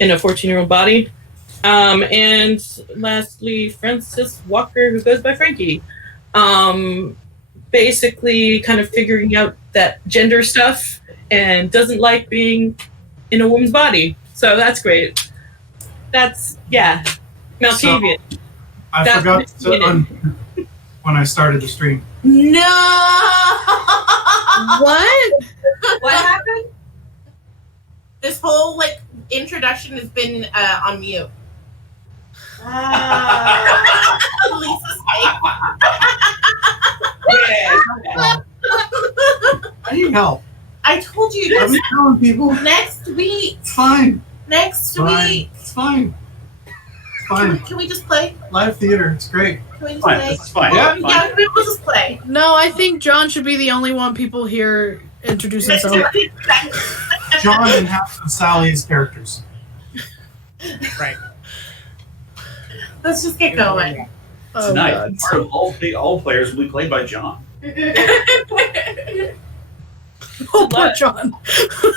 in a 14-year-old body. And lastly, Francis Walker, who goes by Frankie. Basically kind of figuring out that gender stuff and doesn't like being in a woman's body. So that's great. That's, Malkavian. So, I forgot to when I started the stream. No! What? What happened? This whole, introduction has been on mute. Lisa's I need help. I told you I've been telling people. next week. It's fine. Next week. It's fine. It's fine. Can we just play? Live theater. It's great. Can we just Fine, play? this is fine. Yeah. Yeah, we'll just play. No, I think John should be the only one people hear introduce himself. John and half of Sally's characters. Right. Let's just get going. Oh, Tonight, God. part of all players will be played by John. Oh, poor John.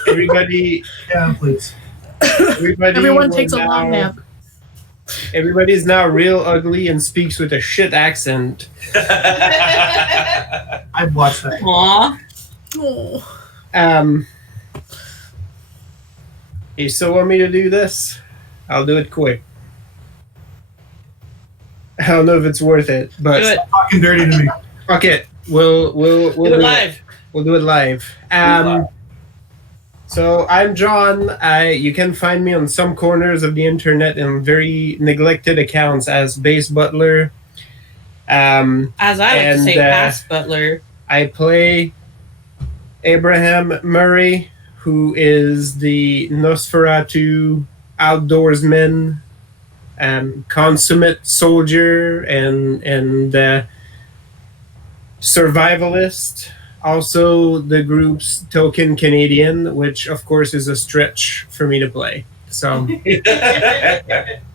Everybody, Yeah, please. Everyone takes a long nap. Everybody's now real ugly and speaks with a shit accent. I'd watch that. Aww. Oh. You still want me to do this? I'll do it quick. I don't know if it's worth it, but Do it. Talking dirty to me. fuck it. We'll Do it live. We'll do it live. So I'm John. You can find me on some corners of the internet in very neglected accounts as Base Butler. As I like to say, Ass Butler. I play Abraham Murray, who is the Nosferatu outdoorsman, consummate soldier, and survivalist. Also, the group's token Canadian, which of course is a stretch for me to play. So,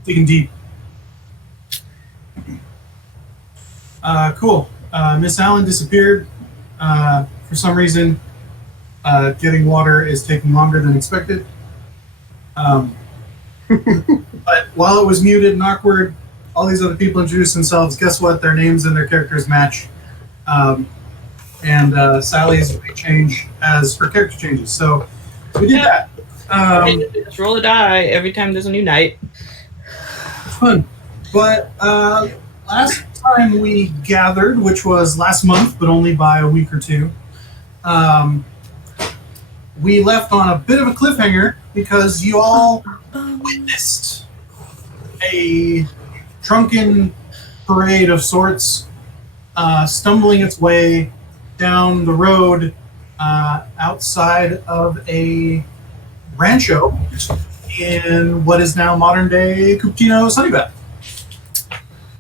Digging deep. Cool. Miss Allen disappeared. For some reason, getting water is taking longer than expected. But while it was muted and awkward, all these other people introduced themselves. Guess what? Their names and their characters match. And Sally's may change as her character changes. So we did that. Just roll a die every time there's a new night. Fun. But last time we gathered, which was last month, but only by a week or two, we left on a bit of a cliffhanger because you all witnessed a drunken parade of sorts stumbling its way down the road outside of a rancho in what is now modern-day Cupertino Sunnybath.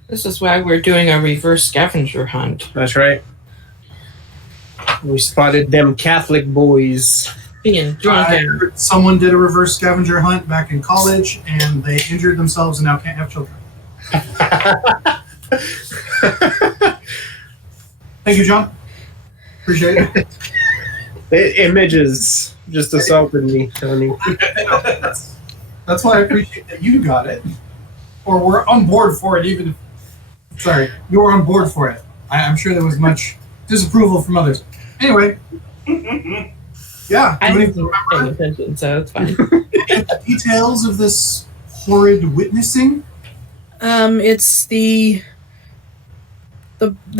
This is why we're doing a reverse scavenger hunt. that's right. We spotted them Catholic boys. Being I drunken. heard someone did a reverse scavenger hunt back in college, and they injured themselves and now can't have children. Thank you, John. Appreciate it. The images just assaulted me, Tony. That's why I appreciate that you got it, or were on board for it. Even if, sorry, you were on board for it. I'm sure there was much disapproval from others. Anyway, yeah. I Do wasn't you paying remember attention, so it's fine. the details of this horrid witnessing? It's the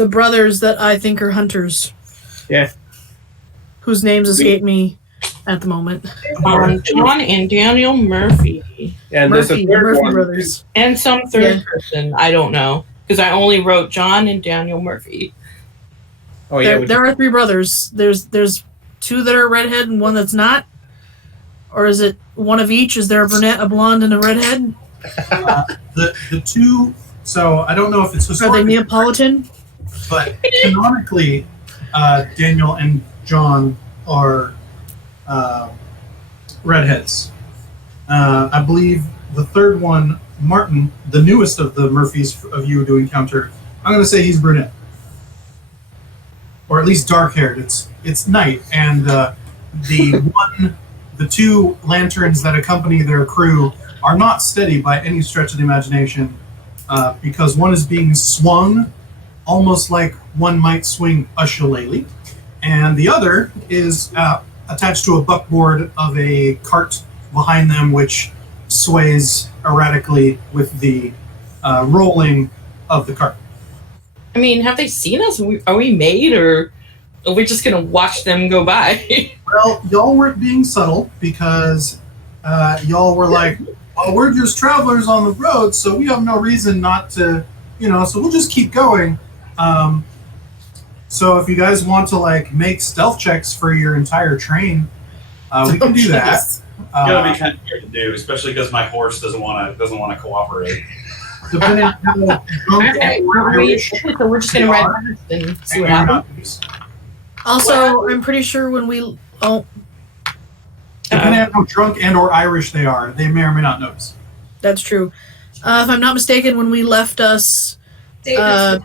brothers that I think are hunters. Yeah. Whose names escape me at the moment. John and Daniel Murphy. And there's a Murphy, third Murphy one. brothers. And some third Yeah. person. I don't know. Because I only wrote John and Daniel Murphy. Oh yeah, There are three brothers. There's two that are redhead and one that's not. Or is it one of each? Is there a brunette, a blonde, and a redhead? The two. So I don't know if it's Are they historically, Neapolitan? but canonically, Daniel and John are redheads. I believe the third one, Martin, the newest of the Murphys of you to encounter, I'm going to say he's brunette, or at least dark-haired. It's night, and the two lanterns that accompany their crew are not steady by any stretch of the imagination, because one is being swung almost like one might swing a shillelagh, and the other is attached to a buckboard of a cart behind them, which sways erratically with the rolling of the cart. I mean, have they seen us? Are we made, or are we just going to watch them go by? Well, y'all weren't being subtle, because y'all were like, well, we're just travelers on the road, so we have no reason not to, so we'll just keep going. So if you guys want to, like, make stealth checks for your entire train, we can do that. It's gonna be kind of weird to do, especially because my horse doesn't want to cooperate. Depending on how drunk or Irish So we're just going to ride past and see what happens. Also, I'm pretty sure when we Depending on how drunk and or Irish they are, they may or may not notice. that's true. If I'm not mistaken, when we left us, Pip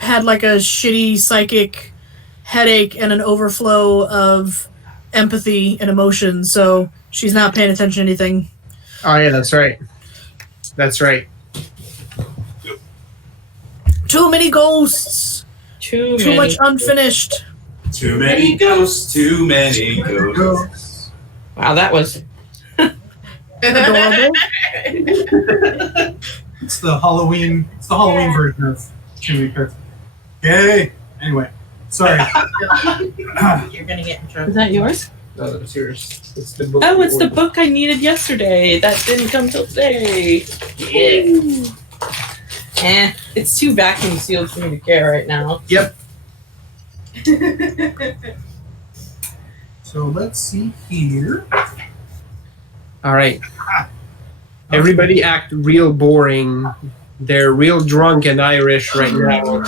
had like a shitty psychic headache and an overflow of empathy and emotion, so she's not paying attention to anything. Oh yeah, that's right. That's right. Too many ghosts. Too much unfinished. Too many ghosts. Too many ghosts. Wow, that was... Adorable. It's the Halloween version of Jimmy Kirk. Yay! Anyway, sorry. You're gonna get in trouble. Is that yours? No, that's yours. It's the book. Oh, it's the book I needed yesterday. That didn't come till today. Yeah. It's too vacuum sealed for me to care right now. Yep. So let's see here. All right. Everybody act real boring. They're real drunk and Irish right now.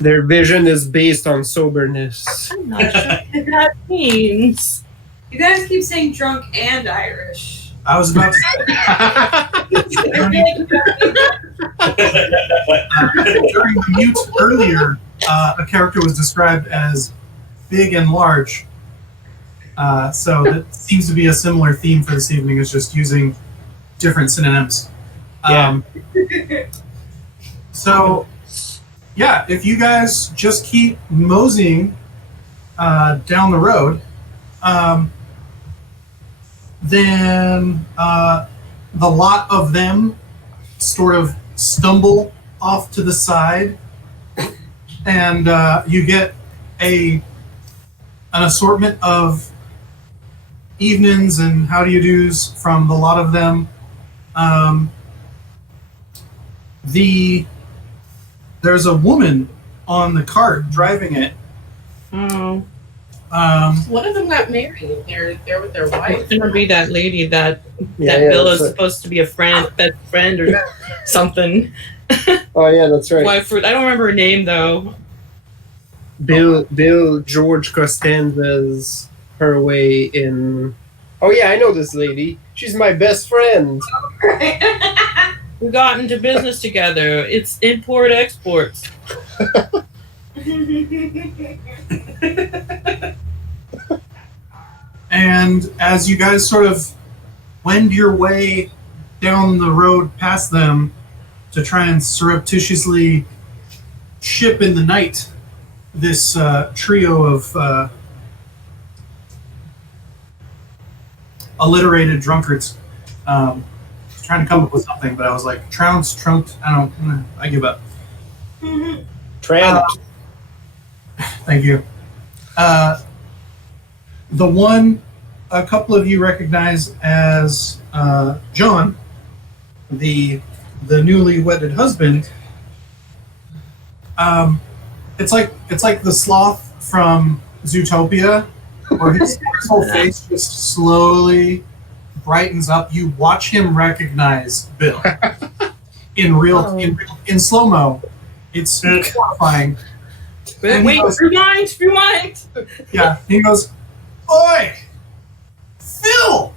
Their vision is based on soberness. I'm not sure what that means. You guys keep saying drunk and Irish. I was about to say, during the mute earlier, a character was described as big and large. So that seems to be a similar theme for this evening, is just using different synonyms. So, yeah, if you guys just keep moseying down the road, then the lot of them sort of stumble off to the side, and you get an assortment of evenings and how do you do's from the lot of them. There's a woman on the cart driving it. Oh. One of them got married. They're there with their wife. It's gonna be that lady that Bill is supposed to be a best friend or something. Oh yeah, that's right. Wife, I don't remember her name though. Bill George Costanza's her way in. Oh yeah, I know this lady. She's my best friend. We got into business together. It's import exports. And as you guys sort of wend your way down the road past them to try and surreptitiously ship in the night this trio of alliterated drunkards. Trying to come up with something, but I was like, trunked, I give up. Tramp. Thank you. The one a couple of you recognize as John, the newly wedded husband. It's like the sloth from Zootopia, where his whole face just slowly brightens up. You watch him recognize Bill in slow mo. It's horrifying. Wait, rewind. Yeah, he goes, "Oi, Phil!"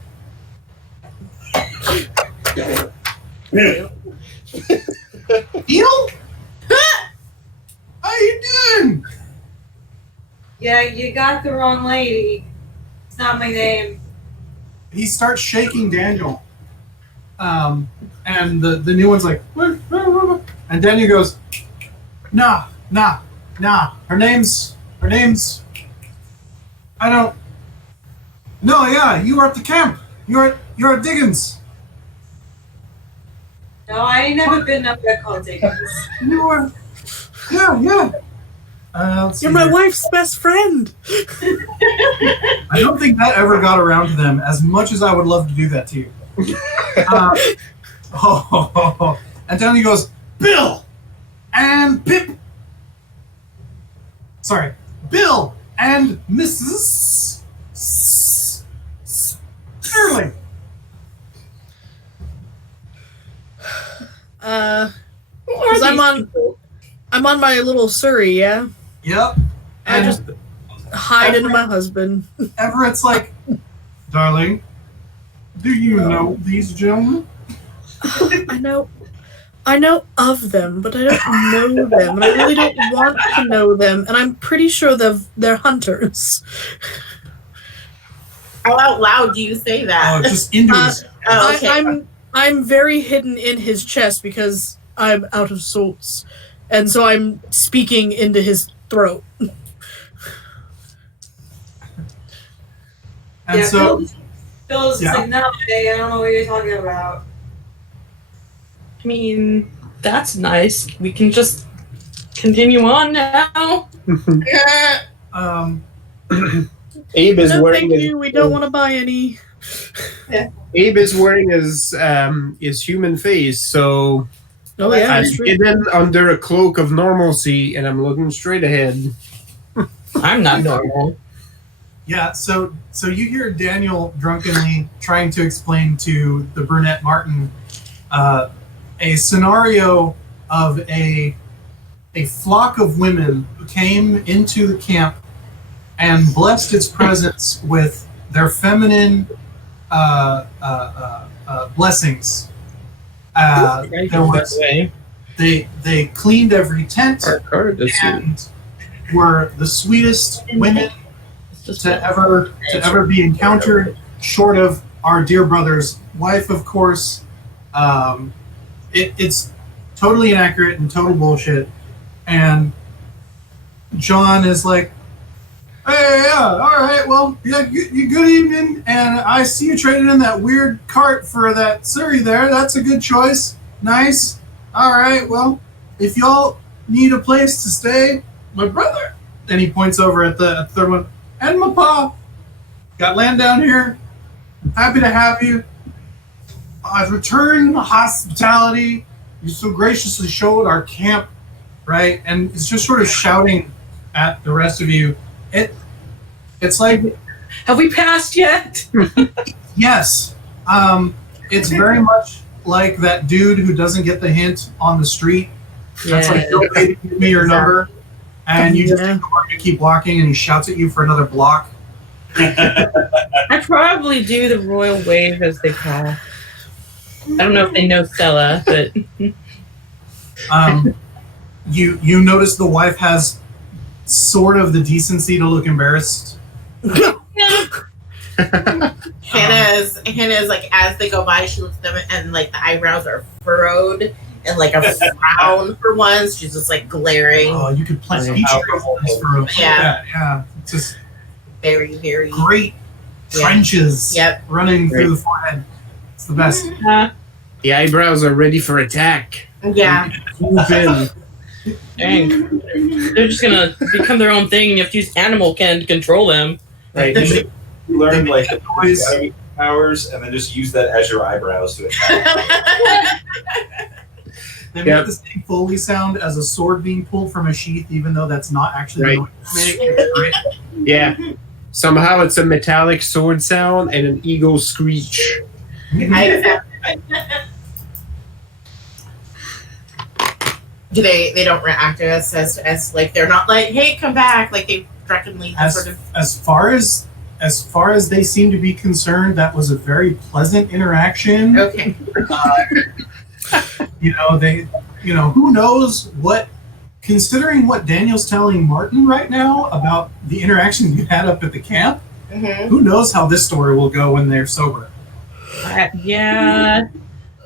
Phil? How you doing? Yeah, you got the wrong lady. It's not my name. he starts shaking Daniel. And the new one's like, and Daniel goes, nah. Her name's, I don't. No, yeah, you are at the camp. You're at Diggins. No, I ain't never been up there called Dickens. You are. Yeah. Let's see You're my here. wife's best friend. I don't think that ever got around to them as much as I would love to do that to you. And then he goes, Bill and Pip. Sorry, Bill and Mrs. Sterling. Because I'm on my little Surrey, yeah? Yep. I And just hide into my husband. Everett's like, darling, do you know these gentlemen? I know of them, but I don't know them, and I really don't want to know them, and I'm pretty sure they're hunters. How out loud do you say that? Oh, just into his. Oh, okay. I'm very hidden in his chest because I'm out of sorts, and so I'm speaking into his throat. And so, Phil's Yeah. like, no, Jay, I don't know what you're talking about. I mean, that's nice. We can just continue on now. Abe is No, wearing thank you. We don't want to buy any. Abe is wearing his human face, so Oh yeah, I'm that's true. hidden under a cloak of normalcy, and I'm looking straight ahead. I'm not normal. yeah, so you hear Daniel drunkenly trying to explain to the brunette Martin a scenario of a flock of women who came into the camp and blessed its presence with their feminine blessings. There was, they cleaned every tent and were the sweetest women to ever be encountered, short of our dear brother's wife, of course. It's totally inaccurate and total bullshit. And John is like, hey, yeah, all right, well, yeah, you good evening, and I see you traded in that weird cart for that Surrey there. That's a good choice. Nice. All right, well, if y'all need a place to stay, my brother, and he points over at the third one, and my pa, got land down here. Happy to have you. I've returned the hospitality you so graciously showed our camp, right? And it's just sort of shouting at the rest of you. It's like, Have we passed yet? yes, it's very much like that dude who doesn't get the hint on the street. That's like, don't pay to give me your number, and you just ignore him, you keep walking, and he shouts at you for another block. I probably do the royal wave, as they call. I don't know if they know Stella, but You notice the wife has sort of the decency to look embarrassed. Hannah is like, as they go by, she looks at them and like the eyebrows are furrowed and like a frown for once. She's just like glaring. Oh, you could plant peach trees on this for a yeah. It's just Very, very great trenches running through the forehead. It's the best. The eyebrows are ready for attack. Yeah. Move in. dang, they're just gonna become their own thing. And you have to use animal can to control them. Right. You should learn like the Always- powers and then just use that as your eyebrows to attack. They make the same Foley sound as a sword being pulled from a sheath, even though that's not actually the noise they make. It's great. Yeah. Somehow it's a metallic sword sound and an eagle screech. Do they don't react to us as like they're not like, hey, come back, like they drunkenly sort of As far as they seem to be concerned, that was a very pleasant interaction. okay. Who knows what, considering what Daniel's telling Martin right now about the interaction you had up at the camp, Mhm. Who knows how this story will go when they're sober? Yeah.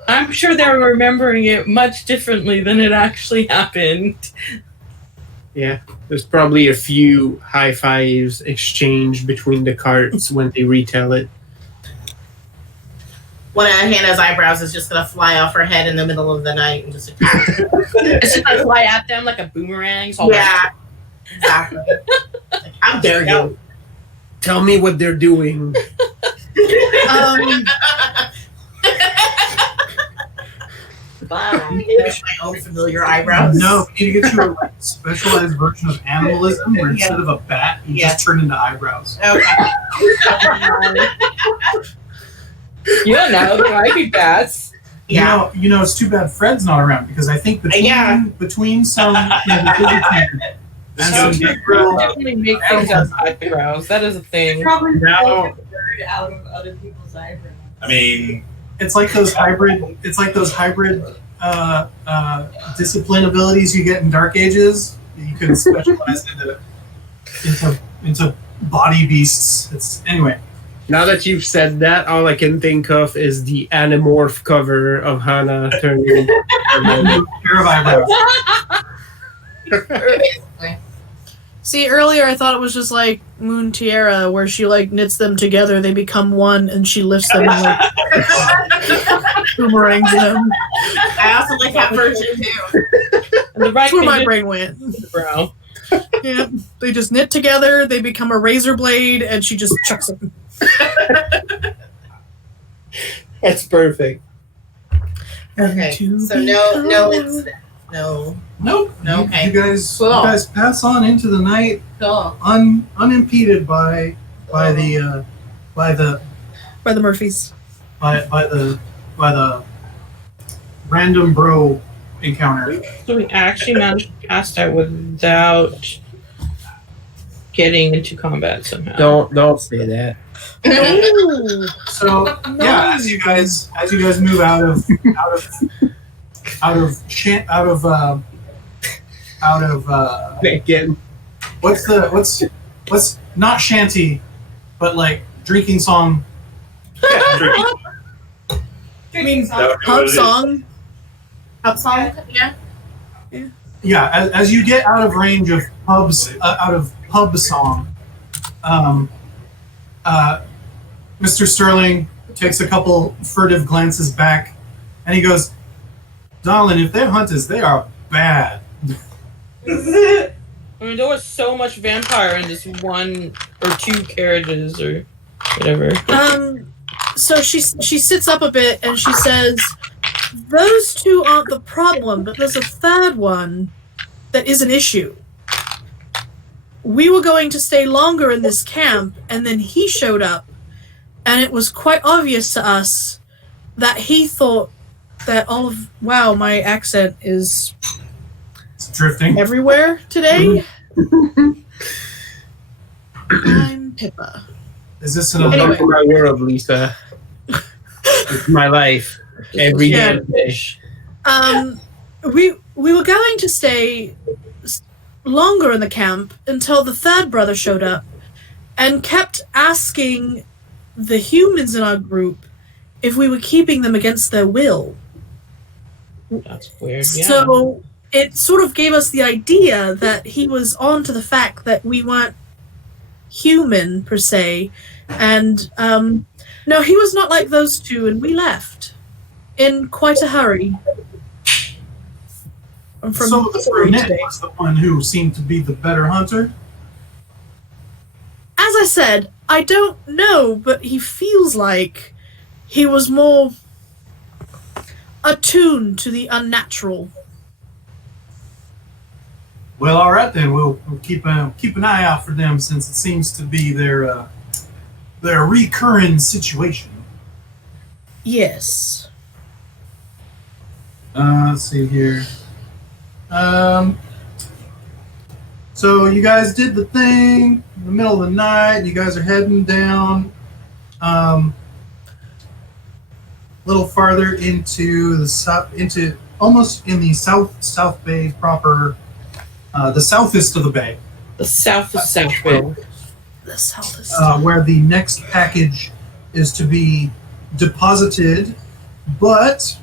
I'm sure they're remembering it much differently than it actually happened. Yeah, there's probably a few high fives exchanged between the carts when they retell it. One of Hannah's eyebrows is just gonna fly off her head in the middle of the night and just attack. It's just gonna fly at them like a boomerang. So Yeah, exactly. Like, how dare you? Tell me what they're doing. I wish my own familiar eyebrows. No, we need to get you a specialized version of animalism where instead of a bat, you just turn into eyebrows. Okay. You don't know. There might be bats. Yeah. You know, it's too bad Fred's not around because I think between some and some People definitely make things out of eyebrows. That is a thing. Probably Now- a bird out of other people's eyebrows. I mean, it's like those hybrid discipline abilities you get in Dark Ages. You can specialize into body beasts. Anyway. Now that you've said that, all I can think of is the Animorph cover of Hannah turning into A pair of eyebrows. See, earlier I thought it was just like Moon Tiara, where she like knits them together, they become one, and she lifts them and like boomerangs them. I also like that version too. And the right That's where my thing brain went. is brow. Yeah, they just knit together, they become a razor blade, and she just chucks them. That's perfect. Okay. So no incident. No. Nope. No, You- okay. You guys Cool. pass on into the night Cool. unimpeded by the By the Murphys. random bro encounter. So we actually managed to pass out without getting into combat somehow. Don't say that. So yeah, as you guys move out of Again. what's not shanty, but like drinking song. Drinking that would be what Pub it is. song. Up song? Yeah. Yeah, as you get out of range of pub song, Mr. Sterling takes a couple furtive glances back, and he goes, "Darling, if they're hunters, they are bad." I mean, there was so much vampire in this one or two carriages or whatever. So she sits up a bit and she says, "Those two aren't the problem, but there's a third one that is an issue. We were going to stay longer in this camp, and then he showed up, and it was quite obvious to us that he thought that all of my accent is It's drifting. everywhere today. I'm Pippa. Is this an Anyway. Welcome to my world, Lisa. It's my life. Every Yeah. damn day. We were going to stay longer in the camp until the third brother showed up and kept asking the humans in our group if we were keeping them against their will. That's weird. Yeah. So it sort of gave us the idea that he was on to the fact that we weren't human per se, and no, he was not like those two, and we left in quite a hurry. I'm from so the Surrey brunette today. was the one who seemed to be the better hunter? As I said, I don't know, but he feels like he was more attuned to the unnatural. Well, all right then. We'll keep an eye out for them since it seems to be their recurring situation. Yes. Let's see here. So you guys did the thing in the middle of the night. You guys are heading down a little farther into the almost in the South Bay proper, the southest of the bay. the South of South Bay. this. All this. where the next package is to be deposited, but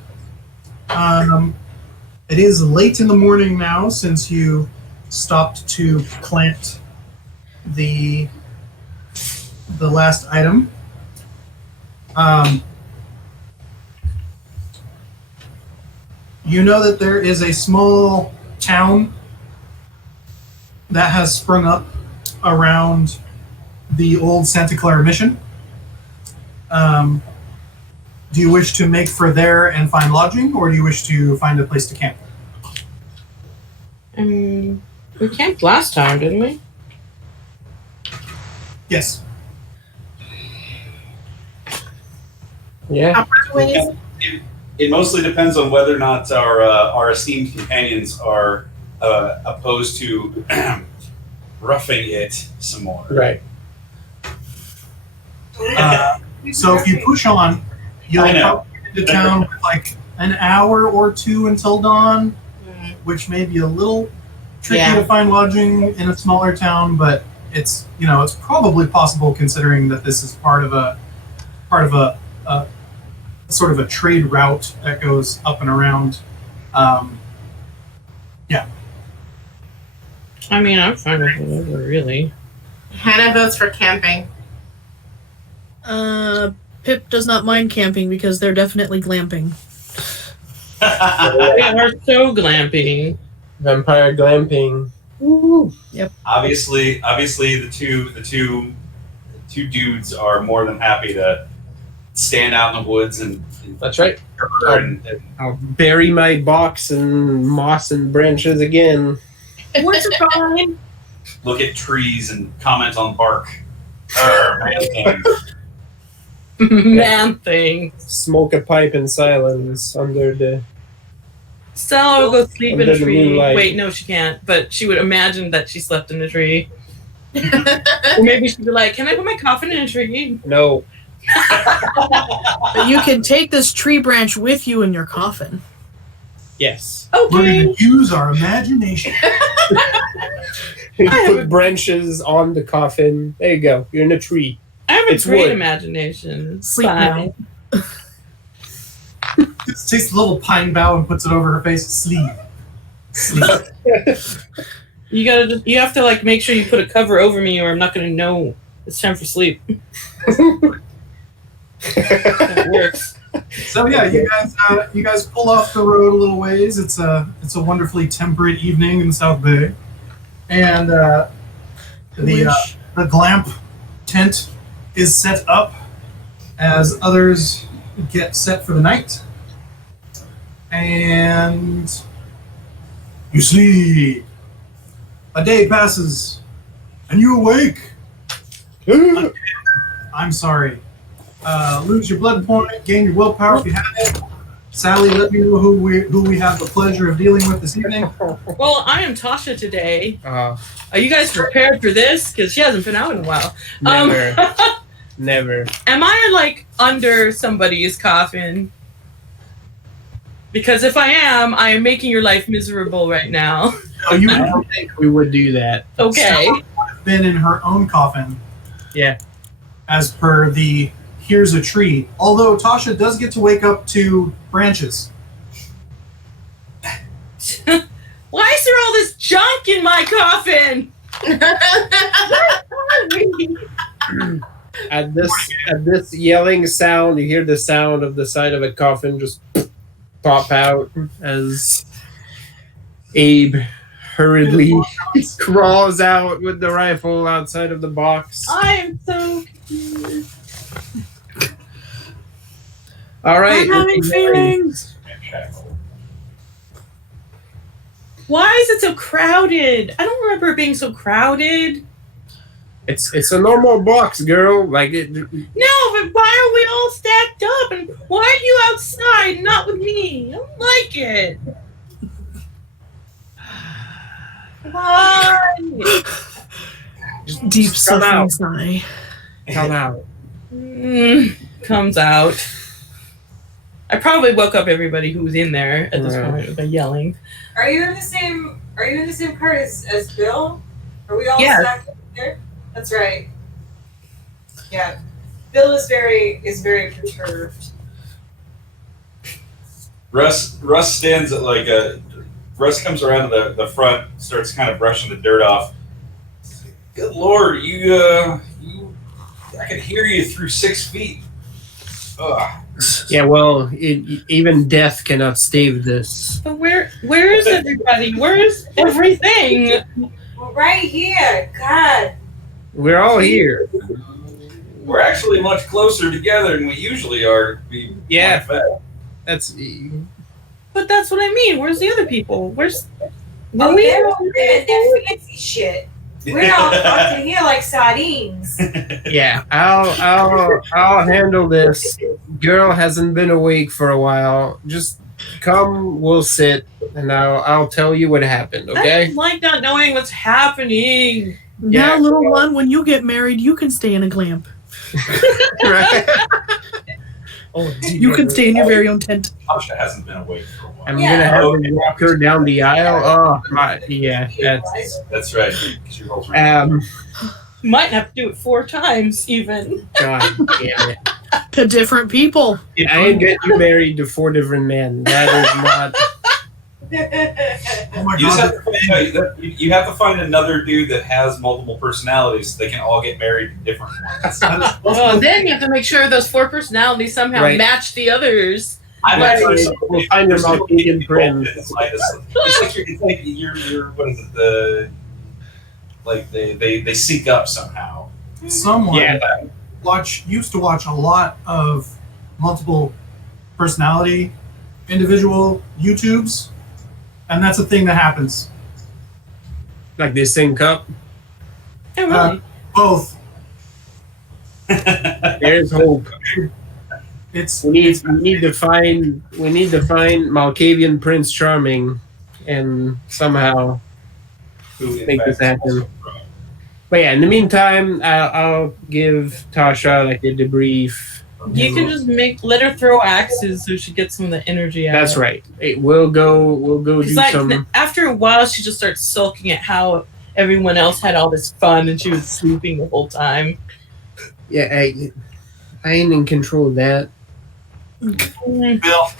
it is late in the morning now since you stopped to plant the last item. You know that there is a small town that has sprung up around the old Santa Clara mission. Do you wish to make for there and find lodging, or do you wish to find a place to camp? We camped last time, didn't we? Yes. Yeah. It mostly depends on whether or not our esteemed companions are opposed to roughing it some more. Right. So if you push on, you'll I know. probably get into town with like an hour or two until dawn, which may be a little tricky Yeah. to find lodging in a smaller town, but it's it's probably possible considering that this is part of a sort of a trade route that goes up and around. I mean, I'm fine with whatever, really. Hannah votes for camping. Pip does not mind camping because they're definitely glamping. We are so glamping. Vampire glamping. Woo. Obviously, the two dudes are more than happy to stand out in the woods and That's right. and I'll bury my box in moss and branches again. What's it fine? look at trees and comment on bark. Man, Man thing. Smoke a pipe in silence under the. Stella will go sleep in Under a the tree. moonlight. Wait, no, she can't. But she would imagine that she slept in a tree. Or maybe she'd be like, "Can I put my coffin in a tree?" No. But you can take this tree branch with you in your coffin. Yes. We're Okay. going to use our imagination. You I have put branches on the coffin. There you go. You're in a tree. I have a It's great wood. imagination. Sleep Fine. now. Just takes a little pine bough and puts it over her face. Sleep. Sleep. You have to like make sure you put a cover over me, or I'm not gonna know it's time for sleep. That works. So yeah, you guys pull off the road a little ways. It's a wonderfully temperate evening in South Bay, and the glamp tent is set up as others get set for the night, and you sleep. A day passes, and you awake. I'm sorry. Lose your blood point, gain your willpower if you have it. Sally, let me know who we have the pleasure of dealing with this evening. Well, I am Tasha today. Oh, Are you guys prepared for this? Because she hasn't been out in a while. never. Never. Am I like under somebody's coffin? Because if I am making your life miserable right now. No, you I don't think we would do that. Okay. have been in her own coffin. Yeah. As per the here's a tree. Although Tasha does get to wake up to branches. Why is there all this junk in my coffin? At this yelling sound, you hear the sound of the side of a coffin just pop out as Abe hurriedly crawls out with the rifle outside of the box. I am so confused. All right. I'm having feelings. Why is it so crowded? I don't remember it being so crowded. It's a normal box, girl. Like it. No, but why are we all stacked up? And why are you outside, not with me? I don't like it. Why? Deep Come suffering out. sigh. Come out. Comes out. I probably woke up everybody who was in there at this Yeah. point by yelling. Are you in the same cart as Bill? Are we all Yes. stacked up there? That's right. Yeah. Bill is very perturbed. Russ stands at like a. Russ comes around to the front, starts kind of brushing the dirt off. Good Lord, I can hear you through 6 feet. Ugh. Yeah, well, even death cannot stave this. But where is everybody? Where is everything? Well, right here. God. We're all here. We're actually much closer together than we usually are. To be Yeah. quite fair. That's But that's what I mean. Where's the other people? Where's Oh, they're over there. They're fancy shit. We're all fucking here like sardines. yeah. I'll handle this. Girl hasn't been awake for a while. Just come, we'll sit, and I'll tell you what happened. I Okay? don't like not knowing what's happening. Now, Yeah. little one, when you get married, you can stay in a glamp. Right? Oh, You can stay in your very own tent. Tasha hasn't been awake for a while. I'm Yeah. gonna have her walk her down the aisle. Oh, my, yeah. That's right. She rolls That's around. You might have to do it 4 times even. God damn it. To different people. Yeah, I ain't getting you married to 4 different men. That is not. Oh my You just god. have to you have to find another dude that has multiple personalities so they can all get married to different ones. Well, then you have to make sure those 4 personalities somehow Right. match the others. I'm Right. actually We'll find them all vegan friends. It's like you're what is it, they sync up somehow. Someone Yeah. used to watch a lot of multiple personality individual YouTubes, and that's a thing that happens. Like they sync up. Oh, really? Both. There's hope. It's We need to find Malkavian Prince Charming, and somehow. Who in Make fact this happen. is also wrong. But yeah, in the meantime, I'll give Tasha like a debrief. You can just let her throw axes so she gets some of the energy out. That's right. Hey, we'll go do Because like, some. after a while, she just starts sulking at how everyone else had all this fun and she was sleeping the whole time. Yeah, I ain't in control of that. Bill.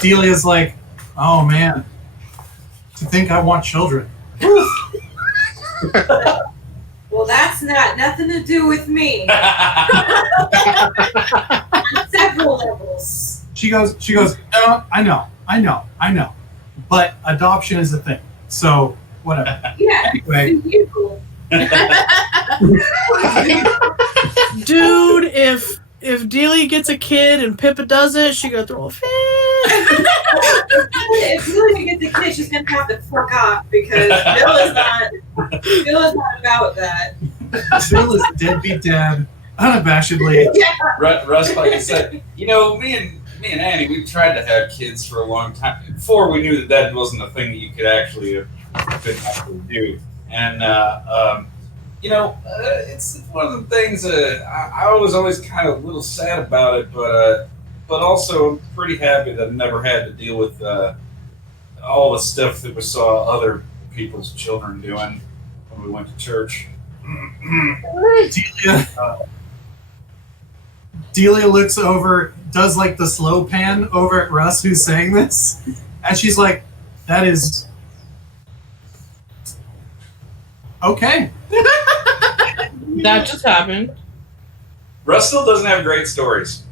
Delia's like, oh man, to think I want children. Well, that's nothing to do with me. On several levels. She goes, no, I know. But adoption is a thing. So whatever. Yeah. Anyway, You. Dude, if Delia gets a kid and Pippa doesn't, she gonna throw a fit. If Lily gets a kid, she's gonna have to fuck off because Bill is not about that. Bill is deadbeat dad, unabashedly. Russ, like I said, me and Annie, we tried to have kids for a long time before we knew that wasn't a thing that you could actually do. And it's one of the things I was always kind of a little sad about it, but also I'm pretty happy that I never had to deal with all the stuff that we saw other people's children doing when we went to church. Delia looks over, does like the slow pan over at Russ who's saying this, and she's like, that is okay. That just happened. Russ still doesn't have great stories.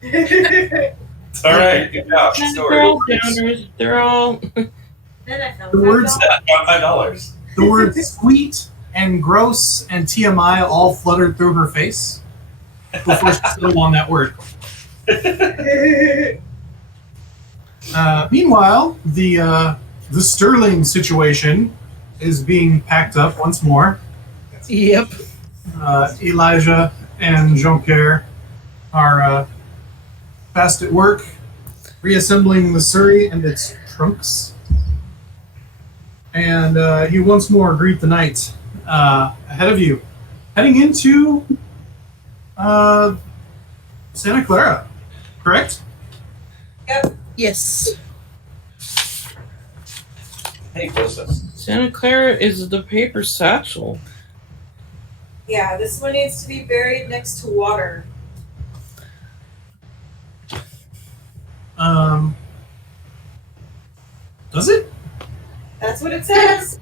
It's all right. Good job. Good They're all story. downers. They're all. Then I found The words $5. the words sweet and gross and TMI all fluttered through her face before she settled on that word. Meanwhile, the Sterling situation is being packed up once more. Yep. Elijah and Jean-Pierre are fast at work reassembling the Surrey and its trunks. And you once more greet the night ahead of you, heading into Santa Clara, correct? Yes. Hey, Joseph. Santa Clara is the paper satchel. Yeah, this one needs to be buried next to water. Does it? That's what it says.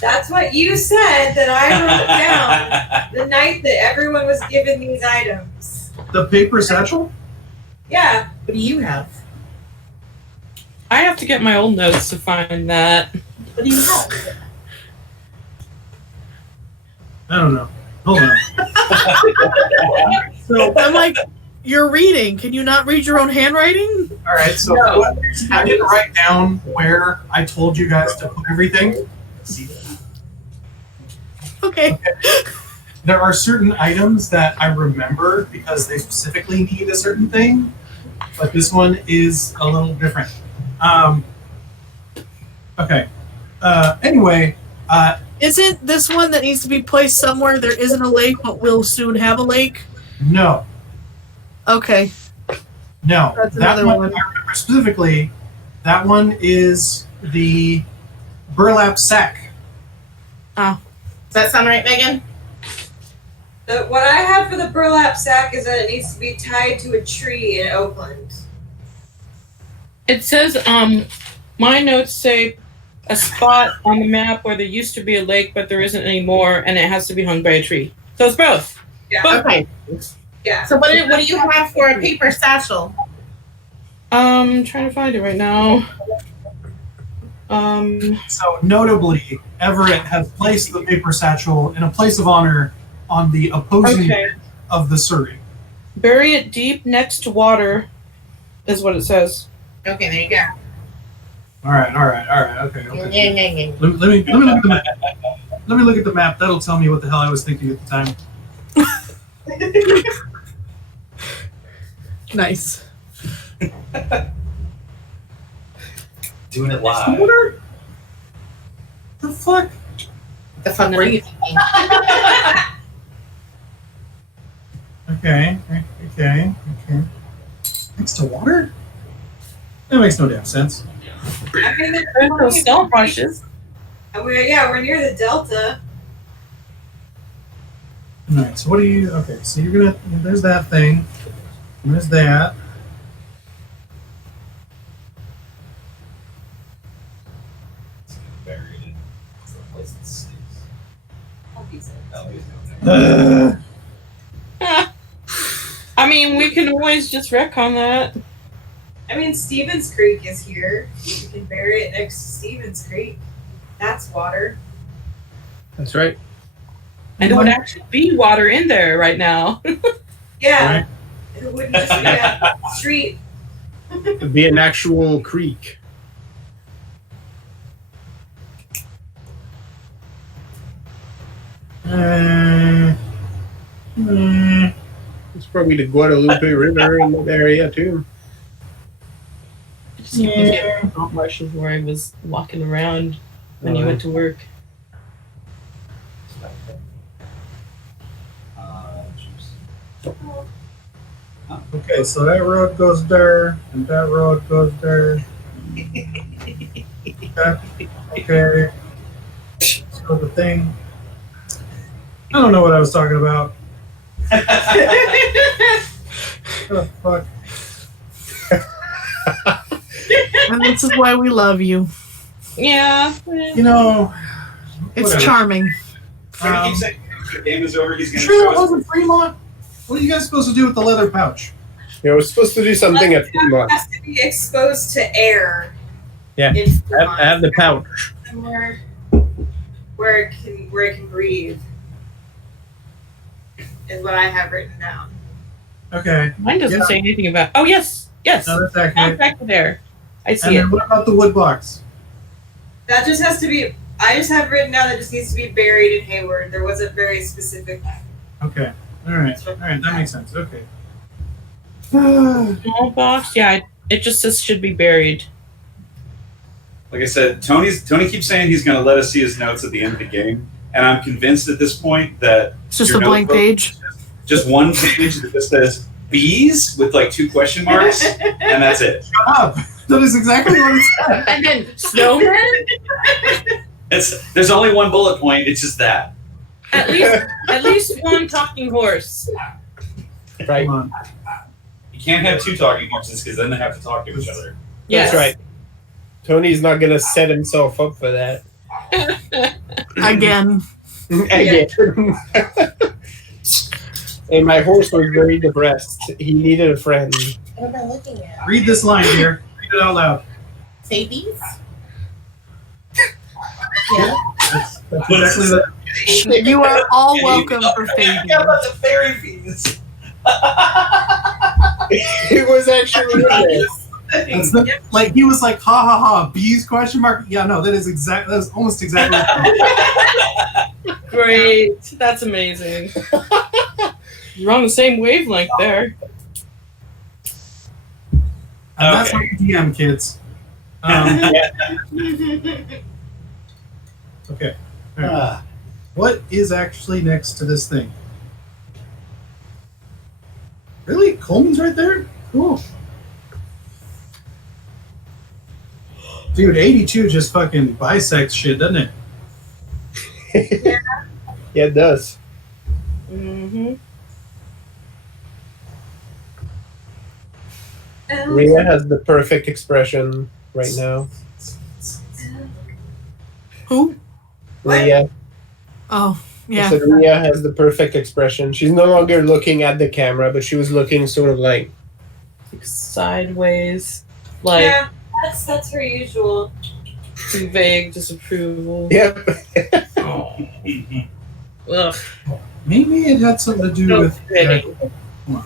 That's what you said that I wrote down the night that everyone was given these items. The paper satchel? Yeah. What do you have? I have to get my old notes to find that. What do you have? I don't know. Hold on. So, I'm like, you're reading. Can you not read your own handwriting? all right. So I didn't write down where I told you guys to put everything. Okay. There are certain items that I remember because they specifically need a certain thing, but this one is a little different. Okay. Anyway, Isn't this one that needs to be placed somewhere there isn't a lake, but will soon have a lake? no. Okay. No, That's that another one, one. I remember specifically. That one is the burlap sack. Does that sound right, Megan? What I have for the burlap sack is that it needs to be tied to a tree in Oakland. It says, my notes say a spot on the map where there used to be a lake, but there isn't anymore, and it has to be hung by a tree. So it's both. Yeah. Both. Okay. Yeah. So what do you have for a paper satchel? Trying to find it right now. So notably, Everett has placed the paper satchel in a place of honor on the opposing Okay. end of the Surrey. Bury it deep next to water, is what it says. Okay, there you go. All right, okay. Yeah, yeah, yeah. Let me look at the map. Let me look at the map. That'll tell me what the hell I was thinking at the time. Nice. Doing it live. Water? The fuck? The fun reading. Okay. Next to water? That makes no damn sense. I mean, There's those stone brushes. we're near the Delta. All right. So what do you? Okay. So you're gonna. There's that thing. And there's that. Buried in some place that stinks. I mean, we can always just retcon that. I mean, Stevens Creek is here. You can bury it next to Stevens Creek. That's water. That's right. And it would actually be water in there right now. Yeah. Right. It wouldn't just be a street. It'd be an actual creek. It's probably the Guadalupe River in that area too. Just looking at Mount Marshall where I was walking around when you went to work. Okay, so that road goes there, and that road goes there. Okay. So the thing. I don't know what I was talking about. What the fuck? And this is why we love you. Yeah. You know. It's whatever. charming. Keep saying the game is over. He's gonna Sure, it show us. wasn't Fremont. What are you guys supposed to do with the leather pouch? Yeah, we're supposed to do something at It Fremont. has to be exposed to air. Yeah. In I have the pouch. somewhere where it can breathe. Is what I have written down. Okay. Mine doesn't Yeah. say anything about. Oh, yes. Yes. No, that's accurate. Back there. I And see it. then what about the wood box? That just has to be. I just have written down that it just needs to be buried in Hayward. There wasn't very specific. Okay. All right. That makes sense. Okay. Small box. Yeah, it just says should be buried. Like I said, Tony keeps saying he's going to let us see his notes at the end of the game, and I'm convinced at this point that It's just your a blank notebook- page. just one page that just says bees with like 2 question marks, and that's it. Shut up. That is exactly what it said. And then snowman. There's only one bullet point. It's just that. At least one talking horse. Right. Hold on. You can't have two talking horses because then they have to talk to each other. Yes. That's right. Tony's not gonna set himself up for that. Again. Again. And my horse was very depressed. He needed a friend. What am I looking at? Read this line here. Read it out loud. Babies? Yeah. That's exactly the. You are all welcome for How Fabian. about the fairy fees? It was actually in there. That's the, like he was like, ha ha ha, bees question mark. Yeah, no, that is almost exactly. Great. That's amazing. You're on the same wavelength there. And that's what DM, kids. Okay. All right. What is actually next to this thing? Really? Coleman's right there? Cool. Dude, 82 just fucking bisects shit, doesn't it? Yeah, it does. Mm-hmm. Rhea has the perfect expression right now. Who? Rhea. Oh, yeah. So Rhea has the perfect expression. She's no longer looking at the camera, but she was looking sort of like Sideways. Like Yeah, that's her usual. too vague disapproval. yep. Oh. Ugh. Maybe it had something to do No with. kidding. Come on.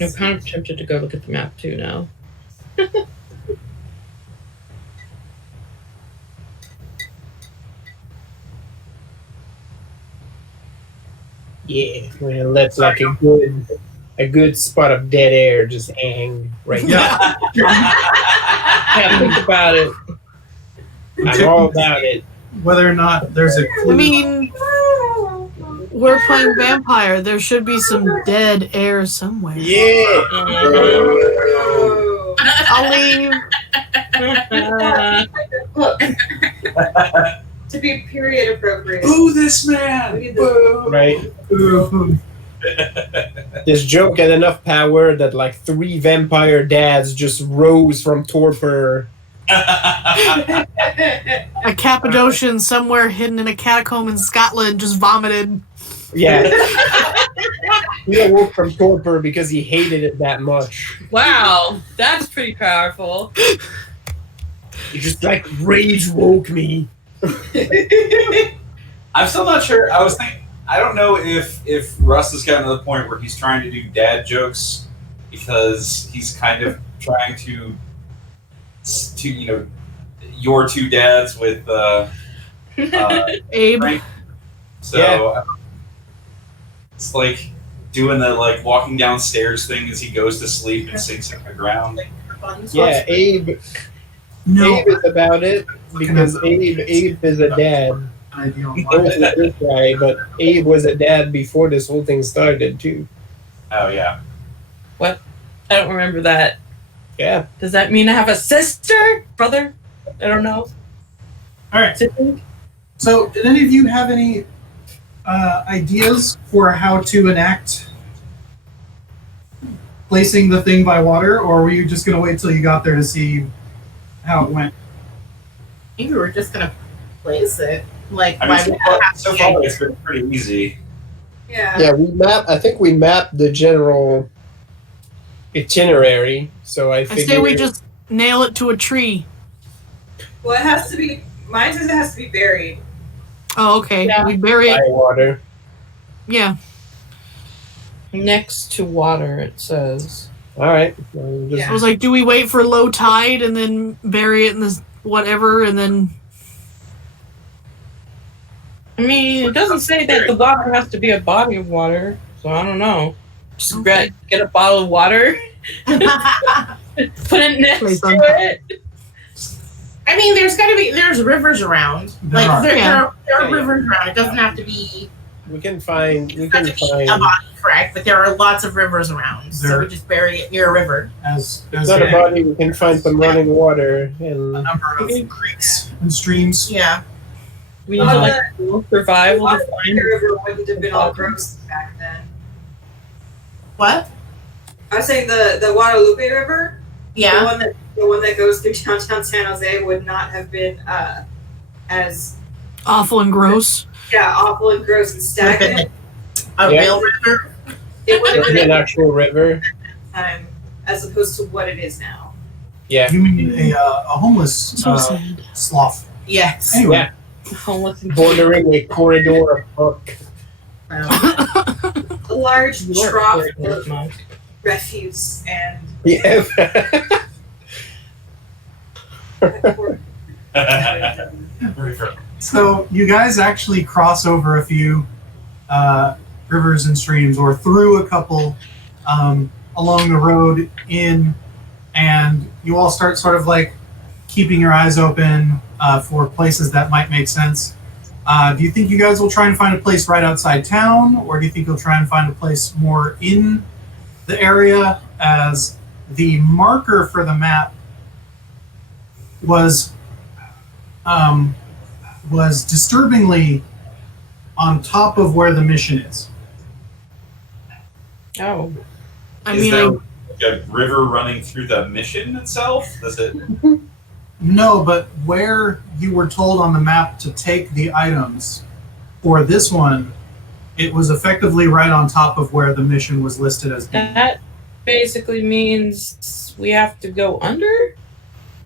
I'm kind of tempted to go look at the map too now. Yeah. Well, that's like a good spot of dead air just hang right now. Yeah, think about it. I'm all about it. Whether or not there's a clue. I mean, we're playing vampire. There should be some dead air somewhere. Yeah. Oh. I'll leave. To be period appropriate. Boo this man! Boo! Right. Ooh. This joke had enough power that like 3 vampire dads just rose from torpor. A Cappadocian somewhere hidden in a catacomb in Scotland just vomited. Yeah. He awoke from torpor because he hated it that much. Wow, that's pretty powerful. He just like rage woke me. I'm still not sure. I was thinking. I don't know if Russ has gotten to the point where he's trying to do dad jokes because he's kind of trying to your two dads with Abe. Frank. So Yeah. it's like doing the like walking downstairs thing as he goes to sleep and sinks in the ground. Yeah, Abe No. is about it because Abe is a dad. Ideal. He goes with this guy, but Abe was a dad before this whole thing started too. Oh yeah. I don't remember that. Yeah. Does that mean I have a sister? Brother? I don't know. All right. Sibling? So, did any of you have any ideas for how to enact placing the thing by water, or were you just going to wait till you got there to see how it went? I think we were just gonna place it. Like, I why mean, we have so to far it's been pretty easy. Yeah. Yeah, I think we mapped the general itinerary, so I I figured say we just nail it to a tree. Well, it has to be. Mine says it has to be buried. Oh, okay. Yeah. We bury by it. water. Yeah. Next to water, it says. All right. Well, just- I was like, do we wait for low tide and then bury it in this whatever and then... I mean, it doesn't say that the water has to be a body of water, so I don't know. Just Okay. get a bottle of water, put it next Place to on it. I mean, there's rivers around. There Like are. there Yeah. are Yeah, yeah. rivers around. It doesn't have to be We can find. We It's not can to be a find. body, correct? But there are lots of rivers around, so There- we just bury it near a river. As It's not a body. We can find some running water a and. number of creeks and streams. Yeah. We need to like survival to The find. river wouldn't have been all gross back then. What? I was saying the Guadalupe River, Yeah. the one that goes through downtown San Jose would not have been as Awful and gross. awful and gross and stagnant. A Yeah. real river. It would have Maybe been an actual river. time as opposed to what it is now. Yeah. You mean a homeless So sad. sloth? Yes. Anyway, Yeah. Homeless and Bordering a corridor of book. A large You're trough corridor of monk. refuse and Yeah. so you guys actually cross over a few rivers and streams, or through a couple along the road in, and you all start sort of like keeping your eyes open for places that might make sense. Do you think you guys will try and find a place right outside town, or do you think you'll try and find a place more in the area? As the marker for the map was disturbingly on top of where the mission is. Oh. I Is mean, there a river running through the mission itself? Does it? No, but where you were told on the map to take the items for this one, it was effectively right on top of where the mission was listed as being. That basically means we have to go under?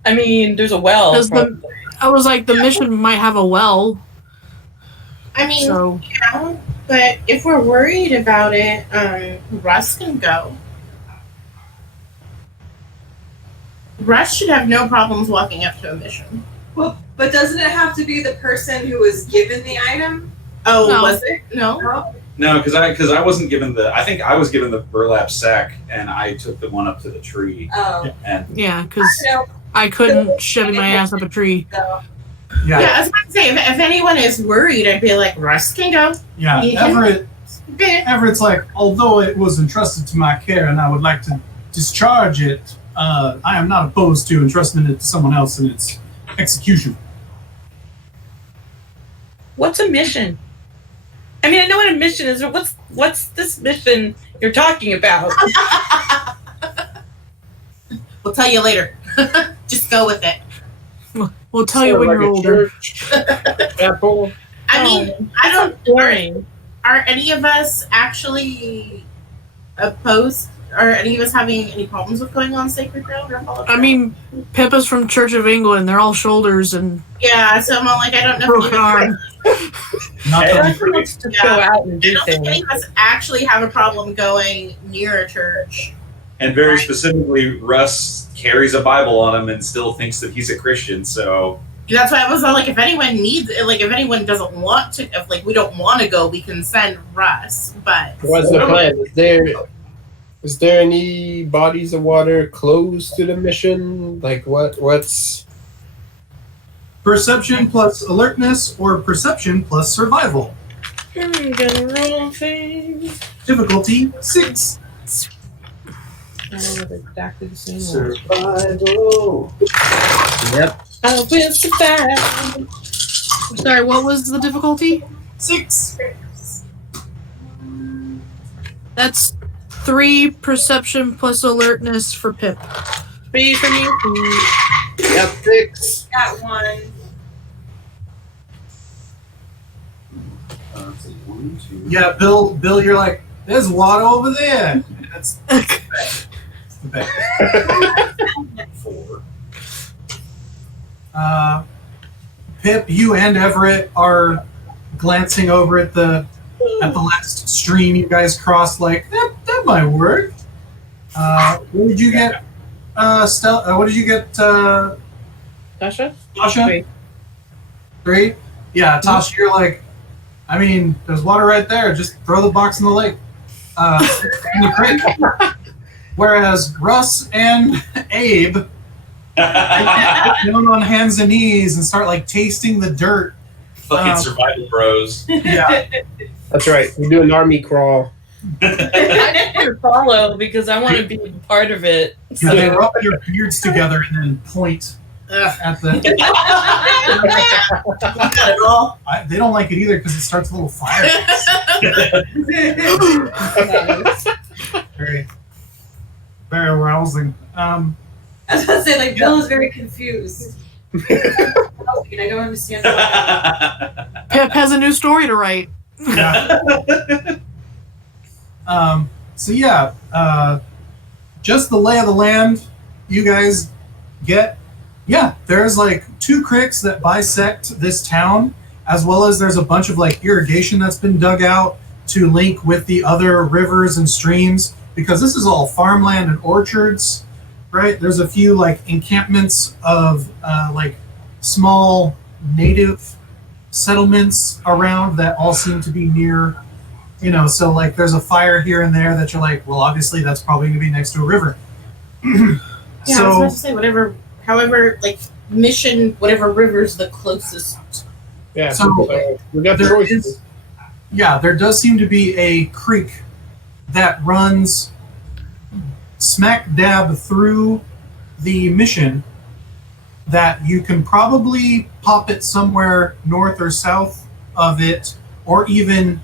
I mean, there's a well. Does the- I was like, the mission might have a well, I mean, so yeah, but if we're worried about it, Russ can go. Russ should have no problems walking up to a mission. well, but doesn't it have to be the person who was given the item? Oh, No. was it? No. No? No, because I wasn't given the. I think I was given the burlap sack, and I took the one up to the tree. Oh, And yeah, because no. I couldn't shove my ass up a tree. So, Yeah, I was about to say, if anyone is worried, I'd be like, Russ can go. Yeah, Yeah. Everett's like, although it was entrusted to my care and I would like to discharge it, I am not opposed to entrusting it to someone else in its execution. What's a mission? I mean, I know what a mission is, but what's this mission you're talking about? We'll tell you later. Just go with it. We'll tell you when Like you're a older. church Apple. I mean, I don't. Boring. Are any of us actually opposed? Are any of us having any problems with going on sacred ground or Apollo I ground? mean, Pippa's from Church of England. They're all shoulders and yeah. So I'm all like, I don't know. broken arm. Not Hey, that Everyone wants to Yeah. go out and I do don't think any things. of us actually have a problem going near a church. And very specifically, Russ carries a Bible on him and still thinks that he's a Christian. So That's why I was all like, if anyone needs it, like if anyone doesn't want to, if like we don't want to go, we can send Russ. But What's the plan? Is there any bodies of water close to the mission? Like what's perception plus alertness or perception plus survival. I'm gonna roll things. Difficulty 6. I don't know exactly the same one. survival? Yep. I will survive. Sorry, what was the difficulty? 6. That's 3 perception plus alertness for Pip. 3 for me. Yep, 6. got one. let's see, 1, 2. Yeah, Bill, you're like, there's water over there. That's the best. 4. Pip, you and Everett are glancing over at the last stream you guys crossed. Like that might work. What did you get, what did you get, Tasha? Tasha? 3. 3? Yeah, Tasha, you're like, I mean, there's water right there. Just throw the box in the lake. In the creek. Whereas Russ and Abe get down on hands and knees and start like tasting the dirt. Fucking survival bros. Yeah. That's right. We do an army crawl. I need to follow because I want to be a part of it. Yeah, they rub your beards together and then point at the. You got it all. They don't like it either because it starts a little fire. Very, very arousing. I was about to say, like, Bill is very confused. I don't understand why. Pip has a new story to write. Yeah. So yeah, just the lay of the land you guys get. Yeah, there's like 2 creeks that bisect this town, as well as there's a bunch of like irrigation that's been dug out to link with the other rivers and streams, because this is all farmland and orchards, right? There's a few like encampments of like small native settlements around that all seem to be near, you know, so like there's a fire here and there that you're like, well, obviously that's probably going to be next to a river. Yeah, I was So about to say however, like mission, whatever river's the closest. Yeah, So, so we got there choices. is- yeah, there does seem to be a creek that runs smack dab through the mission that you can probably pop it somewhere north or south of it, or even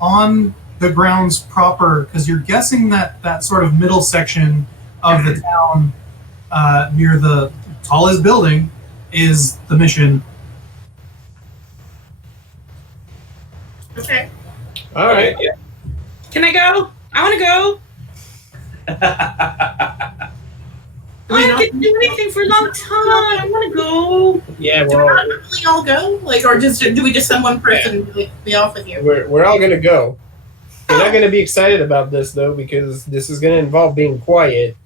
on the grounds proper, because you're guessing that that sort of middle section of the town near the tallest building is the mission. Okay. All right. Yeah. Can I go? I want to go. I haven't get to do anything for a long time. I want to go. Yeah, Do we not really all go? Like, or just do we just send one person to be off with you? we're all gonna go. We're not gonna be excited about this though, because this is gonna involve being quiet.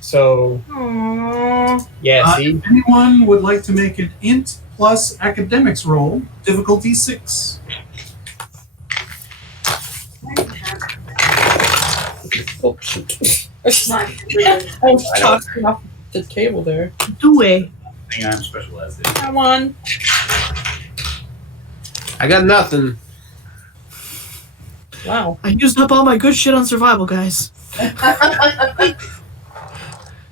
So Aww. yeah, see, If anyone would like to make an int plus academics roll, difficulty 6. Oh, shoot. Not I was tossing off the table there. Do it. Hang on, specialized. Come on. I got nothing. Wow. I used up all my good shit on survival, guys. I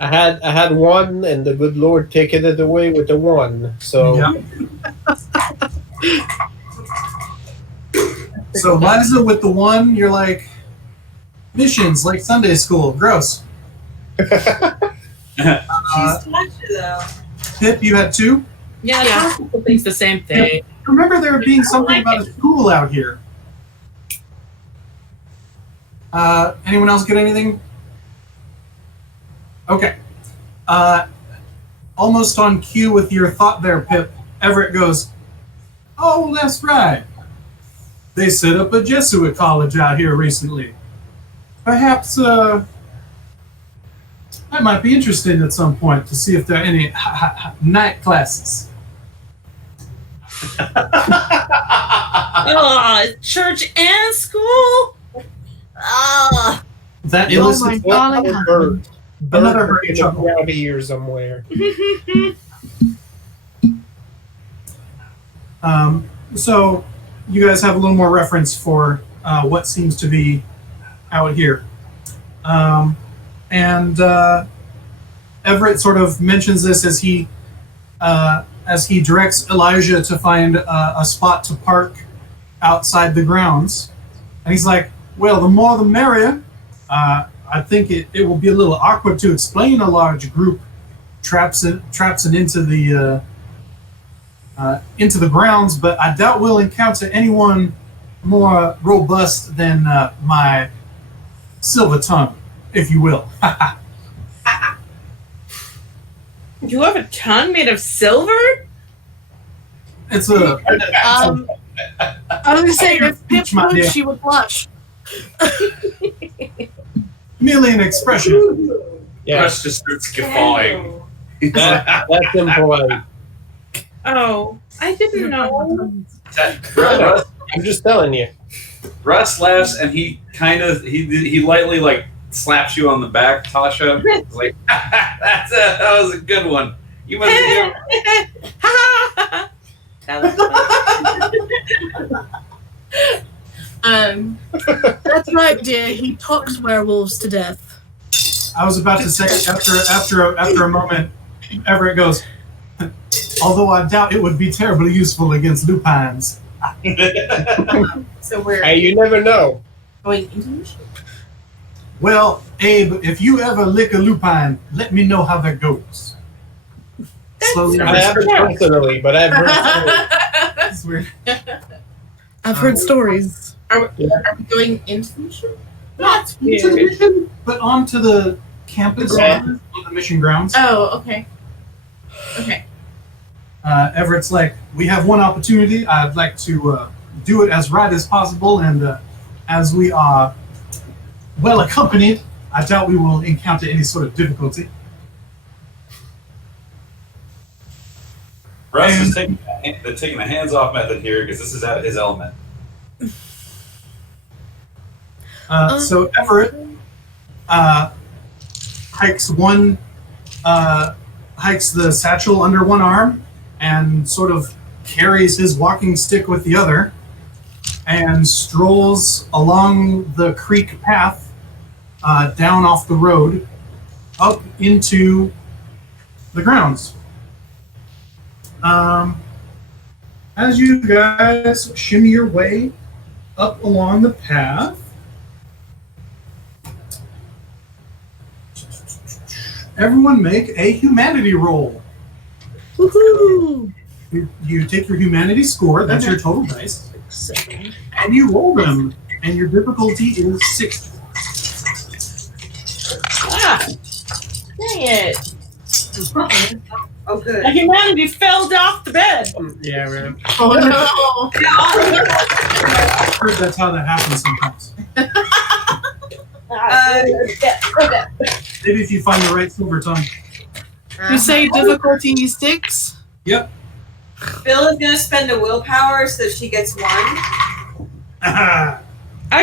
had 1, and the good Lord taken it away with the 1. So Yeah. So Liza with the 1, you're like, missions like Sunday school, gross. She's touched it, though. Pip, you had 2. Yeah, Yeah. some people think the same thing. Remember there being something about a school out here. Anyone else get anything? Okay. Almost on cue with your thought there, Pip, Everett goes, oh, that's right. They set up a Jesuit college out here recently. Perhaps I might be interested at some point to see if there are any night classes. Church and school? That Oh elicits my darling bird, another bird hurry chuckle. around here somewhere. So you guys have a little more reference for what seems to be out here. And Everett sort of mentions this as he directs Elijah to find a spot to park outside the grounds. And he's like, well, the more the merrier. I think it will be a little awkward to explain a large group traipsing into the grounds, but I doubt we'll encounter anyone more robust than my silver tongue, if you will. You have a tongue made of silver? It's a I was gonna say, if Pip Teach my would, dear. she would blush. merely an expression. Yeah, Russ just starts guffawing. that's impolite. Oh, I didn't know. Russ, I'm just telling you. Russ laughs and he lightly like slaps you on the back, Tasha. He's like, that was a good one. You must have That was funny. That's right, dear. He talks werewolves to death. I was about to say after a moment, Everett goes. Although I doubt it would be terribly useful against lupines. So we're Hey, you never know. going into mission. Well, Abe, if you ever lick a lupine, let me know how that goes. Slowly, I haven't personally, but I've heard. That's weird. I've heard stories. Are we going into the mission? That's Into the weird. mission, but onto the campus, on the mission grounds. Oh, okay. Okay. Everett's like, we have one opportunity. I'd like to do it as right as possible, and as we are well accompanied, I doubt we will encounter any sort of difficulty. Russ is taking a hands-off method here because this is out of his element. So Everett hikes the satchel under one arm and sort of carries his walking stick with the other and strolls along the creek path down off the road up into the grounds. As you guys shimmy your way up along the path, everyone make a humanity roll. Woohoo! You take your humanity score, that's your total dice, and you roll them, and your difficulty is 6. Ah, dang it. Oh, good. My humanity fell off the bed. Yeah, man. Oh no! I've heard that's how that happens sometimes. Maybe if you find the right silver tongue. You say difficulty 6? Yep. Bill is going to spend a willpower so she gets 1. I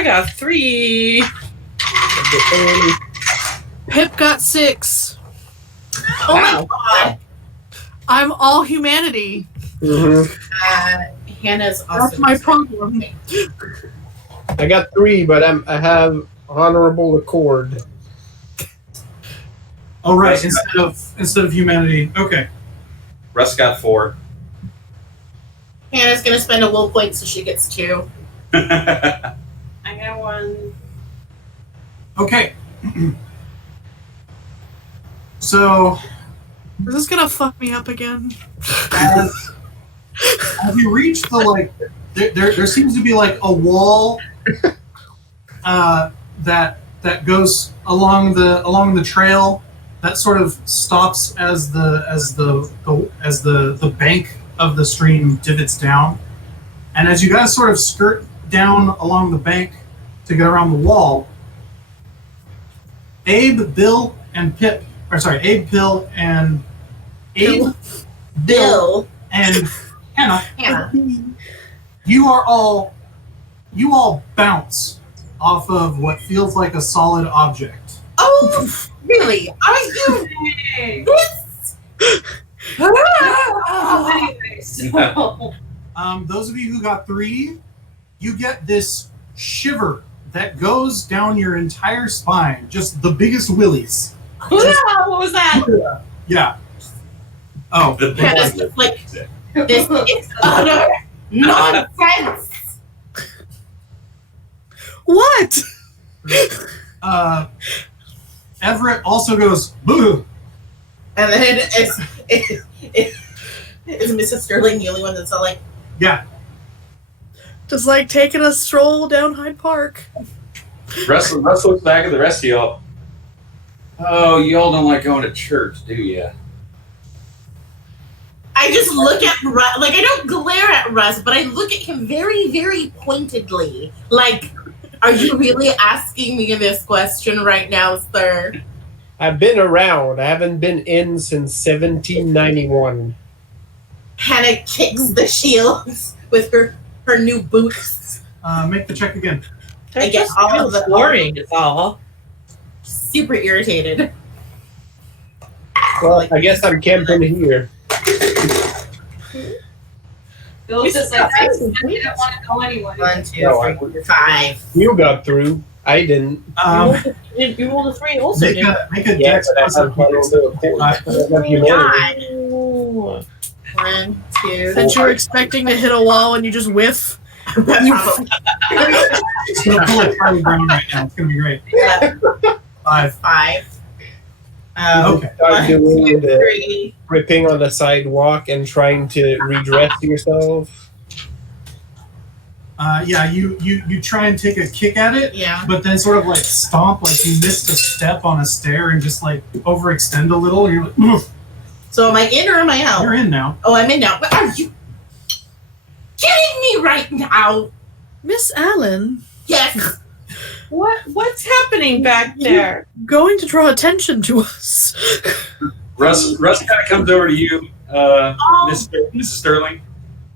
got 3. Pip got 6. Oh my god! I'm all humanity. Mm-hmm. Hannah's also. That's my problem. I got 3, but I have honorable accord. Oh right, instead of humanity. Okay. Russ got 4. Hannah's gonna spend a will point so she gets 2. I got 1. Okay. So Is this gonna fuck me up again? as you reach the there seems to be like a wall that goes along the trail that sort of stops as the bank of the stream divots down, and as you guys sort of skirt down along the bank to get around the wall, Abe, Bill, and Bill, and Hannah. You all bounce off of what feels like a solid object. Oh, really? Are you this? Anyways. Those of you who got 3, you get this shiver that goes down your entire spine, just the biggest willies. What was that? Yeah. Oh, The big Hannah's one. just like, this is utter nonsense. What? Everett also goes, boo. And then is Mrs. Sterling the only one that's all like, Yeah. Just like taking a stroll down Hyde Park. Russ looks back at the rest of y'all. Oh, y'all don't like going to church, do ya? I just look at Russ, like I don't glare at Russ, but I look at him very, very pointedly. Like, are you really asking me this question right now, sir? I've been around. I haven't been in since 1791. Hannah kicks the shields with her new boots. Make the check again. I get all of the boring. It's all. Super irritated. Well, I guess I'm camping here. Bill's just like, I didn't want to go anyway. 1, 2, No, I 3, 5. You got through. I didn't. You rolled a 3 also, Make didn't a make a Yeah, dex but I plus have plus to a Uh, 5. you? 1, 2. Since you were expecting to hit a wall and you just whiff. Probably. It's gonna pull a Charlie Brown right now. It's gonna be great. 5. 5. Okay. Start doing the 3. ripping on the sidewalk and trying to redress yourself. Yeah, you try and take a kick at it, Yeah. but then sort of like stomp like you missed a step on a stair and just like overextend a little. You're like, "Ugh." So am I in or am I out? You're in now. Oh, I'm in now. But are you kidding me right now? Miss Allen, Yes. What's happening back there? going to draw attention to us. Russ kind of comes over to you, Mrs. Sterling,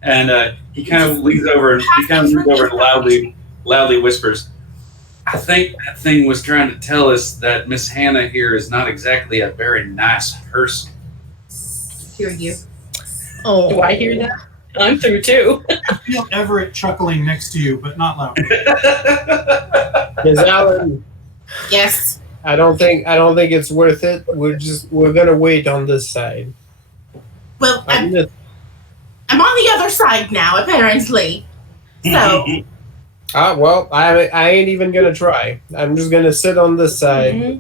and he kind of leans over and loudly whispers, "I think that thing was trying to tell us that Miss Hannah here is not exactly a very nice person." Hear you. Oh, Do I hear that? I'm through too. I feel Everett chuckling next to you, but not loud. Miss Allen, Yes. I don't think it's worth it. We're gonna wait on this side. Well, I'm on the other side now, apparently. So, Well, I ain't even gonna try. I'm just gonna sit on this side. Mhm.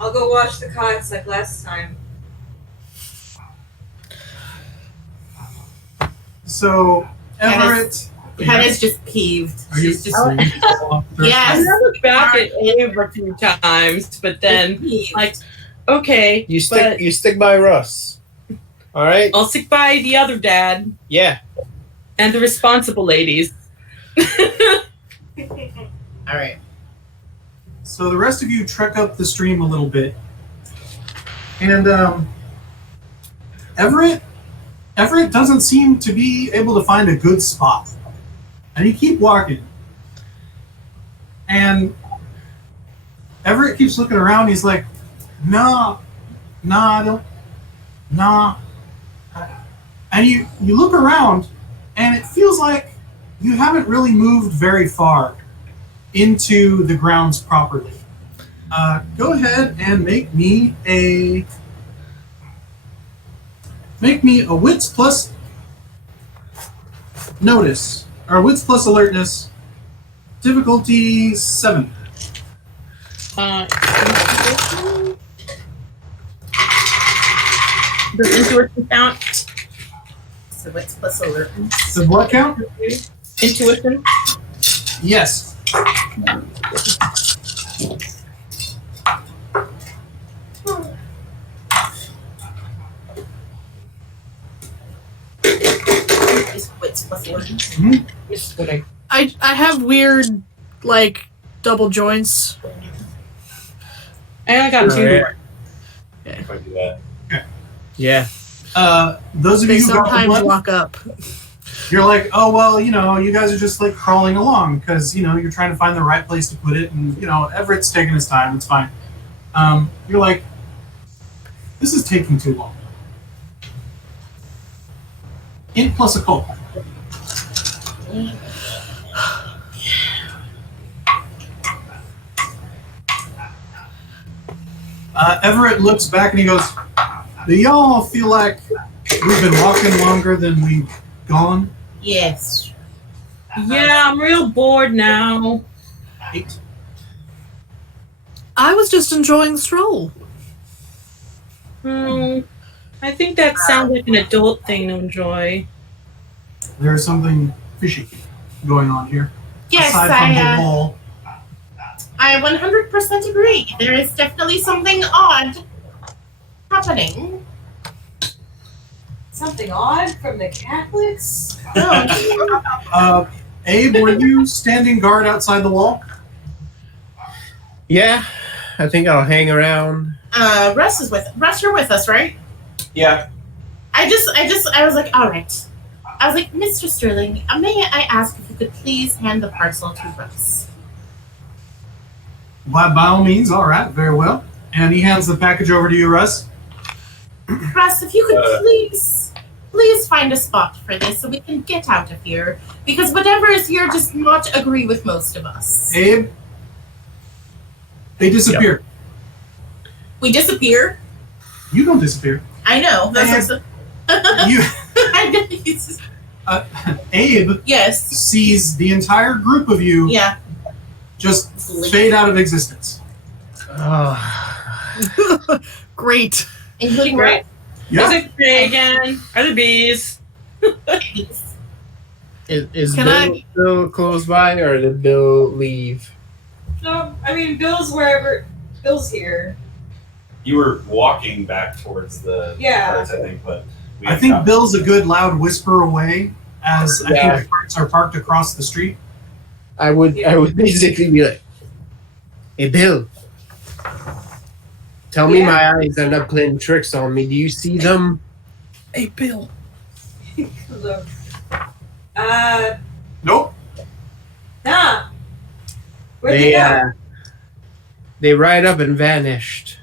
I'll go watch the cots like last time. So Everett, Hannah's just peeved. Are you- She's just I yes. looked back at Abe a few times, but then peeved. like, okay, You but stick by Russ. All right? I'll stick by the other dad Yeah. and the responsible ladies. All right. So the rest of you trek up the stream a little bit, and Everett doesn't seem to be able to find a good spot, and you keep walking, and Everett keeps looking around. He's like, "Nah, I don't, nah," and you look around, and it feels like you haven't really moved very far into the grounds properly. Go ahead and make me a wits plus notice, or wits plus alertness, difficulty 7. Does intuition count? So what's plus alertness? Does what count? Intuition? Yes. Is wits plus alertness? This is what I. I have weird, like, double joints. And I got two. Alright. If I do that. Yeah. Those of They you who got the sometimes blood, walk up. you're like, oh well, you guys are just like crawling along because you're trying to find the right place to put it, and Everett's taking his time. It's fine. You're like, this is taking too long. Int plus occult. Everett looks back and he goes, "Do y'all feel like we've been walking longer than we've gone?" Yes. Yeah, I'm real bored now. 8. I was just enjoying the stroll. I think that sounds like an adult thing to enjoy. There's something fishy going on here. Yes, Aside from the wall. I 100% agree. There is definitely something odd happening. Something odd from the Catholics? Abe, were you standing guard outside the wall? Yeah. I think I'll hang around. Russ, you're with us, right? Yeah. I was like, all right. I was like, Mr. Sterling, may I ask if you could please hand the parcel to Russ? By all means, all right, very well. And he hands the package over to you, Russ. Russ, if you could please please find a spot for this so we can get out of here. Because whatever is here does not agree with most of us. Abe, they disappear. We disappear. You don't disappear. I know. That's Abe, you. Abe Yes. sees the entire group of you Yeah. just fade out of existence. Great. Including Great. Yep. Is it Faye again? Are the bees? rats. Is Can Bill I- still close by, or did Bill leave? No, I mean Bill's wherever. Bill's here. You were walking back towards the Yeah. carts, I think, but we I haven't think gotten- Bill's a good loud whisper away, as I Yeah. think the carts are parked across the street. I would basically be like, "Hey, Bill, tell me Yeah. my eyes are not playing tricks on me. Do you see them?" Hey, Bill. Look. Nope. Nah. Where'd they go? They ride up and vanished.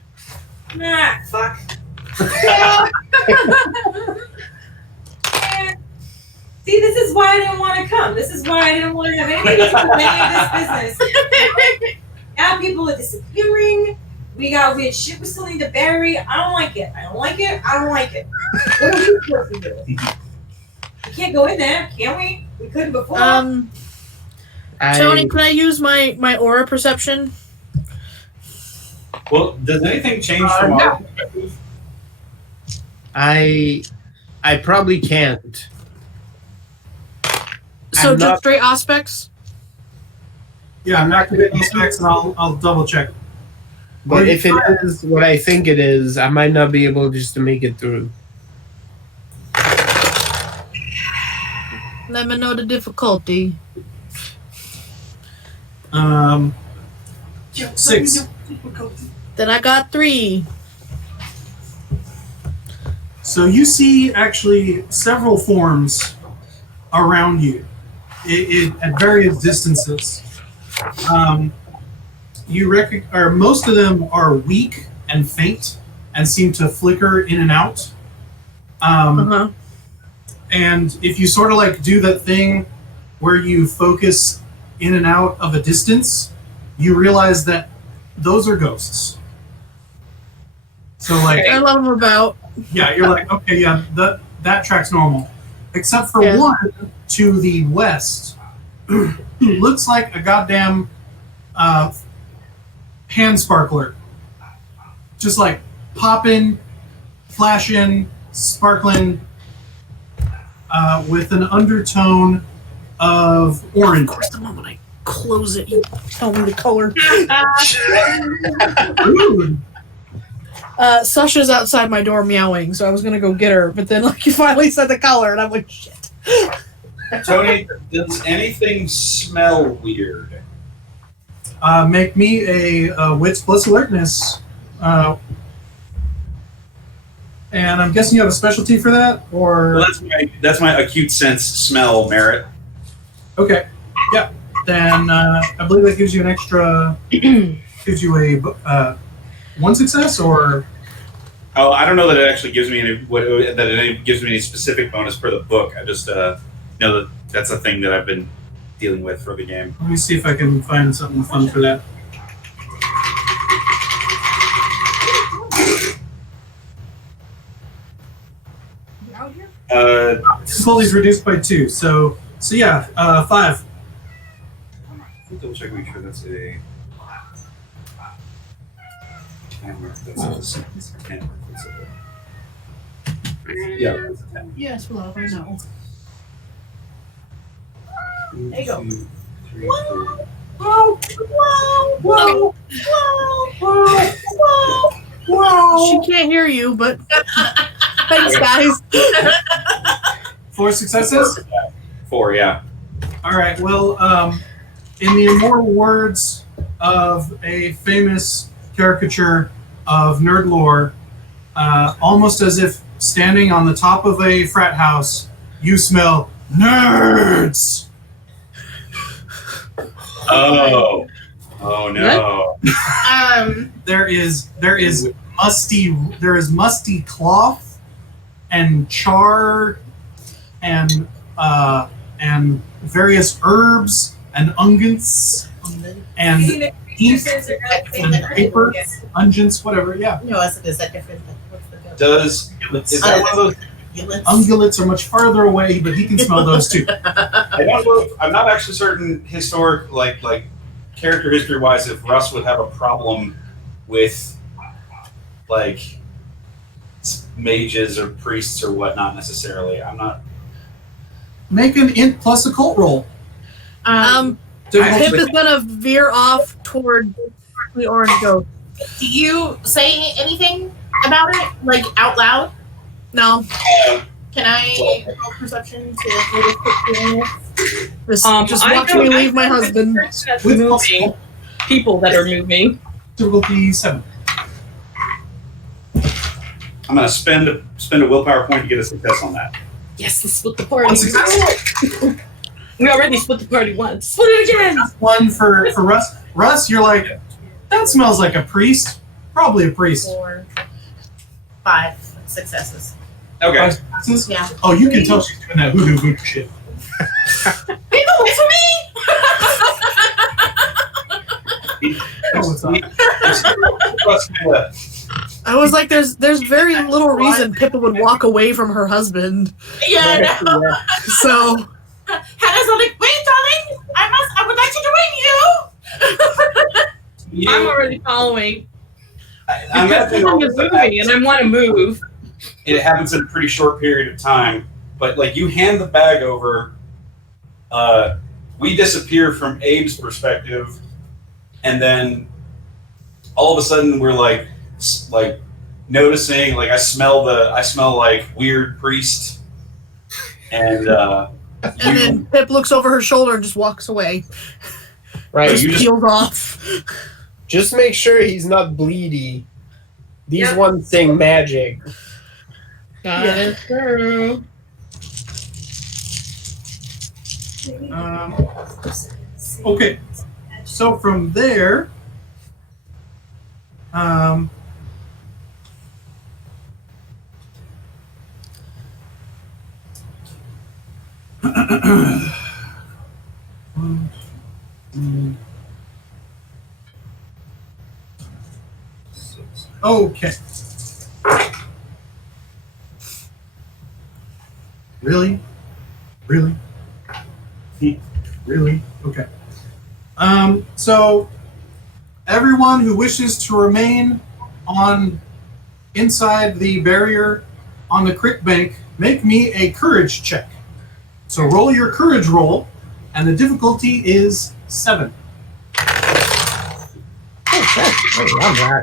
Nah, fuck. Yeah. See, this is why I didn't want to come. This is why I didn't want to have anything to do with any of this business. Now people are disappearing. We got weird shit we still need to bury. I don't like it. I don't like it. I don't like it. What are we supposed to do? We can't go in there, can we? We couldn't before. Tony, can I use my aura perception? Well, does anything change from no. our perspective? I probably can't. So I'm just not- straight aspects? Yeah, I'm activating these specs, and I'll double check. But if it is what I think it is, I might not be able just to make it through. Let me know the difficulty. 6. Then I got 3. So you see actually several forms around you, at various distances. Or most of them are weak and faint and seem to flicker in and out. Uh-huh. And if you sort of like do that thing where you focus in and out of a distance, you realize that those are ghosts. So like, I love them about. yeah, you're like, okay, yeah, that track's normal. Except for Yeah. one to the west, who looks like a goddamn hand sparkler. Just like popping, flashing, sparkling, with an undertone of orange. Of course, the moment I close it, you tell me the color. Rude. Sasha's outside my door meowing, so I was gonna go get her, but then like you finally said the color, and I'm like, shit. Tony, does anything smell weird? Make me a wits plus alertness. And I'm guessing you have a specialty for that, or Well, that's my acute sense smell merit. okay, yeah. Then I believe that gives you an extra, gives you a one success, or Oh, I don't know that it actually gives me any gives me any specific bonus per the book. I just know that that's a thing that I've been dealing with for the game. let me see if I can find something fun for that. Difficulty's reduced by 2, so yeah, 5. Double check, make sure that's a. That's a 10. Yeah. That's a 10. Yes, love, I know. There you go. 2, 3, 4. Whoa! Whoa! Whoa! Whoa! Whoa! She can't hear you, but thanks, guys. 4 successes? 4, yeah. All right. Well, in the immortal words of a famous caricature of nerd lore, almost as if standing on the top of a frat house, you smell nerds. Oh. Oh no. There is musty cloth and char and various herbs and unguents and ink and paper, unguents, whatever. Yeah, No, is that different? What's the good? Is that one of those? ungulates are much farther away, but he can smell those too. I don't know. I'm not actually certain historic, like character history wise, if Russ would have a problem with like mages or priests or whatnot necessarily. I'm not. Make an int plus occult roll. Pip is gonna veer off toward the orange ghost. Do you say anything about it, like out loud? No. Can I roll perception to notice quick? Just I watch know- me I leave my know the husband. person that's With moving, people that are moving. Difficulty 7. I'm gonna spend a willpower point to get a success on that. Yes, let's split the party. One success. We already split the party once. Split it again. One for Russ. Russ, you're like, that smells like a priest. Probably a priest. 4, 5 successes. Okay. 5 successes? Yeah. Oh, you can tell she's doing that voodoo shit. People wait for me. Oh, what's up? I was like, there's very little reason Pippa would walk away from her husband. Yeah. No. So Hannah's like, wait, darling, I would like to join you. I'm already following. I'm Because someone is moving and I want to move. It happens in a pretty short period of time, but like you hand the bag over, we disappear from Abe's perspective, and then all of a sudden we're like noticing, like I smell like weird priest, and then Pip looks over her shoulder and just walks away. Right. Just you just- peels off. Just make sure he's not bleedy. These Yep. ones sing magic. That is true. Okay. So from there, okay. Really? Really? Really? Okay. So everyone who wishes to remain inside the barrier on the creek bank, make me a courage check. So roll your courage roll, and the difficulty is 7. Oh,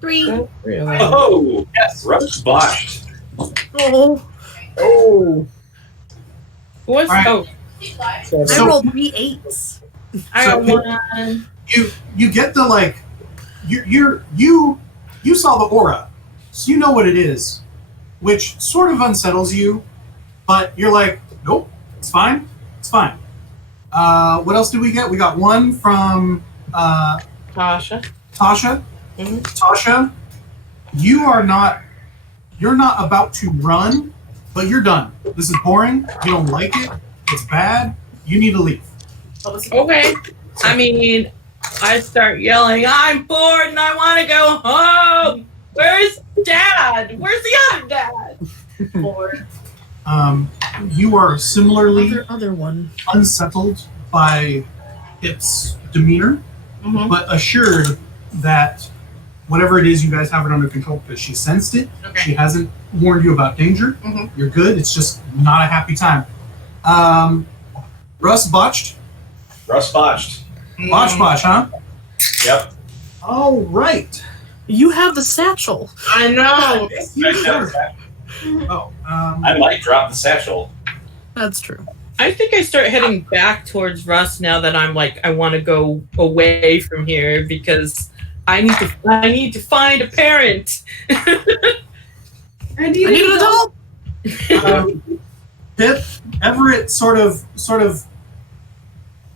3. really? oh yes, Russ botched. Oh, What's All right. oh? I So- rolled 3 8s. I got one. You get the like, you saw the aura, so you know what it is, which sort of unsettles you, but you're like, nope, it's fine, it's fine. What else did we get? We got one from Tasha. Tasha. Mhm. Tasha, you're not about to run, but you're done. This is boring. You don't like it. It's bad. You need to leave. Okay. I mean, I start yelling, I'm bored and I want to go home. Where's Dad? Where's the other dad? Bored. You are similarly Other one. unsettled by its demeanor, Mhm. but assured that whatever it is, you guys have it under control because she sensed it. Okay. She hasn't warned you about danger. Mhm. You're good. It's just not a happy time. Russ botched. Russ botched. Botch, huh? Yep. All right. You have the satchel. I know. Oh, I might drop the satchel. That's true. I think I start heading back towards Russ now that I'm like, I want to go away from here because I need to find a parent. I need an adult. Pip, Everett sort of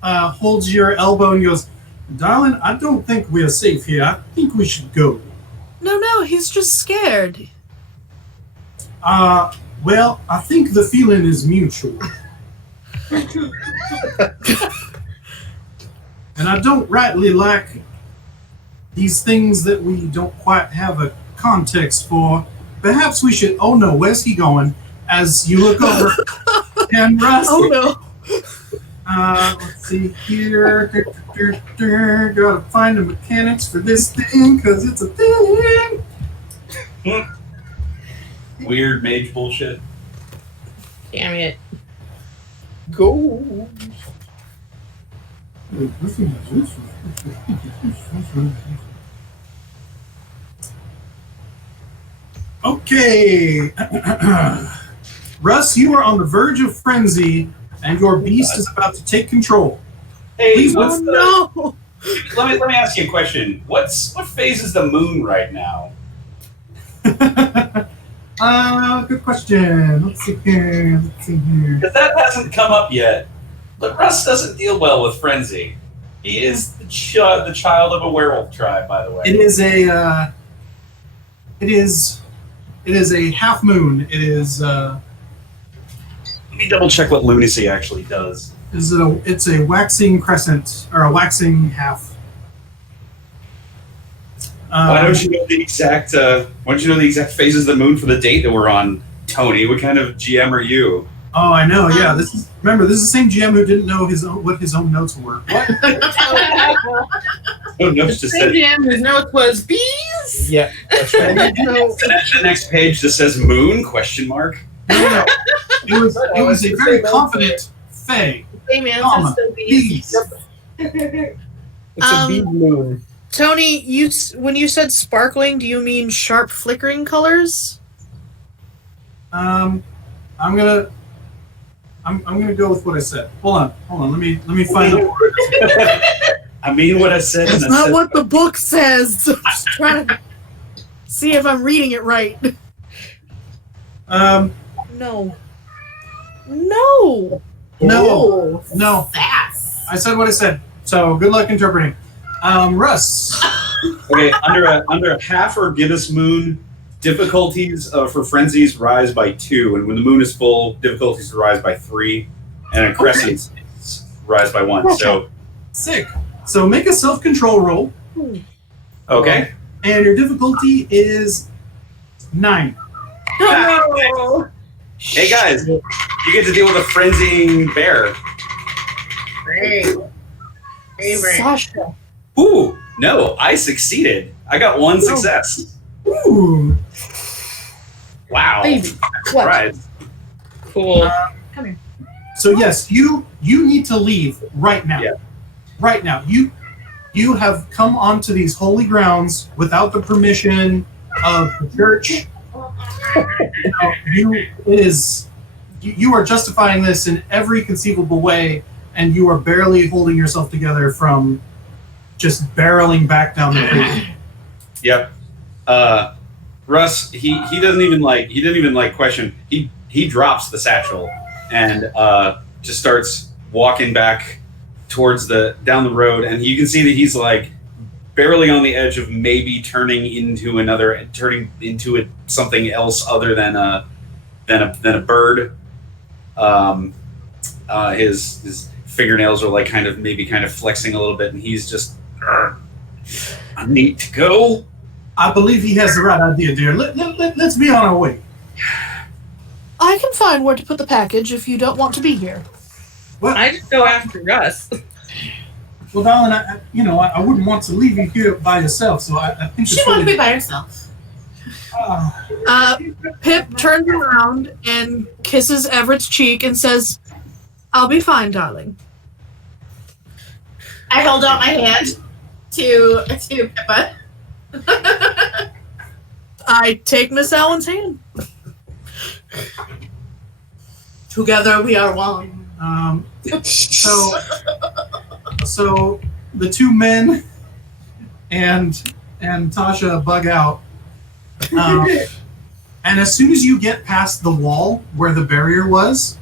holds your elbow and goes, "Darling, I don't think we are safe here. I think we should go." No, he's just scared. Well, I think the feeling is mutual. And I don't rightly like these things that we don't quite have a context for. Perhaps we should... Oh no, where's he going? As you look over... and Russ... Oh no. Let's see here. Gotta find the mechanics for this thing, because it's a thing. Weird mage bullshit. Damn it. Go. Okay. Russ, you are on the verge of frenzy, and your beast is about to take control. Hey, Please, what's the, No. let me ask you a question. What phase is the moon right now? Good question. Let's see here. Because that hasn't come up yet. But Russ doesn't deal well with frenzy. He is the child of a werewolf tribe, by the way. It is a half moon. It is Let me double check what lunacy actually does. it's a waxing crescent or a waxing half. Why don't you know the exact phases of the moon for the date that we're on, Tony? What kind of GM are you? Oh, I know. Yeah, this is the same GM who didn't know what his own notes were. What? Oh, no, just said. GM whose note was bees. Yeah, that's right. The next page just says moon ? No. It was a very confident Fae. Same Comma, answer, so bees. bees. It's a bee moon. Tony, when you said sparkling, do you mean sharp flickering colors? I'm gonna go with what I said. Hold on. Let me find the word. I mean what I said. That's and I not said what the book says. I'm just trying to see if I'm reading it right. No. No. Sass. I said what I said. So good luck interpreting. Russ. Okay, under a half or gibbous moon, difficulties for frenzies rise by 2, and when the moon is full, difficulties rise by 3, and a crescent rise by 1. So Sick. So make a self-control roll, okay. and your difficulty is 9. No. Hey guys, you get to deal with a frenzying bear. Great. Favorite. Sasha. Ooh, no, I succeeded. I got 1 success. Ooh. Wow. Baby. What? Right. Cool. So yes, you need to leave right now. Yeah. Right now. You have come onto these holy grounds without the permission of the church. You are justifying this in every conceivable way, and you are barely holding yourself together from just barreling back down the page. Yep. Russ, he didn't even question. He drops the satchel and just starts walking back towards down the road, and you can see that he's like barely on the edge of maybe turning into something else other than a bird. His fingernails are like kind of flexing a little bit, and he's just, I need to go. I believe he has the right idea, dear. Let's be on our way. I can find where to put the package if you don't want to be here. Well, I just go after Russ. well, darling, I wouldn't want to leave you here by yourself, so I think She wants to be by herself. Pip turns around and kisses Everett's cheek and says, "I'll be fine, darling." I hold out my hand to Pippa. I take Miss Allen's hand. Together we are one. So the two men and Tasha bug out. And as soon as you get past the wall where the barrier was,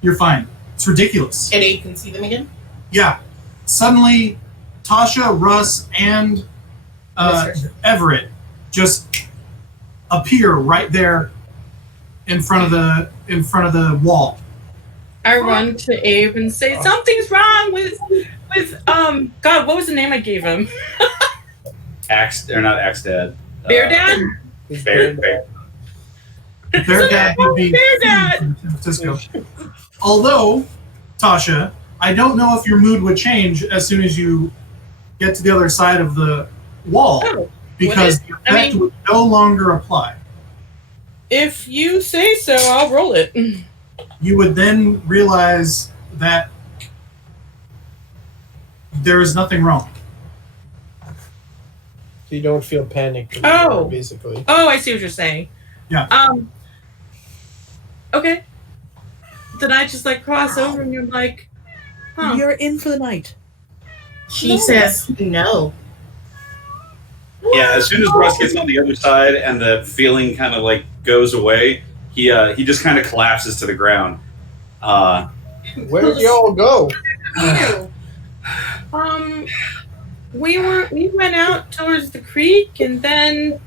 you're fine. It's ridiculous. And you can see them again? Yeah. Suddenly, Tasha, Russ, and Everett just appear right there in front of the wall. I run to Abe and say something's wrong with God. What was the name I gave him? Not Axe Dad. Bear Dad. Bear. Bear Dad would be Bear Dad. from San Francisco. Although, Tasha, I don't know if your mood would change as soon as you get to the other side of the wall, because the effect would no longer apply. If you say so, I'll roll it. You would then realize that there is nothing wrong. So you don't feel panicked Oh. basically. Oh, I see what you're saying. Yeah. Okay. Then I just like cross over and you're like, huh. You're in for the night. She says no. Yeah, as soon as Russ gets on the other side and the feeling kind of like goes away, he just kind of collapses to the ground. Where'd y'all go? We went out towards the creek and then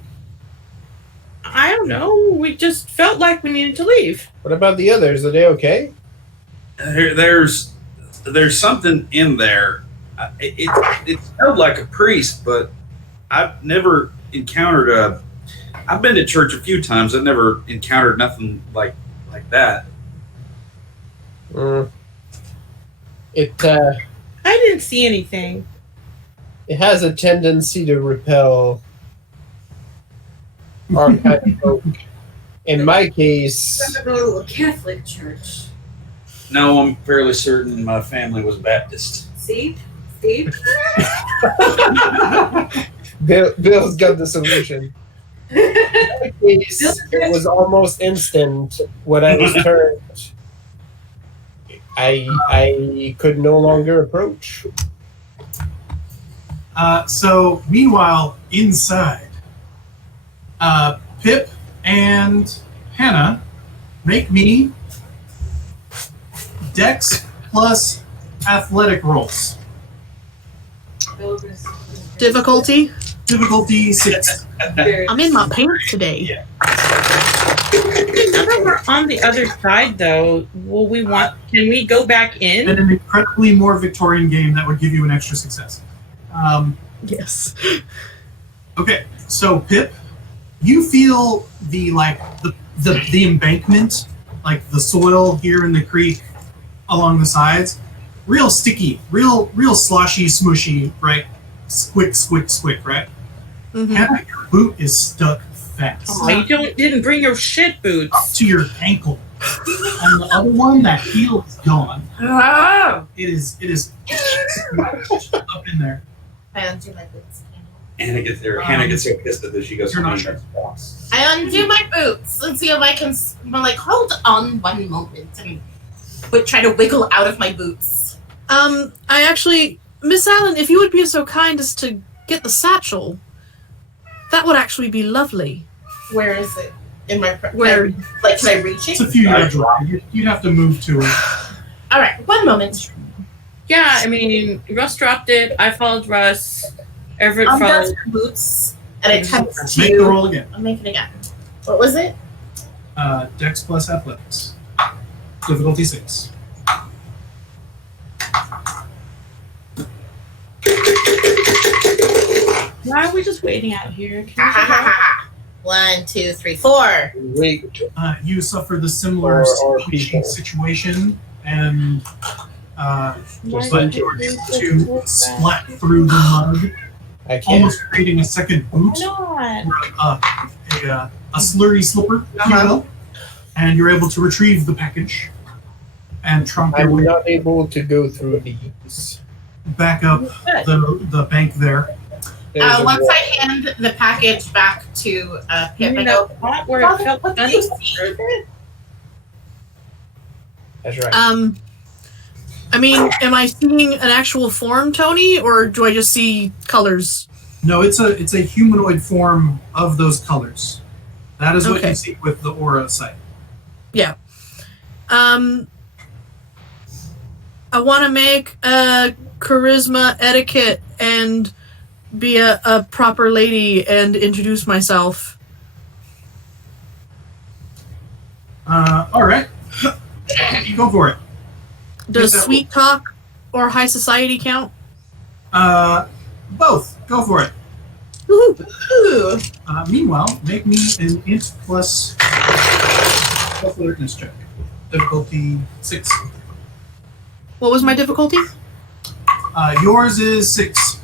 I don't know, we just felt like we needed to leave. What about the others? Are they okay? There's something in there. It smelled like a priest, but I've never encountered I've been to church a few times. I've never encountered nothing like that. It I didn't see anything. it has a tendency to repel our kind of folk. In my case, I'm gonna go to a Catholic church. No, I'm fairly certain my family was Baptist. See? Bill's got the solution. In my case, it was almost instant when I was turned. I could no longer approach. So, meanwhile, inside, Pip and Hannah make me Dex plus athletic rolls. Difficulty? Difficulty 6. I'm in my pants today. Yeah. Now that we're on the other side, though, can we go back in? And an incredibly more Victorian game that would give you an extra success. Yes. Okay, so Pip, you feel the embankment, like the soil here in the creek along the sides, real sticky, real sloshy, smushy, right? Squick, squick, squick, right? Mm-hmm. Hannah, your boot is stuck fast. Oh, you didn't bring your shit boots. Up to your ankle. And the other one, that heel is gone. Oh. It is up in there. I undo my boots. Hannah gets so pissed at this, she goes, You're not sure. I undo my boots and see if I can. I'm like, hold on one moment, and would try to wiggle out of my boots. I actually, Miss Allen, if you would be so kind as to get the satchel, that would actually be lovely. Where is it? In my Where? can I reach it? It's a few yards away. You'd have to move to it. All right, one moment. Yeah, I mean, Russ dropped it. I followed Russ. Everett Undo followed. my boots and attempt Make the to. roll again. I'll make it again. What was it? Dex plus athletics. Difficulty 6. Why are we just waiting out here? Ha ha ha ha. 1, 2, 3, 4. Wait. You suffer the similar Or people. situation, and Just but like you're able to splat through the mud, I can't. almost creating a second boot, Why not? a slurry slipper, if you will, and you're able to retrieve the package and trunk your I'm way not able to go through these. back up the bank there. There's a Once wall. I hand the package back to Pip, I You go, know, spot where it Father, felt what do funny. you see? That's right. I mean, am I seeing an actual form, Tony, or do I just see colors? No, it's a humanoid form of those colors. That is what Okay. you see with the aura sight. Yeah. I want to make a charisma etiquette and be a proper lady and introduce myself. All right. Go for it. Does Yes, that sweet talk or high society count? Both. Go for it. Woohoo! Ooh. Meanwhile, make me an int plus alertness check. Difficulty 6. What was my difficulty? Yours is 6.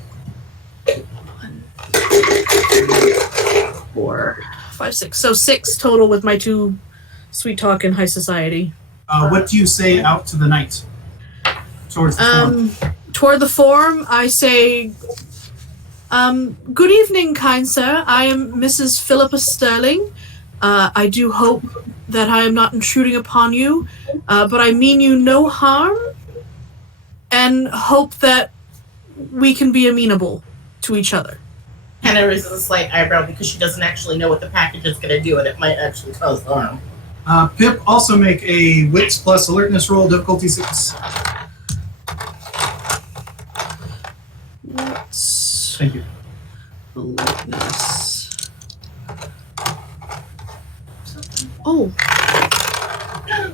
4, 5, 6. So 6 total with my 2 sweet talk and high society. What do you say out to the knight? Towards the form. Toward the form, I say, good evening, kind sir. I am Mrs. Philippa Sterling. I do hope that I am not intruding upon you, but I mean you no harm, and hope that we can be amenable to each other. Hannah raises a slight eyebrow because she doesn't actually know what the package is going to do, and it might actually cause harm. Pip, also make a wits plus alertness roll, difficulty 6. What's Thank you. alertness? Oh,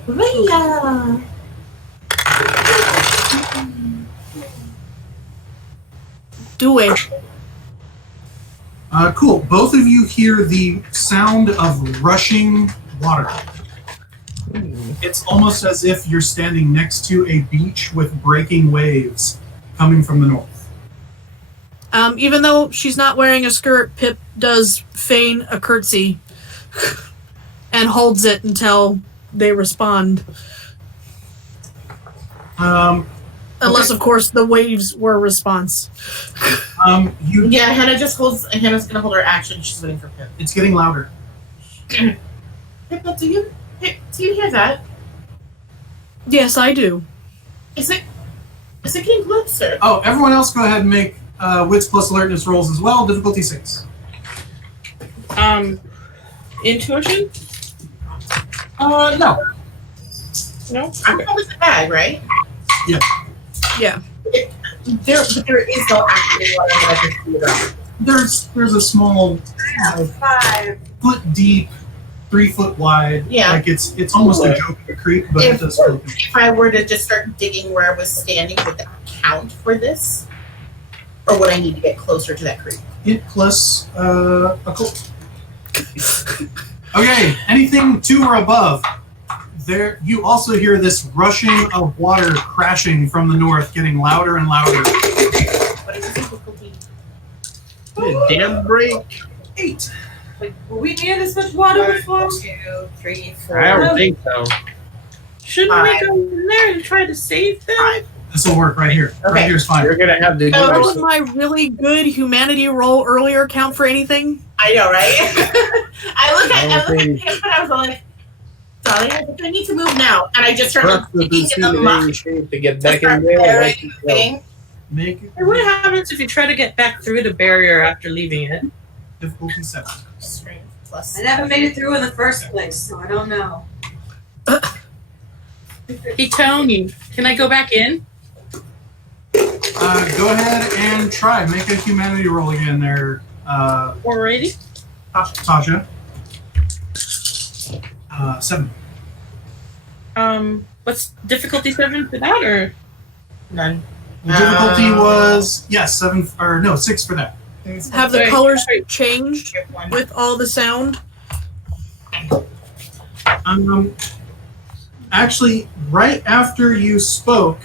Raya! do it. Cool. Both of you hear the sound of rushing water. It's almost as if you're standing next to a beach with breaking waves coming from the north. Even though she's not wearing a skirt, Pip does feign a curtsy and holds it until they respond. Unless, of course, the waves were a response. Yeah, Hannah just holds. Hannah's going to hold her action. She's waiting for Pip. It's getting louder. Pip, do you hear that? Yes, I do. Is it getting closer? Oh, everyone else go ahead and make wits plus alertness rolls as well, difficulty 6. Intuition? No. No? I'm always a bag, right? Yeah. Yeah. There is no actual water that I can see around. There's a small 5. foot deep, 3 foot wide. Yeah. Like it's almost a joke of a creek, but it does float. If I were to just start digging where I was standing, would that count for this? Or would I need to get closer to that creek? Int plus a cult. Okay, anything 2 or above. There, you also hear this rushing of water crashing from the north, getting louder and louder. What is the difficulty? Damn break. 8. Like, were we near this much water before? 2, 3, 4. I don't think so. Shouldn't we go in there and try to save them? 5. This will work right here. Okay. Right here's fine. You're gonna have to Oh, do Would my really good humanity roll earlier count for anything? I know, right? I look at think- him and I was like, darling, I think I need to move now. And I just started Trust the digging in the muck. shape to get back Start in there. burying thing. Make it Hey, what happens if you try to get back through the barrier after leaving it? difficulty 7. Strength plus. I never made it through in the first place, so I don't know. Hey, Tony, can I go back in? Go ahead and try. Make a humanity roll again there, Already? Tasha. 7. What's difficulty 7 for that, or? None. The difficulty was 7 or no 6 for that. Have the Sorry. colors changed Get one. with all the sound? Actually, right after you spoke,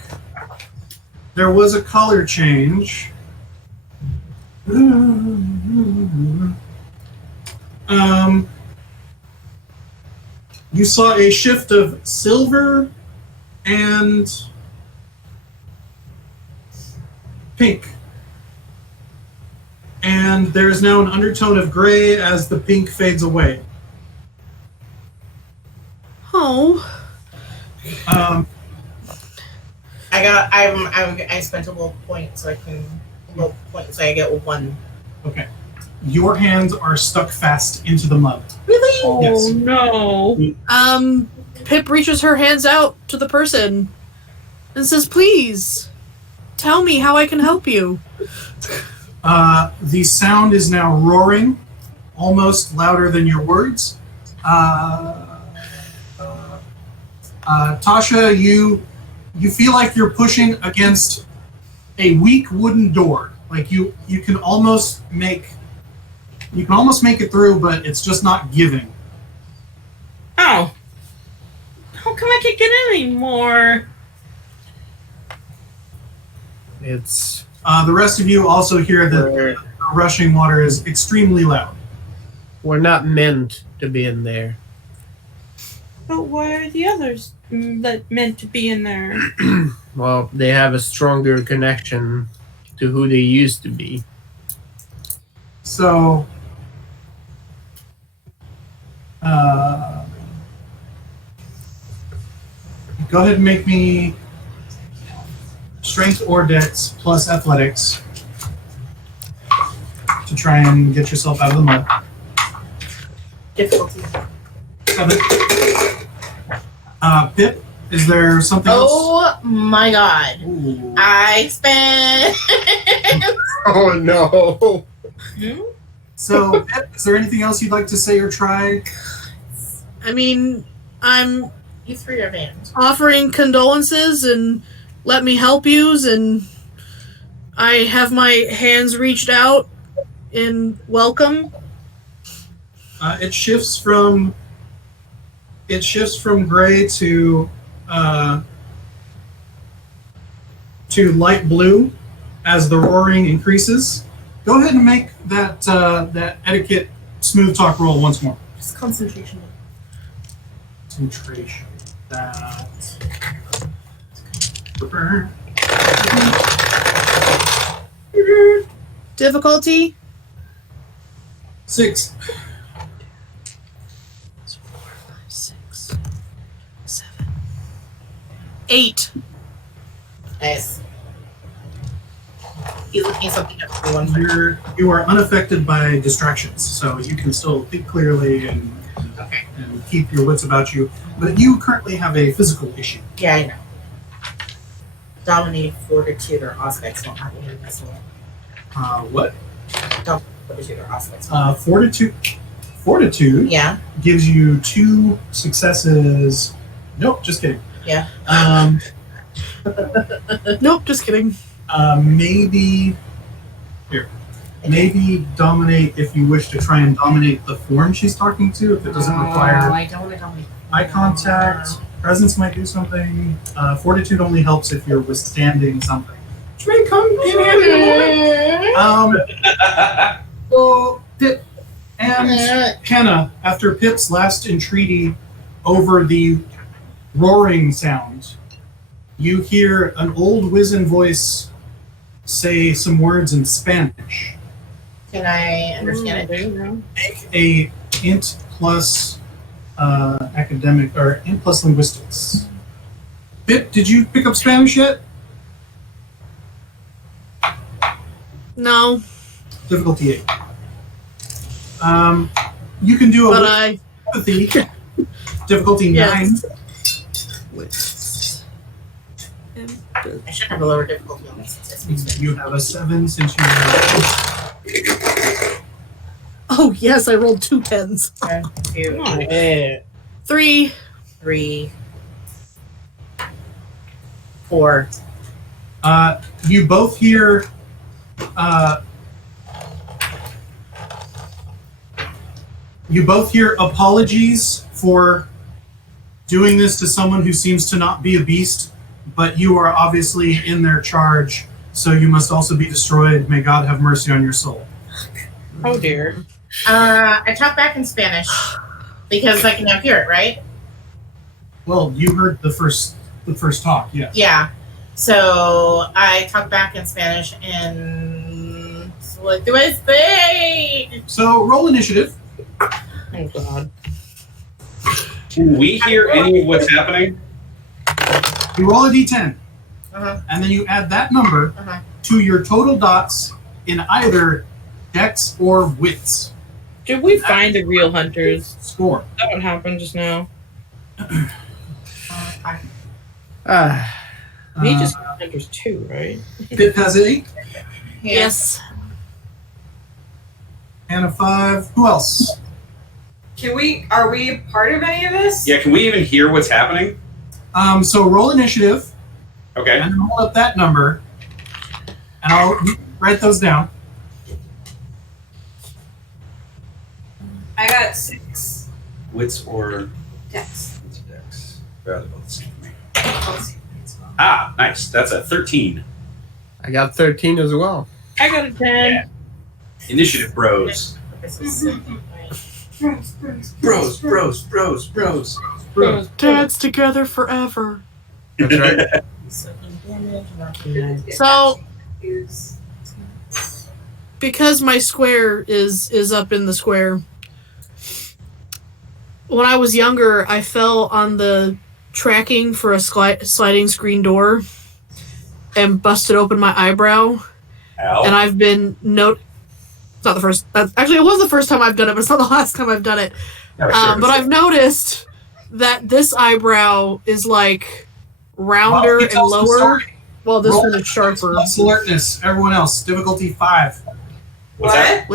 there was a color change. You saw a shift of silver and pink. And there's now an undertone of gray as the pink fades away. Oh. I spent a little point so I can I get 1. Okay. Your hands are stuck fast into the mud. Really? Oh, Yes. no. Pip reaches her hands out to the person and says, please, tell me how I can help you. The sound is now roaring, almost louder than your words. Tasha, you feel like you're pushing against a weak wooden door. Like you can almost make it through, but it's just not giving. Oh. How come I can't get any more? It's The rest of you also hear that the rushing water is extremely loud. we're not meant to be in there. But why are the others that meant to be in there? Well, they have a stronger connection to who they used to be. So, go ahead and make me strength or dex plus athletics to try and get yourself out of the mud. Difficulty. 7. Pip, is there something else? Oh my god. Ooh. I spent. Oh no! So, Pip, is there anything else you'd like to say or try? I mean, I'm You three are banned. offering condolences and let me help yous, and I have my hands reached out in welcome. It shifts from gray to light blue as the roaring increases. Go ahead and make that etiquette smooth talk roll once more. Just concentration. Concentration. That. Difficulty? 6. 4, 5, 6, 7, 8. Nice. He's looking something up for one. You are unaffected by distractions, so you can still think clearly and Okay. keep your wits about you. But you currently have a physical issue. Yeah, I know. Dominate, fortitude, or aspects don't have any of this one. What? Fortitude or aspects. Fortitude Yeah. gives you 2 successes. Nope, just kidding. Yeah. Nope, just kidding. Maybe dominate if you wish to try and dominate the form she's talking to. If it doesn't require I don't want to dominate. eye contact, presence might do something. Fortitude only helps if you're withstanding something, which may come in handy. So Pip and Hannah, after Pip's last entreaty over the roaring sound, you hear an old wizened voice say some words in Spanish. Can I understand it? Make a int plus academic or int plus linguistics. Pip, did you pick up Spanish yet? No, Difficulty 8. You can do a but with I... empathy. Difficulty Yes. 9. I should have a lower difficulty on this statistics. You have a 7 since you have Oh, yes, I rolled 2 10s. 1, 2, Yeah. 3. 3, 4. you both hear apologies for doing this to someone who seems to not be a beast, but you are obviously in their charge, so you must also be destroyed. May God have mercy on your soul. Oh dear. I talk back in Spanish because I can now hear it, right? Well, you heard the first talk, yes. Yeah. So I talk back in Spanish and what do I say? So roll initiative. Oh god. Can we hear any of what's happening? You roll a d10, Uh-huh. and then you add that number Uh-huh. to your total dots in either dex or wits. Did we find the real hunters? Score. That what happened just now. We just found hunters too, right? Pip has 8, Yes. Hannah 5. Who else? Are we part of any of this? Yeah, can we even hear what's happening? So roll initiative, Okay. and then hold up that number, and I'll write those down. I got 6 Wits or decks. Dex? Rather both the same for me. Ah, nice. That's a 13. I got 13 as well. I got a 10. Yeah. Initiative bros. Bros. Dance together forever. That's right. So, because my square is up in the square, when I was younger, I fell on the tracking for a sliding screen door and busted open my eyebrow. Ow. And I've been it's not the first. Actually, it was the first time I've done it, but it's not the last time I've done it. But I've noticed that this eyebrow is like rounder Well, and lower, while this Roll one is sharper. Plus alertness. Everyone else, difficulty 5. What's that?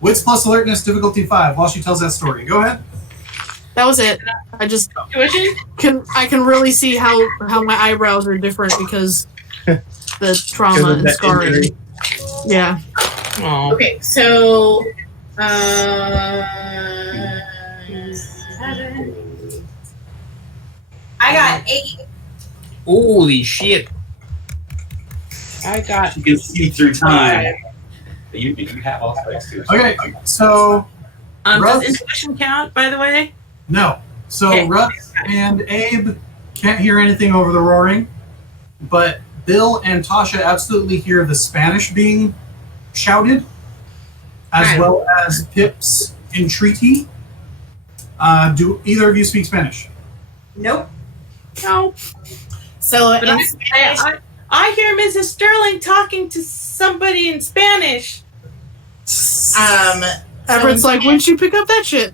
Wits plus alertness, difficulty 5. While she tells that story, go ahead. That was it. I just Tuition? can really see how my eyebrows are different because the trauma Because of and that scarring. injury. Yeah. Oh. Okay, so I got 8. Holy shit. I got You can see through time. You have all specs too. Okay, so Russ? does intuition count, by the way? no. So Okay. Russ and Abe can't hear anything over the roaring, but Bill and Tasha absolutely hear the Spanish being shouted, as Right. well as Pip's entreaty. Do either of you speak Spanish? Nope. No. so But in I hear Mrs. Sterling talking to somebody in Spanish. Everett's like, wouldn't you pick up that shit?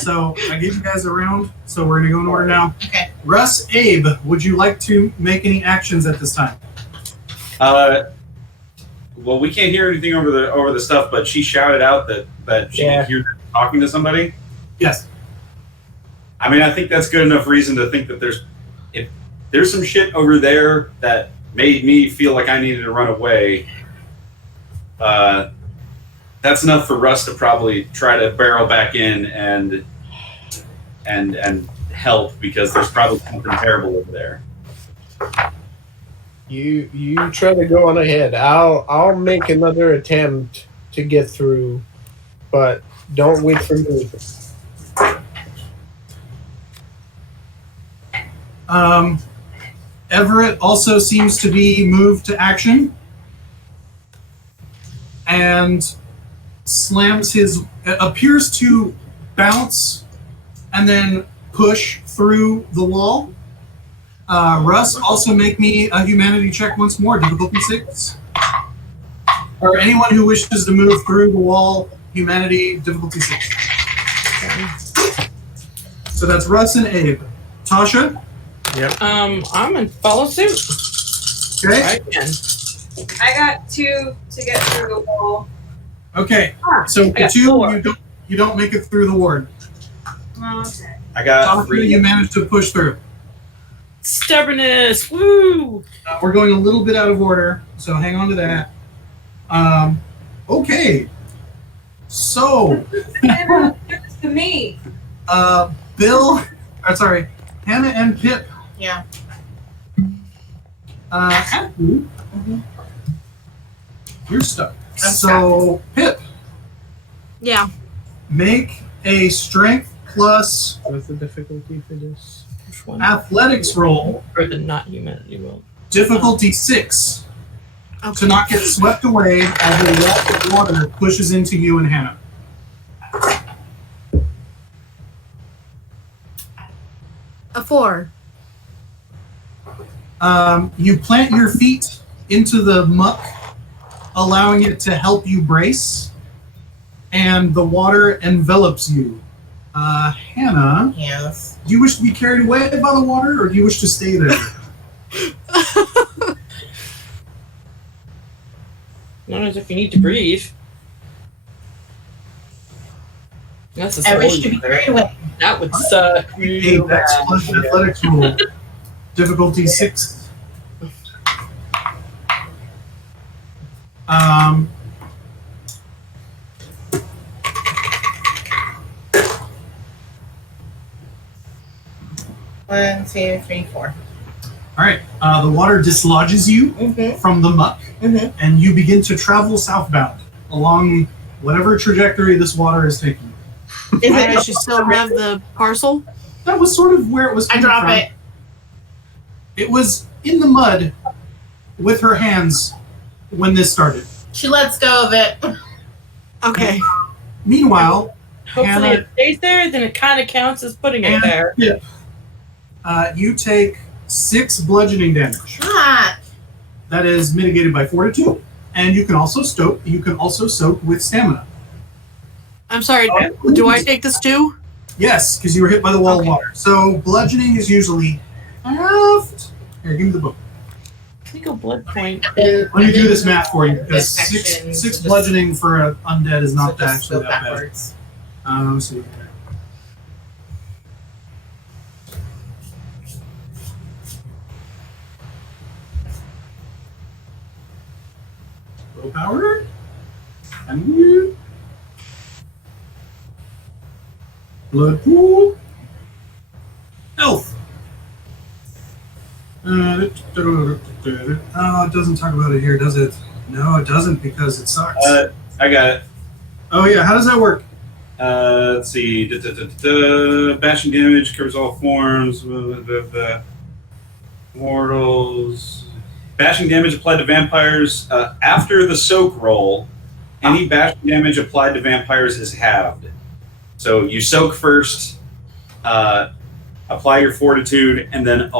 So I gave you guys a round, so we're gonna go in order now. Okay. Russ, Abe, would you like to make any actions at this time? Well, we can't hear anything over the stuff, but she shouted out that she could hear them talking to somebody. Yes. I mean, I think that's good enough reason to think that if there's some shit over there that made me feel like I needed to run away. That's enough for Russ to probably try to barrel back in and help, because there's probably something terrible over there. You try to go on ahead. I'll make another attempt to get through, but don't wait for me. Everett also seems to be moved to action and appears to bounce and then push through the wall. Russ, also make me a humanity check once more, difficulty 6. Or anyone who wishes to move through the wall, humanity, difficulty 6. So that's Russ and Abe. Tasha? I'm gonna follow suit. Okay. I can. I got 2 to get through the wall. Okay. So I got 2, 4. you don't make it through the ward. Okay. I got Tasha, 3. you managed to push through. Stubbornness. Woo! We're going a little bit out of order, so hang on to that. Okay. So, It's to me. Hannah and Pip. Yeah. Actually, you're stuck. So, Pip, Yeah. make a strength plus What's the difficulty for this? Which one? athletics roll, Or the not humanity roll. difficulty 6, to Okay. not get swept away as a wall of water pushes into you and Hannah. A 4. You plant your feet into the muck, allowing it to help you brace, and the water envelops you. Hannah, Yes. do you wish to be carried away by the water, or do you wish to stay there? Not as if you need to breathe. That's the I wish story. to be carried away. That would suck. A real Dex bad. plus athletics roll. Difficulty 6. One, two, three, 4. All right. The water dislodges you Mm-hmm. from the muck, Mm-hmm. and you begin to travel southbound along whatever trajectory this water is taking. Is Does she it? still have the parcel? That was sort of where it was I coming drop from. it. It was in the mud with her hands when this started. She lets go of it. Okay. Meanwhile, Hopefully Hannah- it stays there, then it kind of counts as putting it there. you take 6 bludgeoning damage. Ah, That is mitigated by fortitude, and you can also soak with stamina. I'm sorry. Do I take this too? Yes, because you were hit by the wall of Okay. water. So bludgeoning is usually half. Here, give me the book. Can we go blood point? Let me do this math for you, because This section, six so just- bludgeoning for an undead is so not just actually go that bad. backwards. Let me see. Willpower. And blood pool. Health. Oh, it doesn't talk about it here, does it? No, it doesn't, because it sucks. I got it. Oh yeah, how does that work? Let's see. Bashing damage covers all forms. Mortals. Bashing damage applied to vampires after the soak roll. Any bashing damage applied to vampires is halved. So you soak first, apply your fortitude, and then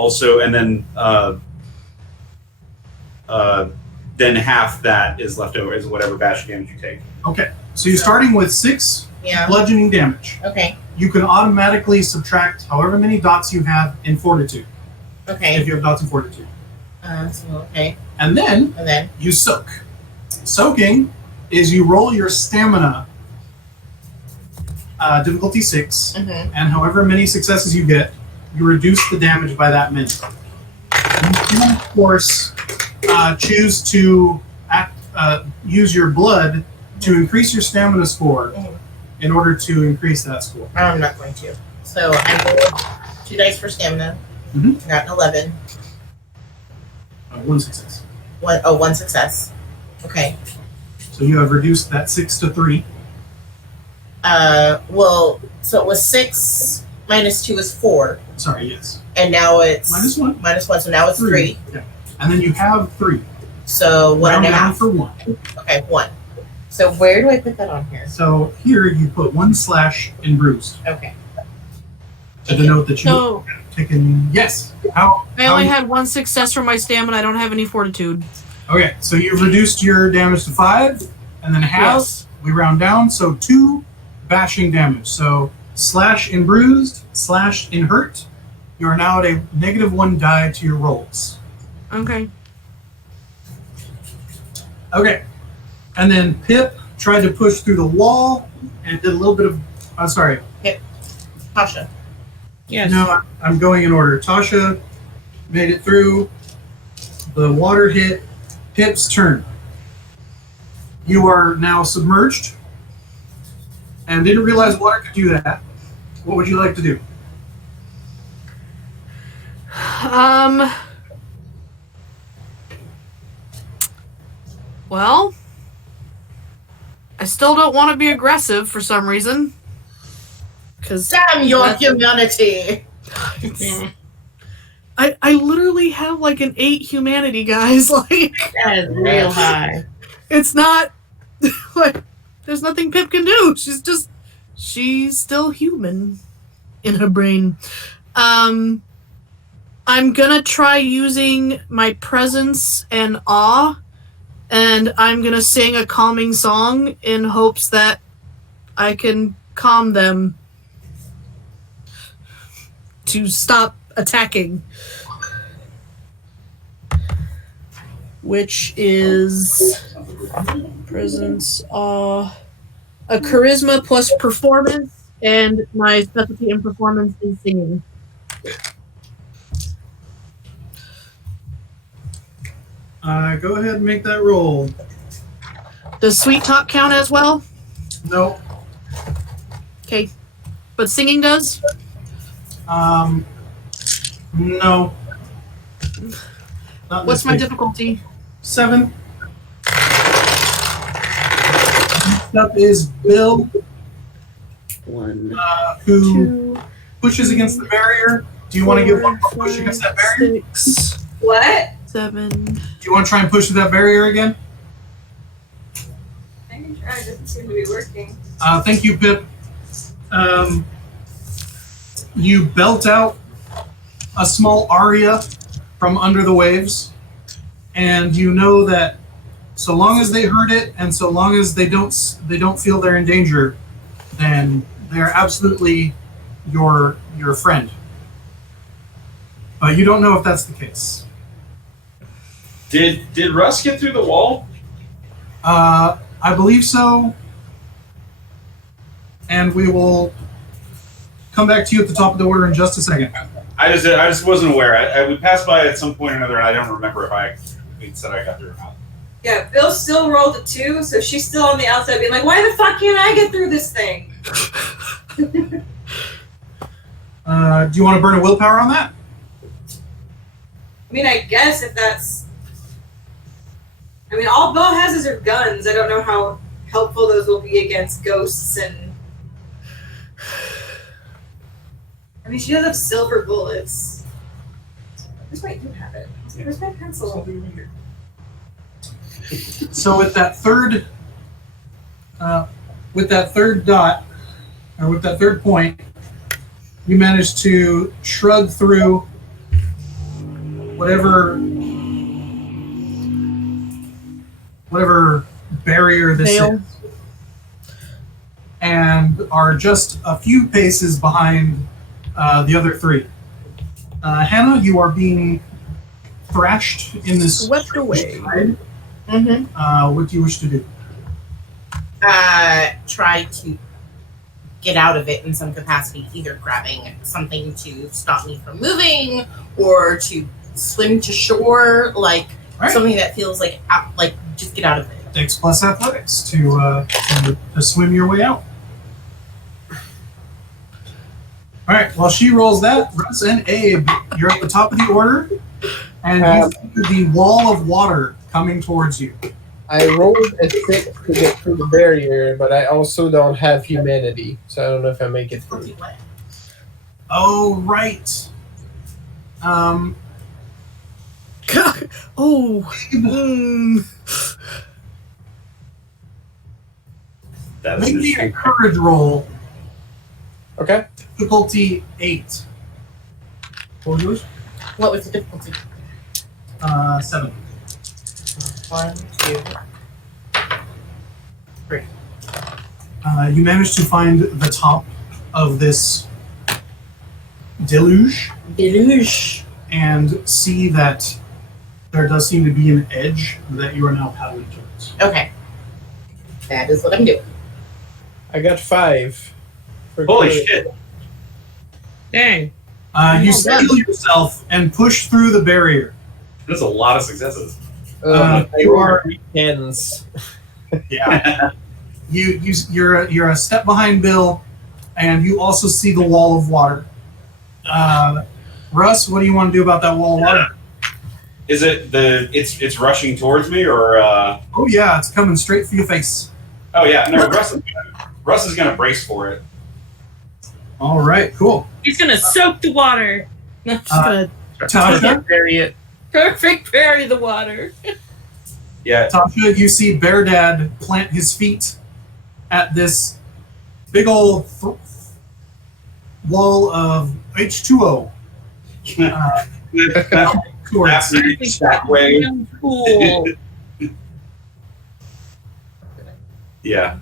then half that is left over is whatever bashing damage you take. Okay, so you're starting with 6 Yeah. bludgeoning damage. Okay. You can automatically subtract however many dots you have in fortitude, if Okay. you have dots in fortitude. Okay. And then And then. you soak. Soaking is you roll your stamina, difficulty 6, Mm-hmm. and however many successes you get, you reduce the damage by that many. You can, of course, choose to use your blood to increase your stamina score Mhm. in order to increase that score. I'm not going to. So I rolled 2 dice for stamina. Mhm. I got an 11. 1 success. One success. Okay. So you have reduced that 6 to 3. Well, so it was 6 minus 2 is 4, Sorry, yes. and now it's Minus 1. minus 1, so now it's 3. Yeah. And then you have 3. So one Round and a down half. for 1. Okay, 1. So where do I put that on here? So here you put 1 slash in bruised Okay. to denote that you So taken. Yes. How? I only had 1 success from my stamina. I don't have any fortitude. Okay, so you've reduced your damage to 5, and then half. Yes. We round down, so 2 bashing damage. So slash in bruised, slash in hurt. You are now at a -1 die to your rolls. Okay. Okay, and then Pip tried to push through the wall and did a little bit of. Sorry. Tasha. Yes. No, I'm going in order. Tasha made it through. The water hit. Pip's turn. You are now submerged and didn't realize water could do that. What would you like to do? Well, I still don't want to be aggressive for some reason. Because Damn your That's- humanity! I literally have like an 8 humanity, guys. Like, That is real high. it's not like there's nothing Pip can do. She's still human in her brain. I'm gonna try using my presence and awe, and I'm gonna sing a calming song in hopes that I can calm them to stop attacking. Which is presence, awe, a charisma plus performance and my specialty in performance is singing. Go ahead and make that roll. Does sweet talk count as well? No. Okay. But singing does? No. Not What's this my big. difficulty? 7. Next up is Bill, 1, who 2, pushes against the barrier. Do you want to give one more push against that barrier? 6, What? 7. Do you want to try and push through that barrier again? I can try. It doesn't seem to be working. Thank you, Pip. You belt out a small aria from under the waves, and you know that so long as they heard it, and so long as they don't feel they're in danger, then they're absolutely your friend. But you don't know if that's the case. Did Russ get through the wall? I believe so. And we will come back to you at the top of the order in just a second. I just wasn't aware. We passed by at some point or another, and I don't remember if I said I got through or not. Yeah, Bill still rolled a 2, so she's still on the outside being like, why the fuck can't I get through this thing? Do you want to burn a willpower on that? I mean, I guess if that's... I mean, all Bill has is her guns. I don't know how helpful those will be against ghosts and... I mean, she does have silver bullets. Where's my... I do have it. Where's my pencil? So with that third dot, or with that third point, you manage to shrug through whatever barrier this Veil. is, and are just a few paces behind the other three. Hannah, you are being thrashed in this Swept away. tide. Mm-hmm. What do you wish to do? Try to get out of it in some capacity, either grabbing something to stop me from moving or to swim to shore, like Right. something that feels like just get out of it. Dex plus athletics to swim your way out. All right. While she rolls that, Russ and Abe, you're at the top of the order, and you see the wall of water coming towards you. I rolled a 6 to get through the barrier, but I also don't have humanity, so I don't know if I make it through. Oh, right. Oh. That's Make me a interesting. courage roll. Okay. Difficulty 8. What was yours? What was the difficulty? 7. 1, 2. You managed to find the top of this deluge and see that there does seem to be an edge that you are now paddling towards. Okay. That is what I'm doing. I got 5. for Holy courage. shit! Dang. You steel yourself and push through the barrier. That's a lot of successes. You are Ends. yeah. You're a step behind Bill, and you also see the wall of water. Russ, what do you want to do about that wall of water? Is it it's rushing towards me or? Oh yeah, it's coming straight for your face. Oh yeah, no. Russ is gonna brace for it. All right, cool. He's gonna soak the water. Just gonna Tasha, Bury it. Perfect bury the water. Yeah. Tasha, you see Bear Dad plant his feet at this big old wall of H2O. Towards That way. Cool. Yeah.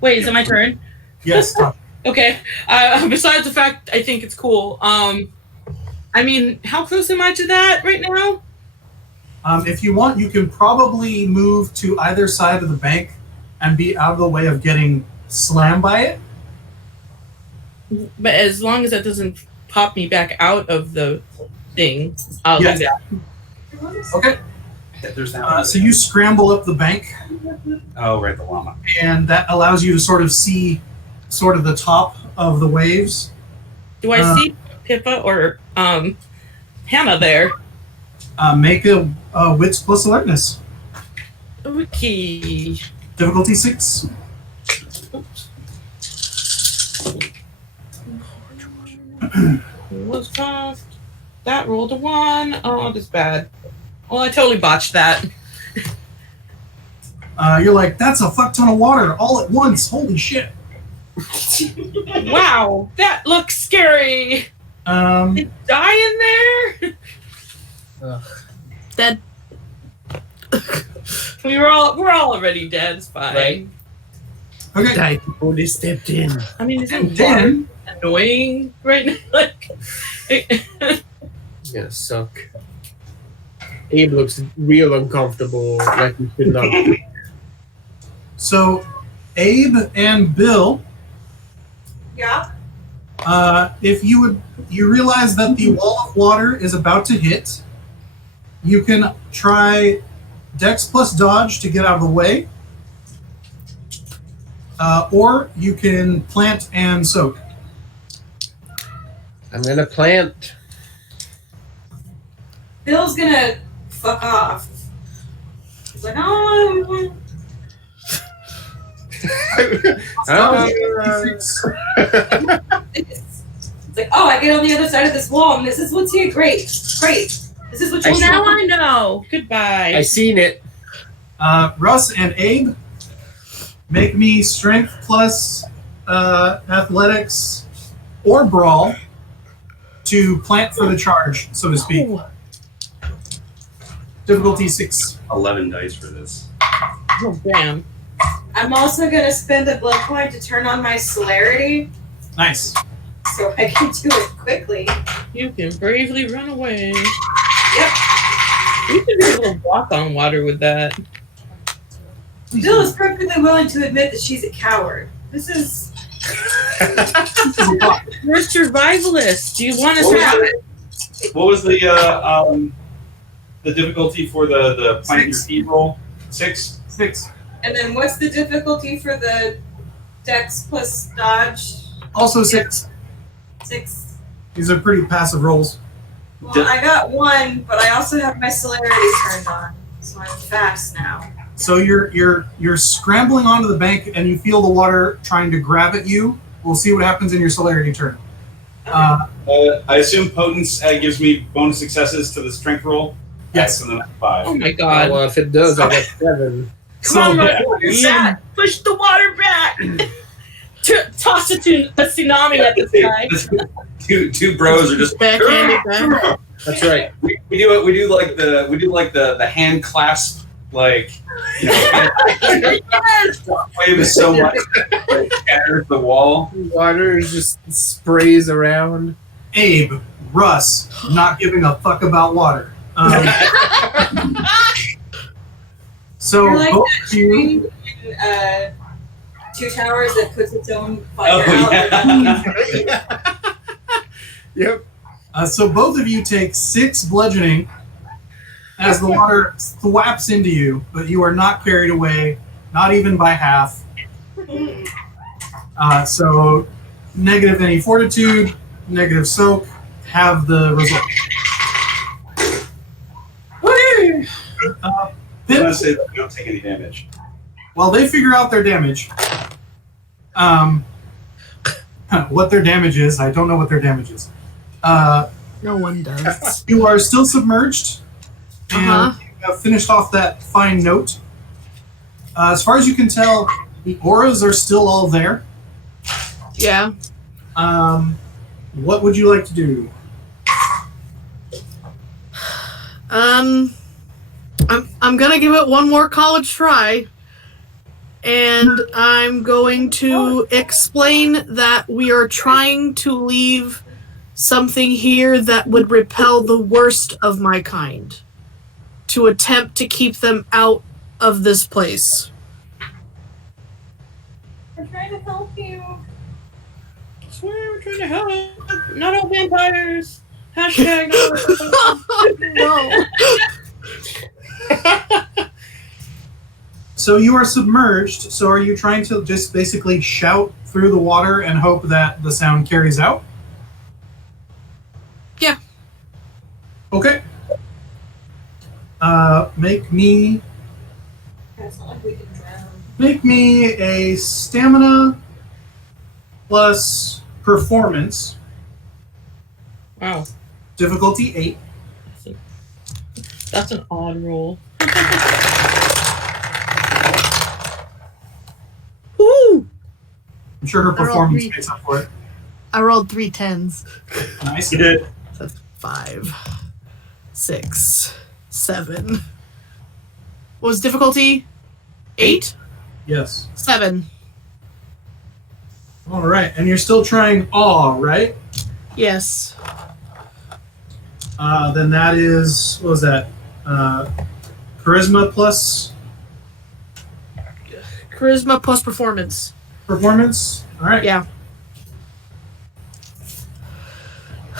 Wait, is it my turn? yes, Tasha. Okay. Besides the fact I think it's cool. I mean, how close am I to that right now? If you want, you can probably move to either side of the bank and be out of the way of getting slammed by it. But as long as that doesn't pop me back out of the thing, I'll Yes. do that. Okay. There's that. So you scramble up the bank, Oh, right, the llama. and that allows you to sort of see sort of the top of the waves. Do I see Pippa or Hannah there? Make a wits plus alertness. Okay. Difficulty 6. Was tough. That rolled a 1. Oh, that's bad. Well, I totally botched that. You're like, that's a fuck ton of water all at once. Holy shit. Wow, that looks scary. Die in there? Dead. We're all already dead. It's fine. Right. Okay. Died before they stepped in. I mean, isn't And then annoying right now? Like, Gonna suck. Abe looks real uncomfortable, like he should not. So, Abe and Bill, Yeah. if you realize that the wall of water is about to hit, you can try Dex plus Dodge to get out of the way, or you can plant and soak. I'm gonna plant. Bill's gonna fuck off. He's like, oh. Six. It's like, oh, I get on the other side of this wall, and this is what's here. Great. This is what I you see. now want. I know. Goodbye. I seen it. Russ and Abe, make me strength plus athletics or brawl to plant for the charge, so to speak. Difficulty 6. 11 dice for this. Oh, damn. I'm also gonna spend a blood point to turn on my celerity, Nice. so I can do it quickly. You can bravely run away. Yep. You can do a little walk on water with that. Bill is perfectly willing to admit that she's a coward. This is We're survivalists. Do you want us What to have was, it? what was the difficulty for the plant your 6. feet roll? 6? 6. And then what's the difficulty for the Dex plus Dodge? Also 6. 6. These are pretty passive rolls. Well, I got 1, but I also have my celerity turned on, so I'm fast now. So you're scrambling onto the bank and you feel the water trying to grab at you. We'll see what happens in your celerity turn. I assume Potence gives me bonus successes to the strength roll? Yes. And then 5. Oh my god. Well, if it does, I got 7. So Come on, yeah, back. Push the water back. Toss it to a tsunami at the sky. Two bros are just Backhanded back. That's right. we do like the hand clasp, like, you know, Yes. wave is so much it shatters the wall. Water just sprays around. Abe, Russ, not giving a fuck about water. So You're like both that of you, tree in Two Towers that puts its own fire Oh, out. yeah. Yep. so both of you take 6 bludgeoning as the water thwaps into you, but you are not carried away, not even by half. So negative any fortitude, negative soak, have the result. I'm Pip, gonna say that we don't take any damage. while they figure out their damage, what their damage is, I don't know what their damage is. No one does. You are still submerged, and Uh-huh. you have finished off that fine note. As far as you can tell, the auras are still all there. Yeah. What would you like to do? I'm gonna give it one more college try, and I'm going to explain that we are trying to leave something here that would repel the worst of my kind, to attempt to keep them out of this place. I'm trying to help you. swear we're trying to help. Not all vampires. Hashtag not No. So you are submerged. So are you trying to just basically shout through the water and hope that the sound carries out? Yeah. Okay. Make me It's not like we can drown. Make me a stamina plus performance, Wow. difficulty 8. That's an odd roll. Woo! I'm sure her They're all performance three. makes up for it. I rolled 3 10s. Nice. You did. So that's 5, 6, 7. What was difficulty? 8? Yes. 7. All right, and you're still trying awe, right? Yes. Then that is, what was that? Charisma plus Charisma plus performance. performance. All right. Yeah.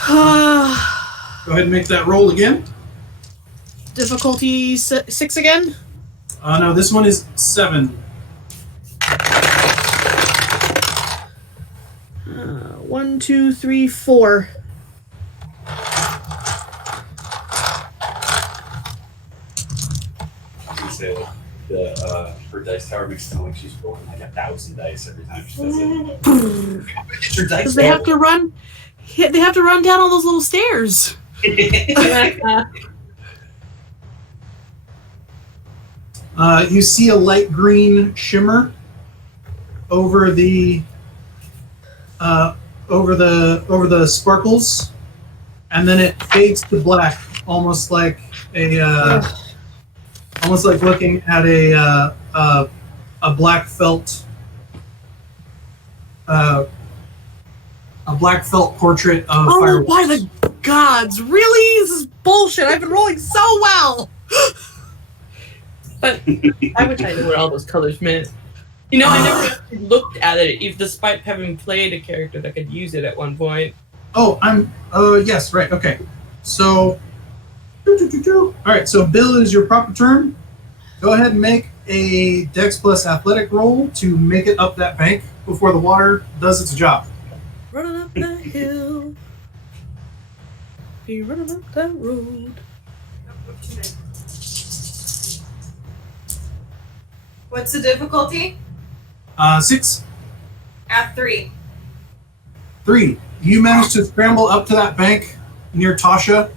Go ahead and make that roll again. Difficulty 6 again? No, this one is 7. 1, 2, 3, 4. I was gonna say like her dice tower makes it sound like she's rolling like 1,000 dice every time she does it. It's her dice Because they have to run. They have to run down all those little stairs. You see a light green shimmer over the sparkles, and then it fades to black, almost like looking at a black felt portrait of Oh, fireworks. by the gods! Really? This is bullshit. I've been rolling so well. But I wish I knew what all those colors meant. You know, I never actually looked at it, even despite having played a character that could use it at one point. Oh, yes, right, okay. So, all right, so Bill, it is your proper turn. Go ahead and make a Dex plus Athletic roll to make it up that bank before the water does its job. Running up that hill. Be running up that road. What's the difficulty? 6. At 3. 3. You managed to scramble up to that bank near Tasha,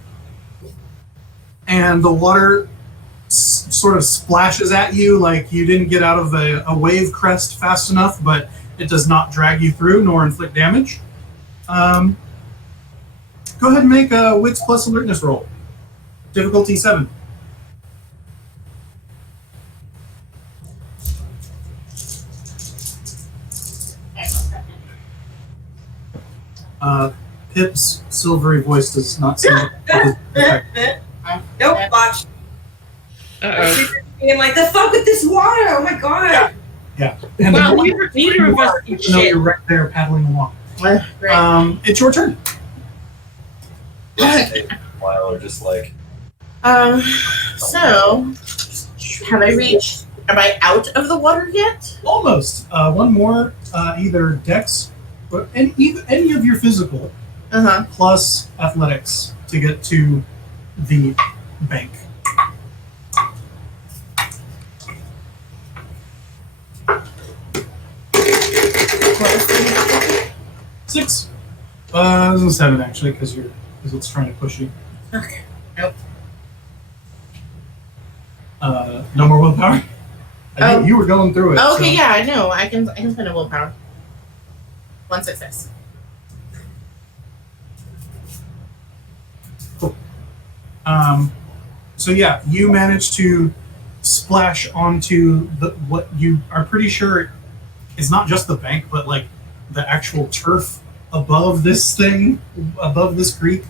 and the water sort of splashes at you like you didn't get out of a wave crest fast enough, but it does not drag you through nor inflict damage. Go ahead and make a Wits plus Alertness roll. Difficulty 7. Pip's silvery voice does not seem to Nope, watch. Uh-oh. I'm like, the fuck with this water? Oh my god. Yeah. And Well, the neither of us do even though shit. you're right there paddling along. Right. It's your turn. While or just like So, have I reached? Am I out of the water yet? Almost. One more, either Dex, or any of your physical, plus athletics to get to the bank. Six. This is 7 actually, because it's trying to push you. Okay. Nope. No more willpower. I knew Oh. you were going through it. Okay, so. yeah, I know. I can spend a willpower. 1 success. So yeah, you managed to splash onto what you are pretty sure is not just the bank, but like the actual turf above this thing, above this creek,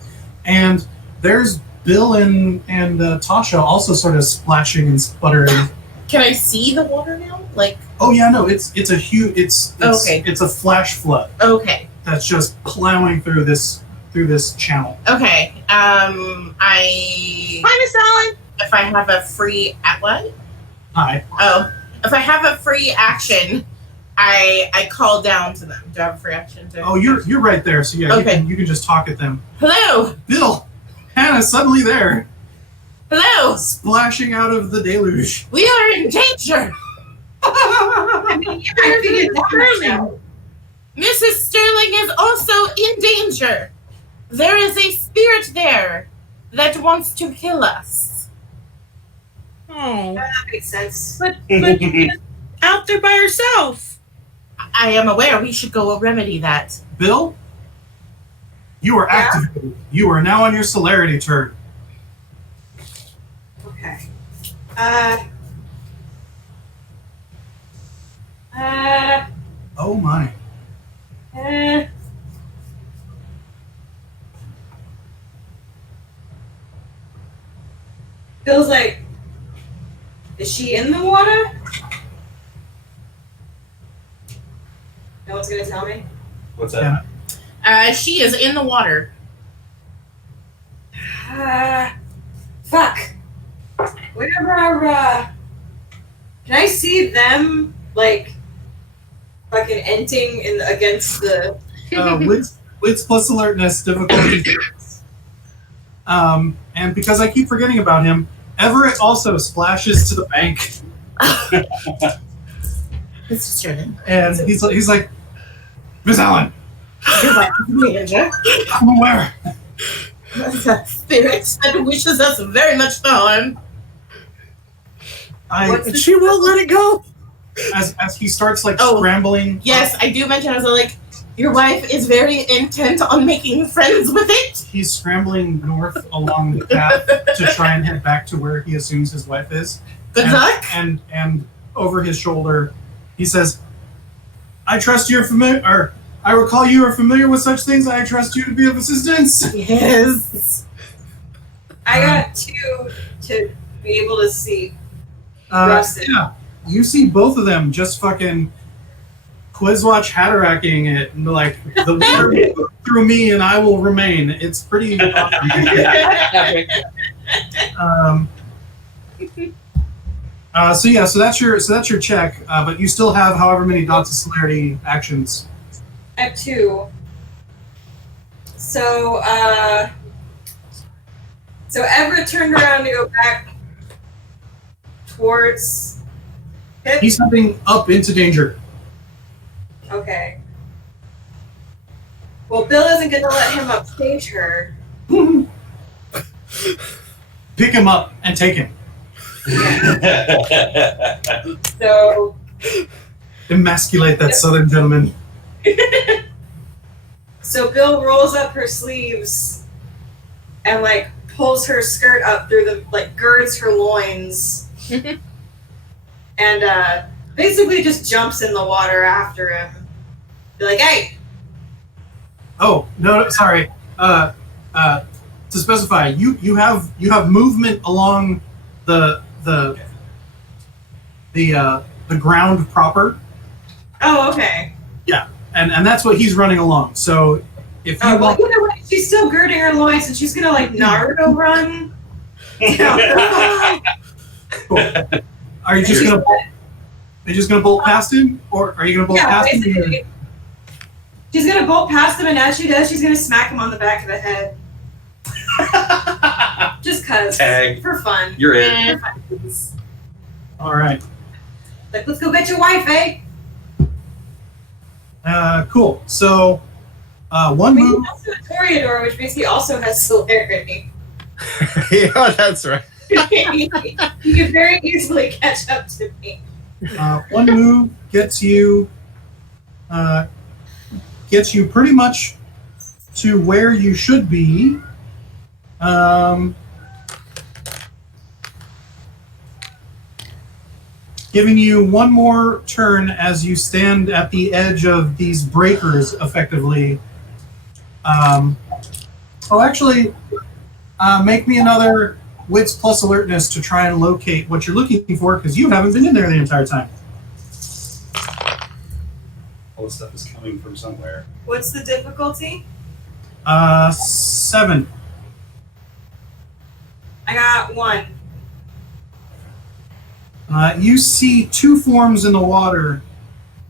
and there's Bill and Tasha also sort of splashing and sputtering. Can I see the water now? Like, Oh yeah, no, it's a huge it's Okay. it's a flash flood. okay. that's just plowing through this channel. Okay. Hi, Miss Allen. If I have a free what? Hi. Oh, if I have a free action, I call down to them. Do I have a free action? Oh, you're right there. So yeah, Okay. you can just talk at them. Hello. Bill, Hannah's suddenly there, Hello. splashing out of the deluge. We are in danger. I figured that much out. Mrs. Sterling is also in danger. There is a spirit there that wants to kill us. Oh, That makes sense. but you're just out there by yourself. I am aware we should go remedy that. Bill, you are activated. You are now on your celerity turn. Okay. Oh my. Feels like, is she in the water? No one's gonna tell me. What's that? She is in the water. Fuck. Whatever. Can I see them like fucking enting against the? Wits plus alertness difficulty. And because I keep forgetting about him, Everett also splashes to the bank, Mrs. Sterling. and he's like, Miss Allen, You're like, danger. I'm aware. The spirit that wishes us very much harm. She won't let it go. As he starts like Oh. scrambling. Yes, I do mention, I was like, your wife is very intent on making friends with it. He's scrambling north along the path to try and head back to where he assumes his wife is. Good and, luck. And over his shoulder, he says, "I trust you're familiar. Or I recall you are familiar with such things. I trust you to be of assistance." Yes. I got 2 to be able to see. Rusted. Yeah, you see both of them just fucking Quizwatch hatteracking it, and like the water through me and I will remain. It's pretty awesome. So that's your check, but you still have however many dots of celerity actions. I have 2. So Everett turned around to go back towards Pip. He's stepping up into danger. Okay. Well, Bill isn't going to let him upstage her. Pick him up and take him. So Emasculate that southern gentleman. So Bill rolls up her sleeves and like pulls her skirt up through the like girds her loins and basically just jumps in the water after him. Be like, hey! Oh no, sorry. To specify, you have movement along the ground proper. Oh, okay. Yeah, and that's what he's running along. So if you Well, want, you know what? She's still girding her loins and she's gonna like Naruto run. cool. Are you just gonna bolt past him, or are you gonna bolt Yeah, past him? basically. She's gonna bolt past him, and as she does, she's gonna smack him on the back of the head. Just cause. Tag. For fun. You're in. For fun. All right. Like, let's go get your wife, eh? Cool. So one We move. can also a Toreador, which basically also has celerity. Yeah, that's right. You can very easily catch up to me. One move gets you pretty much to where you should be. Giving you one more turn as you stand at the edge of these breakers, effectively. Make me another wits plus alertness to try and locate what you're looking for, because you haven't been in there the entire time. All this stuff is coming from somewhere. What's the difficulty? 7. I got 1. You see 2 forms in the water,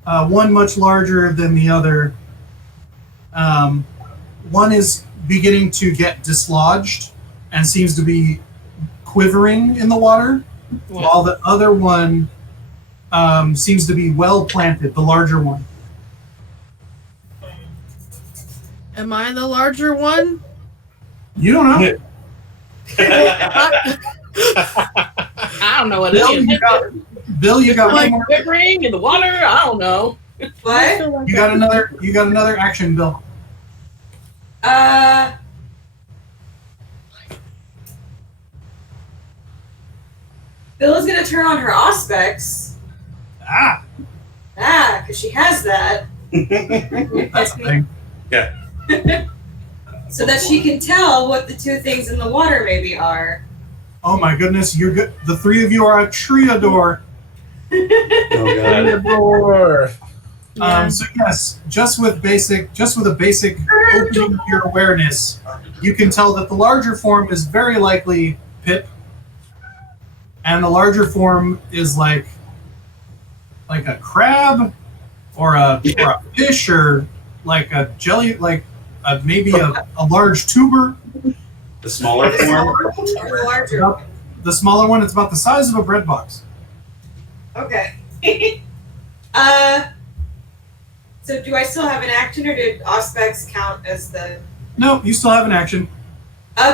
one much larger than the other. One is beginning to get dislodged and seems to be quivering in the water, while the other one seems to be well planted, the larger one. Am I the larger one? You don't know. I don't know what Bill, it is. Bill, you got one Like more. quivering in the water? I don't know. What? You got another action, Bill. Bill is gonna turn on her auspex. Because she has that. That's the thing. So that she can tell what the 2 things in the water maybe are. Oh my goodness, you're good. The 3 of you are a triador. Door. So yes, just with a basic opening of your awareness, you can tell that the larger form is very likely Pip, and the larger form is like a crab, or a fish, or like a jelly, like maybe a large tuber. The smaller form. Or the larger. The smaller one, it's about the size of a bread box. Okay. So do I still have an action, or did auspex count as the... No, you still have an action.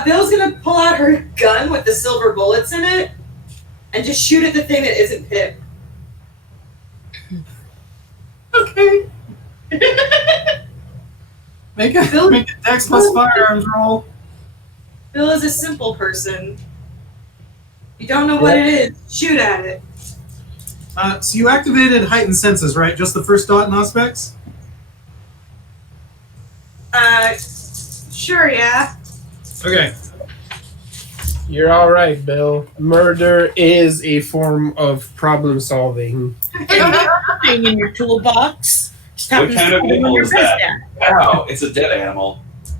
Bill's gonna pull out her gun with the silver bullets in it and just shoot at the thing that isn't Pip. Okay. Make a Dex plus firearms roll. Bill is a simple person. You don't know what it is, shoot at it. So you activated heightened senses, right? Just the first dot in Auspex? Sure, yeah. Okay. You're all right, Bill. Murder is a form of problem solving. Thing in your toolbox. Just What happens kind to of be animal your is that? best Wow, it's a dead animal.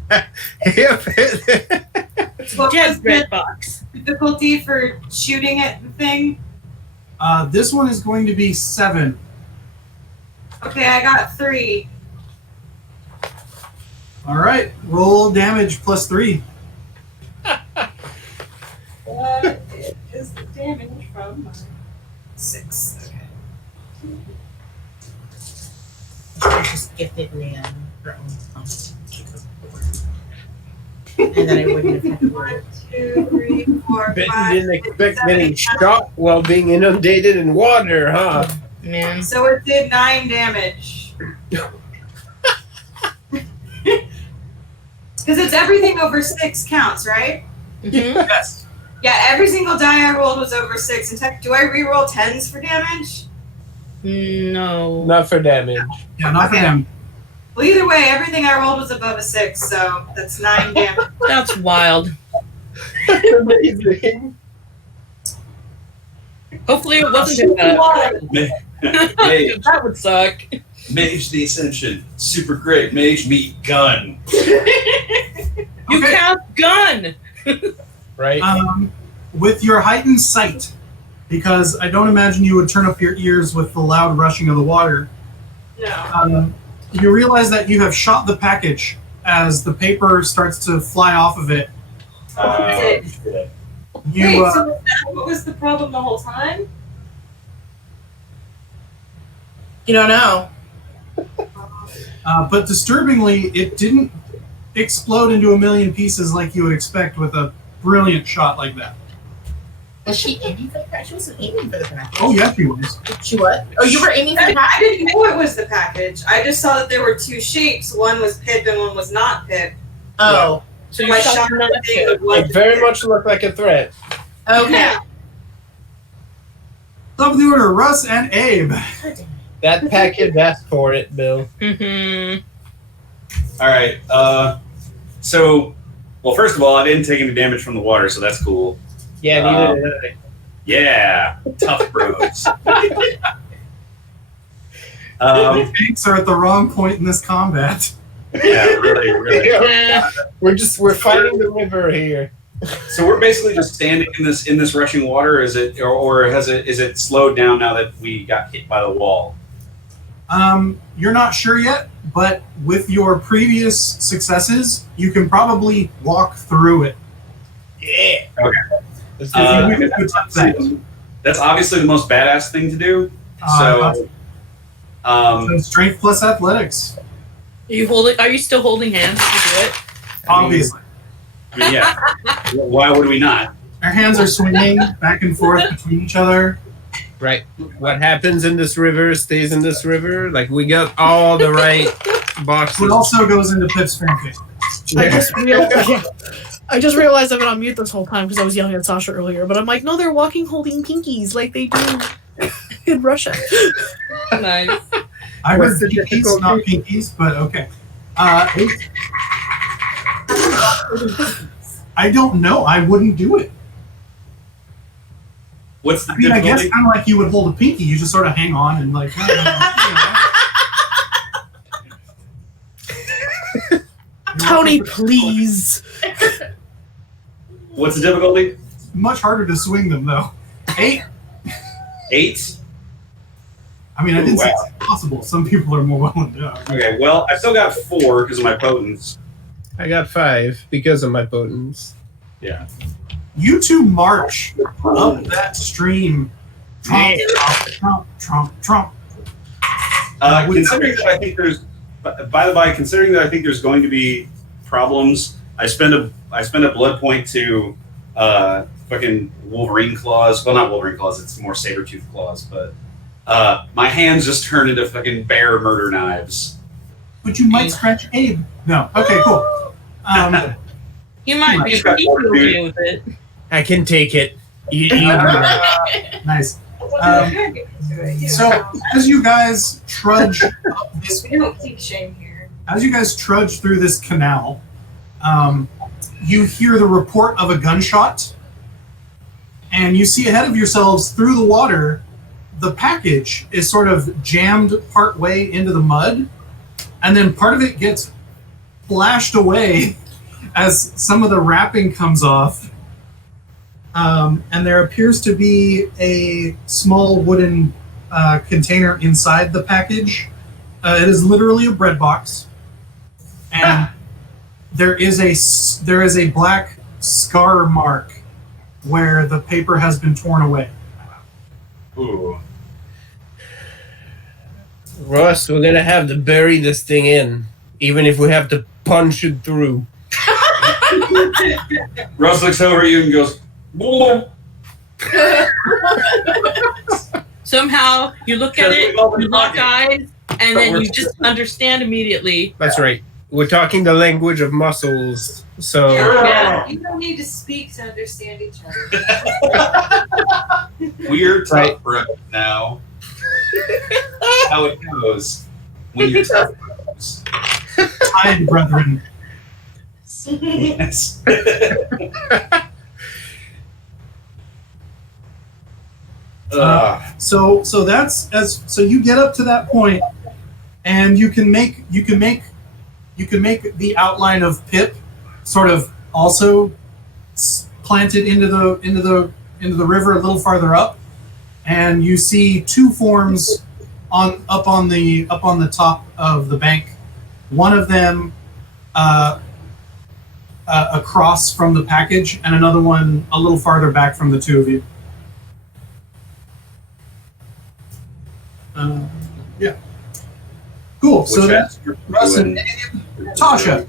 What Jazz was bread the box. difficulty for shooting at the thing? This one is going to be 7. Okay, I got 3. All right. Roll damage plus 3. What is the damage from my 6? Okay. Just gifted man her own phone. And then I wouldn't have had to worry. 1, 2, 3, 4, Bet 5. you didn't expect 6, 7, getting 8, shot while being inundated in water, huh? Man. So it did 9 damage. Because it's everything over 6 counts, right? Yes. Yeah, every single die I rolled was over 6. And do I re-roll 10s for damage? No. Not for damage. Yeah, not for Okay. him. Well, either way, everything I rolled was above a 6, so that's 9 damage. That's wild. Amazing. Hopefully it wasn't Mage, that would suck. Mage the Ascension. Super great. Mage meet gun. You Okay. count gun. Right? With your heightened sight, because I don't imagine you would turn up your ears with the loud rushing of the water, No. you realize that you have shot the package as the paper starts to fly off of it. Shit. You, Wait, so was that what was the problem the whole time? You don't know. but disturbingly, it didn't explode into a million pieces like you would expect with a brilliant shot like that. Was she aiming for the package? She wasn't aiming for the package. Oh, yes, she was. She what? Oh, you were aiming for the I package? didn't know it was the package. I just saw that there were 2 shapes. One was Pip and one was not Pip. Oh. So I you shot shot the another thing kid. that wasn't It very Pip. much looked like a threat. Okay. Yeah. Top of the order, Russ and Abe. That package asked for it, Bill. Mm-hmm. All right. So, well, first of all, I didn't take any damage from the water, so that's cool. Yeah, neither did I. Yeah, tough bros. Tanks are at the wrong point in this combat. Yeah, really. Yeah. We're fighting the river here. So we're basically just standing in this rushing water. Is it is it slowed down now that we got hit by the wall? You're not sure yet, but with your previous successes, you can probably walk through it. Yeah. Okay. Let's do it. That's obviously the most badass thing to do. So, So strength plus athletics, Are you still holding hands to do it? obviously. I mean, yeah. Why would we not? Our hands are swinging back and forth between each other. Right. What happens in this river stays in this river. Like, we got all the right boxes. It also goes into Pip's fanfic. I just realized I've been on mute this whole time because I was yelling at Sasha earlier. But I'm like, no, they're walking holding pinkies like they do in Russia. Nice. I What's heard the pinkies, difficulty? not pinkies, but okay. I don't know. I wouldn't do it. What's the I mean, I guess difficulty? kind of like you would hold a pinky. You just sort of hang on and like. Tony, please. What's the difficulty? Much harder to swing them though. 8. 8. I mean, I didn't say Wow. it's impossible. Some people are more willing to do it. Okay, well, I still got 4 because of my potence. I got 5 because of my potence. Yeah. You two march up that stream. Trump, Trump, Trump. Considering that I think there's, by the by, considering that I think there's going to be problems, I spend a blood point to fucking Wolverine claws. Well, not Wolverine claws. It's more saber tooth claws. But my hands just turn into fucking bear murder knives. But you might scratch Abe. No. Okay, cool. You might be He's got pretty more to do. okay with it. I can take it. Nice. So as you guys trudge up this, We don't keep shame here. as you guys trudge through this canal, you hear the report of a gunshot, and you see ahead of yourselves through the water, the package is sort of jammed part way into the mud, and then part of it gets flashed away as some of the wrapping comes off. And there appears to be a small wooden container inside the package. It is literally a bread box, and there is a black scar mark where the paper has been torn away. Ooh. Russ, we're gonna have to bury this thing in, even if we have to punch it through. Russ looks over at you and goes, "Boom." Somehow you look at it, you lock eyes, and then you just understand immediately. That's right. We're talking the language of muscles, so Yeah. You don't need to speak to understand each other. We're tough Right. bros now. How it goes when you're tough bros. Tied brethren. Yes. So so you get up to that point, and you can make the outline of Pip sort of also planted into the river a little farther up, and you see two forms up on the top of the bank. One of them across from the package, and another one a little farther back from the two of you. Yeah. Cool. So Which that's has- Russ and Tasha.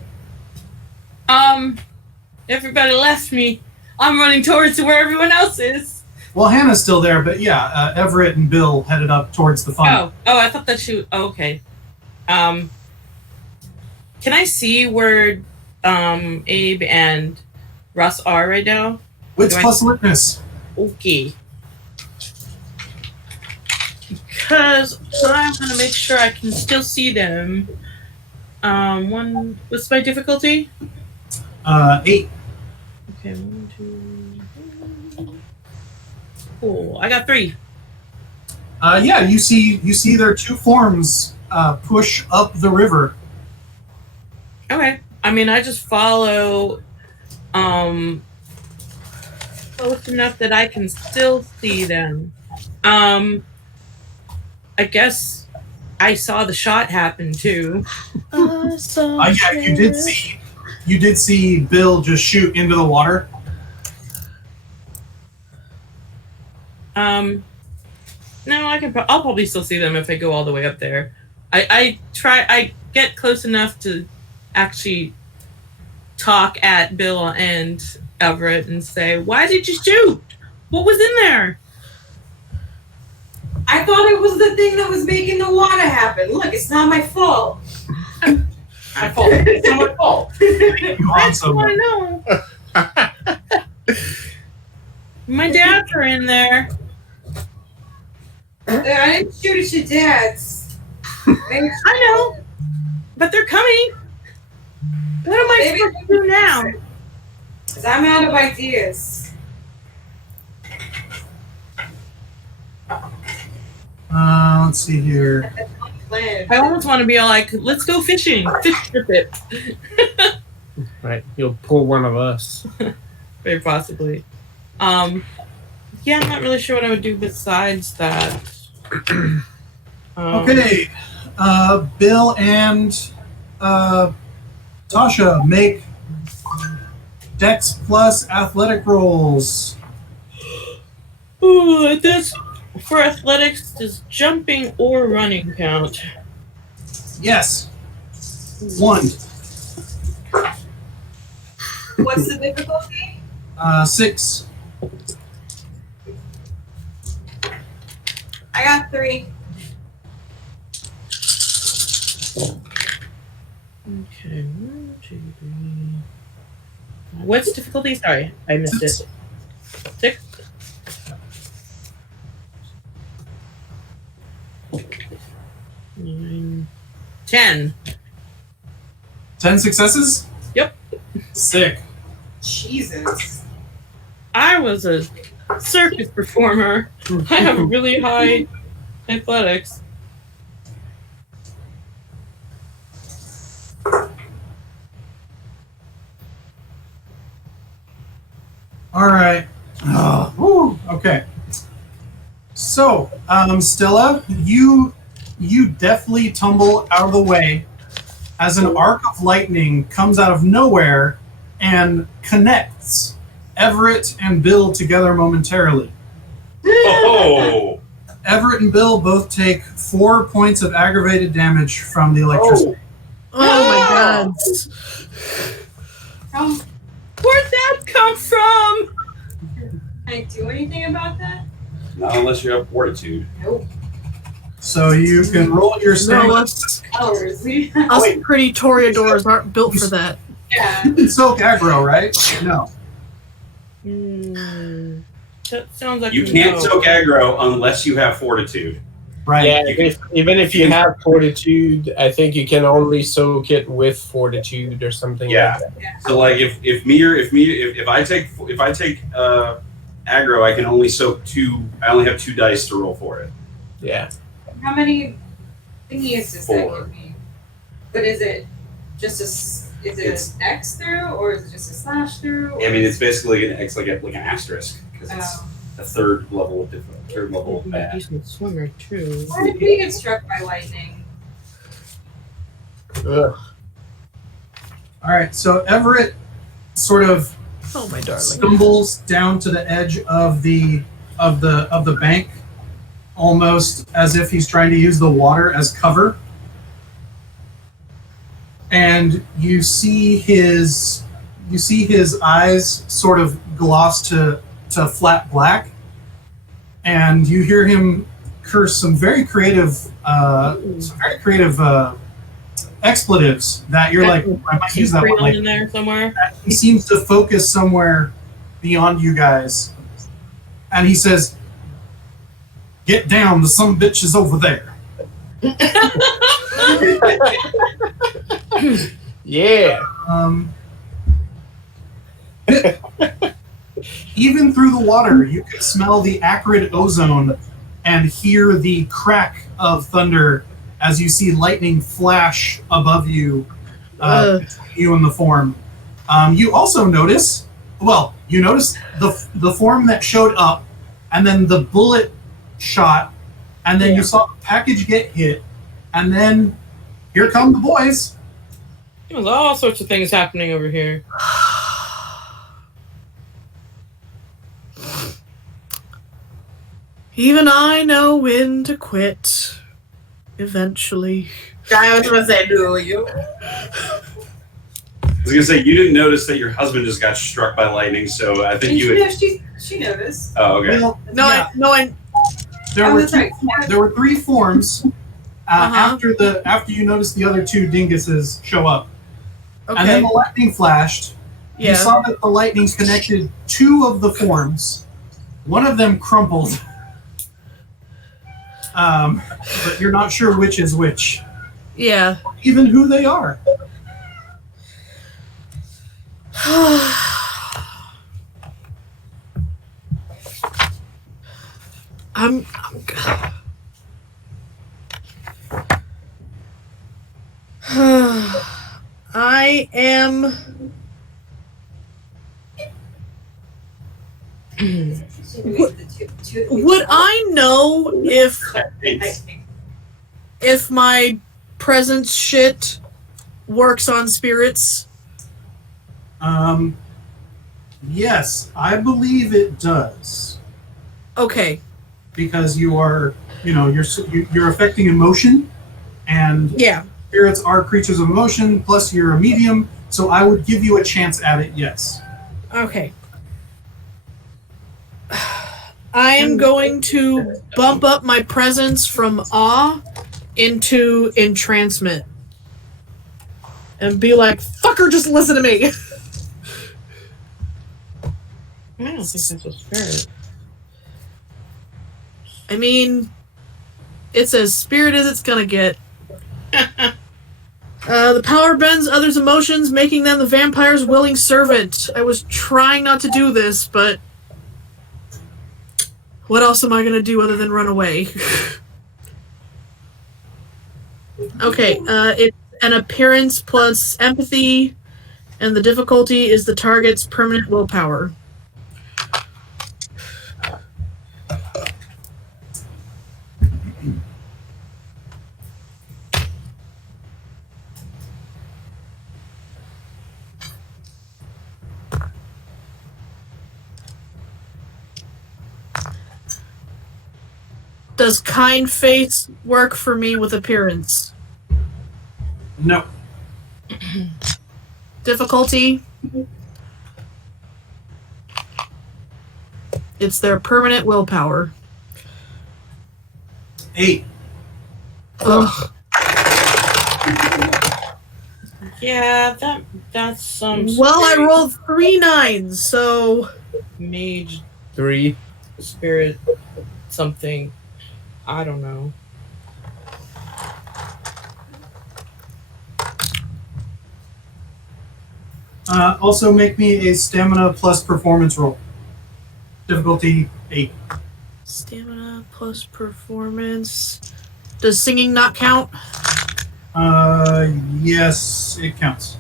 Everybody left me. I'm running towards where everyone else is. Well, Hannah's still there, but yeah, Everett and Bill headed up towards the funnel. Oh, I thought that she. Oh, okay. Can I see where Abe and Russ are right now? Wits do I- plus witness. Okay. Because I'm gonna make sure I can still see them. What's my difficulty? 8. Okay, 1, 2. Cool. I got 3. Yeah, you see their two forms push up the river. Okay. I mean, I just follow close enough that I can still see them. I guess I saw the shot happen too. Yeah, you did see Bill just shoot into the water. No, I'll probably still see them if I go all the way up there. I get close enough to actually talk at Bill and Everett and say, "Why did you shoot? What was in there?" I thought it was the thing that was making the water happen. Look, it's not my fault. My fault. It's not my fault. That's what I know. My dads are in there. I didn't shoot at your dad's. I know, but they're coming. What am I supposed to do now? Because I'm out of ideas. Let's see here. I almost want to be like, let's go fishing. Fish trip it. Right, you'll pull one of us. Very possibly. Yeah, I'm not really sure what I would do besides that. Okay, Bill and Tasha make Dex plus athletic rolls. Ooh, this for athletics, does jumping or running count? Yes. 1. What's the difficulty? 6. I got 3. Okay, 1, 2, 3. What's difficulty? Sorry, I missed it. 6. 9, 10. 10 successes? Yep. Sick. Jesus. I was a circus performer. I have really high athletics. All right. Okay. So, Stella, you deftly tumble out of the way as an arc of lightning comes out of nowhere and connects Everett and Bill together momentarily. Oh! Everett and Bill both take 4 points of aggravated damage from the electricity. Oh my god. Where'd that come from? Can I do anything about that? Not unless you have fortitude. Nope. So you can roll your No, stamina. us Hours. us pretty toreadors aren't built for that. Yeah. You can soak aggro, right? No. That sounds like You can't soak aggro unless you have fortitude. Right. Yeah, even if you have fortitude, I think you can only soak it with fortitude or something Yeah. like that. So like if I take aggro, I can only soak 2. I only have 2 dice to roll for it. Yeah. How many thingies does that 4. give me? But is it just It's- an X through, or is it just a slash through? I mean, it's basically it's like an asterisk because it's Oh. a third level of different, third level of I'm a bad. decent swimmer too. Why did we get struck by lightning? Ugh. All right. So Everett sort of Oh my darling. stumbles down to the edge of the bank, almost as if he's trying to use the water as cover. And you see his eyes sort of gloss to flat black, and you hear him curse some very creative expletives that you're like, I might use that one Freon later. in there somewhere. He seems to focus somewhere beyond you guys, and he says, "Get down, the some bitch is over there." Yeah. Even through the water, you could smell the acrid ozone and hear the crack of thunder as you see lightning flash above you, you and the form. You also notice, you notice the form that showed up, and then the bullet shot, and then you saw the package get hit, and then here come the boys. There's all sorts of things happening over here. Even I know when to quit. Eventually. I was going to say, do you? I was gonna say you didn't notice that your husband just got struck by lightning, so I think you would. She noticed. Oh, okay. Well, there were 3 forms after you noticed the other 2 dinguses show up. Okay. And then the lightning flashed. Yeah. You saw that the lightning connected 2 of the forms. One of them crumpled. But you're not sure which is which. Yeah. Even who they are. I am. Would I know if my presence shit works on spirits? Yes, I believe it does. Okay. Because you are, you're affecting emotion, and spirits are creatures of emotion. Plus, you're a medium, so I would give you a chance at it. Yes. Okay. I am going to bump up my presence from awe into entrancement. And be like, fucker, just listen to me. I don't think that's a spirit. I mean, it's as spirit as it's gonna get. The power bends others' emotions, making them the vampire's willing servant. I was trying not to do this, but what else am I gonna do other than run away? Okay, it's an appearance plus empathy, and the difficulty is the target's permanent willpower. Does kind face work for me with appearance? No. Difficulty? It's their permanent willpower. 8. Ugh. Yeah, that's some. Well, I rolled 3 9s, so mage 3. spirit something. I don't know. Also, make me a stamina plus performance roll. Difficulty 8. Stamina plus performance. Does singing not count? Yes, it counts.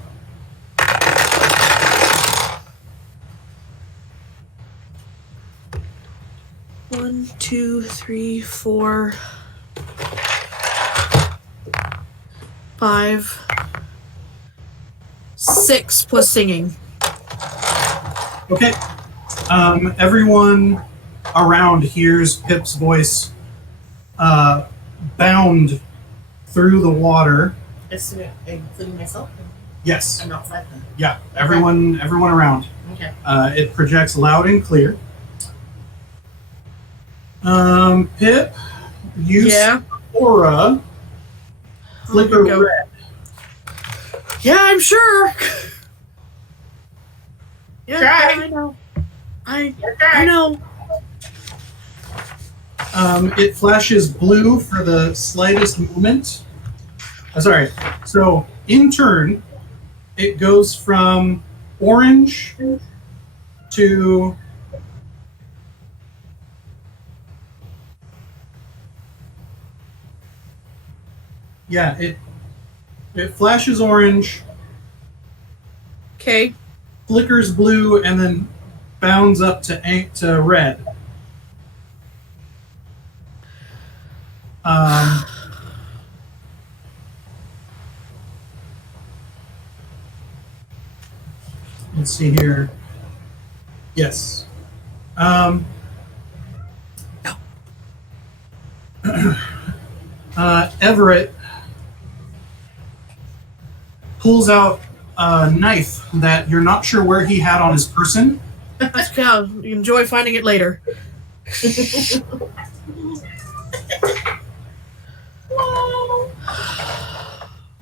One, 2, 3, 4, 5, 6 plus singing. Okay. Everyone around hears Pip's voice bound through the water. Including myself? Yes. I'm outside then. Yeah. Everyone around. Okay. It projects loud and clear. Pip, use aura. Flicker red. Yeah, I'm sure. Yeah, Try. I know. I know. It flashes blue for the slightest movement. Sorry. So, in turn, it goes from orange to Yeah, it flashes orange, Okay. flickers blue, and then bounds up to red. Let's see here. Yes. Everett pulls out a knife that you're not sure where he had on his person. Yeah, you enjoy finding it later.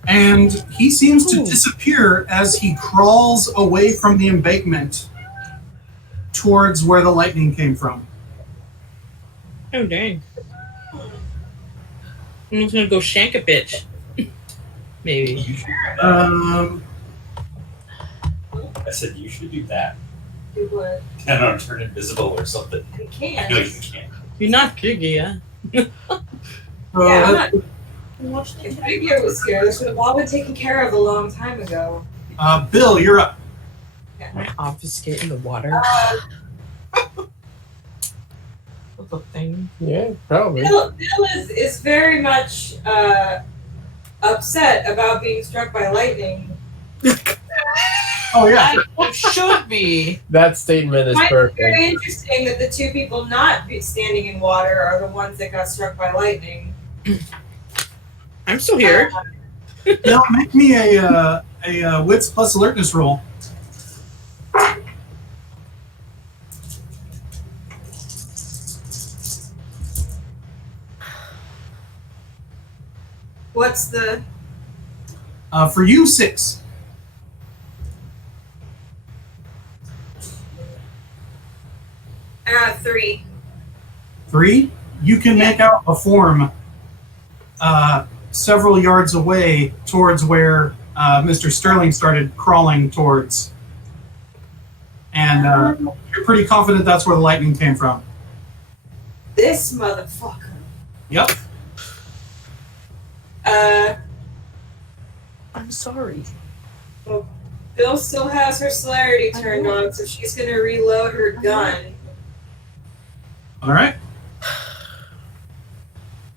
And he seems to disappear as he crawls away from the embankment towards where the lightning came from. Oh, dang. I'm just gonna go shank a bitch. Maybe. You should do that. I said you should do that. Do what? I don't know, turn invisible or something. You I can't. know you can't. You're not piggy, yeah? Yeah, I'm not. Watch the If Ribot was here, this would have all been taken care of a long time ago. Bill, you're up. Am I obfuscating the water? Little thing. Yeah, probably. Bill is very much upset about being struck by lightning. Oh, yeah. I should be. That statement is Might be perfect. very interesting that the two people not standing in water are the ones that got struck by lightning. I'm still here. Bill, make me a wits plus alertness roll. What's the... For you, 6. I got a 3. 3, you can make out a form several yards away towards where Mr. Sterling started crawling towards. And you're pretty confident that's where the lightning came from. This motherfucker. Yep. I'm sorry. Bill still has her celerity turned on, so she's gonna reload her gun. All right.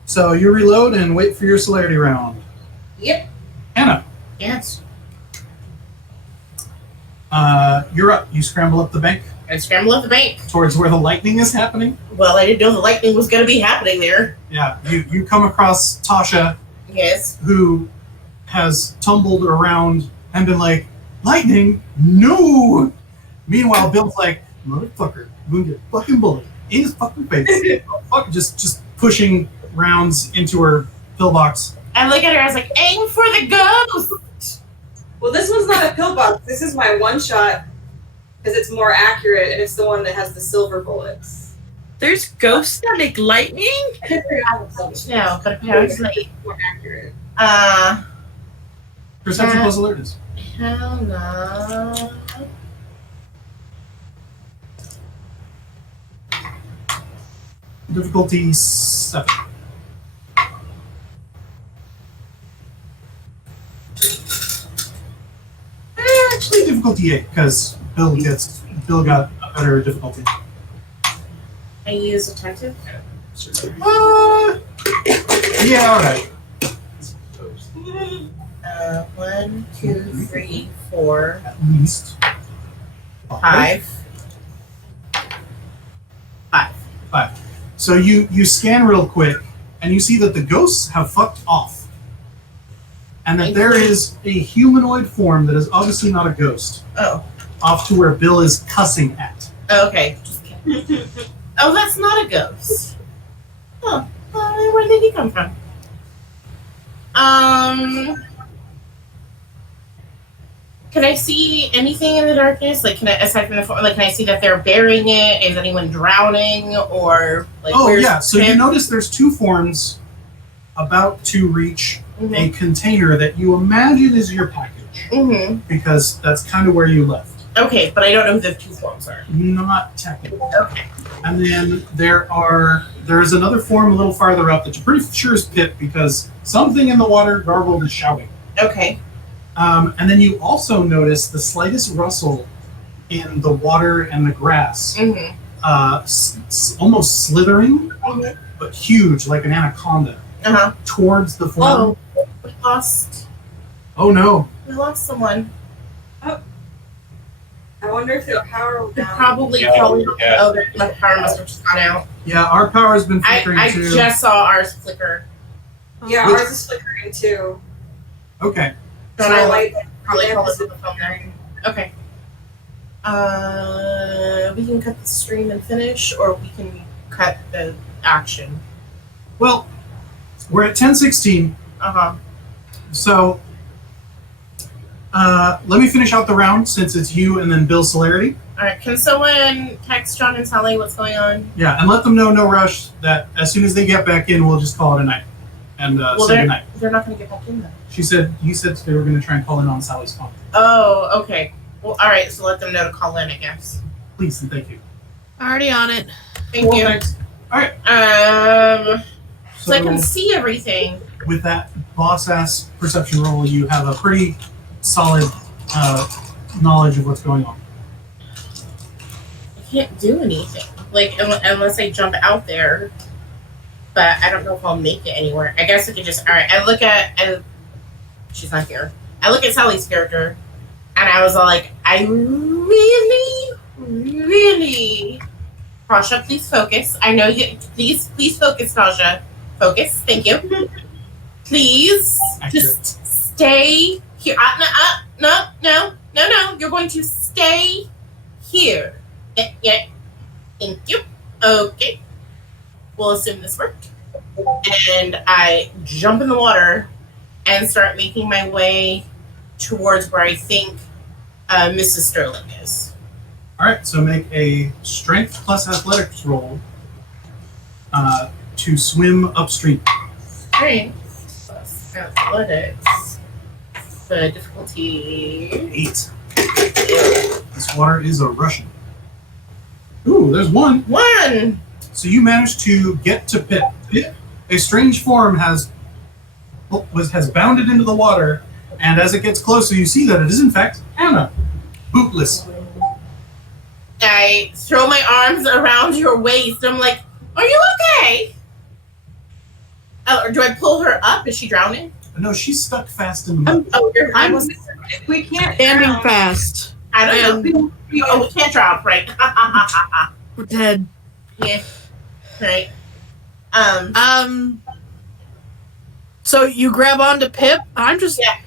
So you reload and wait for your celerity round. Yep. Hannah, Yes. you're up. You scramble up the bank I scramble up the bank. towards where the lightning is happening. Well, I didn't know the lightning was going to be happening there. Yeah, you come across Tasha, Yes. who has tumbled around and been like, lightning? No! Meanwhile, Bill's like, motherfucker, I'm gonna get a fucking bullet in his fucking face. Fuck, just pushing rounds into her pillbox. I look at her, I was like, aim for the ghost! Well, this one's not a pillbox. This is my one shot because it's more accurate, and it's the one that has the silver bullets. There's ghosts that make lightning? No, but apparently. More accurate. Perception plus alertness. Hell no. Difficulty 7. Actually, difficulty 8 because Bill got a better difficulty. I use attentive. Yeah, all right. 1, 2, 3, 4, At least 5. 5. So you scan real quick, and you see that the ghosts have fucked off, and that there is a humanoid form that is obviously not a ghost Oh. off to where Bill is cussing at. Okay. Just kidding. Oh, that's not a ghost. Oh, where did he come from? Can I see anything in the darkness? Like, aside from the form, like, can I see that they're burying it? Is anyone drowning? Or like? Oh where's yeah, so you Tim? notice there's 2 forms about to reach a container that you imagine is your package, Mm-hmm. because that's kind of where you left. Okay, but I don't know who the 2 forms are. Not technically. Okay. And then there are There's another form a little farther up that you're pretty sure is Pip because something in the water gargled and shouting. Okay. And then you also notice the slightest rustle in the water and the grass. Mm-hmm. Almost slithering, but huge, like an anaconda, towards the form. Oh, we lost. Oh no. We lost someone. I wonder if their power will down. Probably. Oh, their power must have just gone out. Yeah, our power's been flickering I too. just saw ours flicker. Yeah, ours is flickering too. Okay. So So I like probably call it with the phone there. Okay. We can cut the stream and finish, or we can cut the action. Well, we're at 10:16. So let me finish out the round since it's you and then Bill Celerity. All right. Can someone text John and Sally what's going on? Yeah, and let them know no rush. That as soon as they get back in, we'll just call it a night and say goodnight. They're not going to get back in though. You said they were going to try and call in on Sally's phone. Oh, okay. Well, all right. So let them know to call in, I guess. Please and thank you. Already on it. Thank you. Thanks. All right. So I can see everything. With that boss-ass perception roll, you have a pretty solid knowledge of what's going on. I can't do anything. Like, unless I jump out there. But I don't know if I'll make it anywhere. I guess I could just... All right, I look at... she's not here. I look at Sally's character, and I was all like, I really... Tasha, please focus. I know you... Please focus, Tasha. Focus. Thank you. Please, just stay here. No. You're going to stay here. Yeah. Thank you. Okay. We'll assume this worked. And I jump in the water and start making my way towards where I think Mrs. Sterling is. All right, so make a strength plus athletics roll to swim upstream. Strength plus athletics. The difficulty 8. This water is a Russian. Ooh, there's 1. 1. So you managed to get to Pip. Pip, a strange form has bounded into the water, and as it gets closer, you see that it is in fact Hannah, bootless. I throw my arms around your waist. I'm like, "Are you okay?" Or do I pull her up? Is she drowning? No, she's stuck fast in the mud. We can't Standing drown. fast. I don't know. We can't drop, right? We're dead. Yeah. Right. So you grab onto Pip. I'm just... Yeah.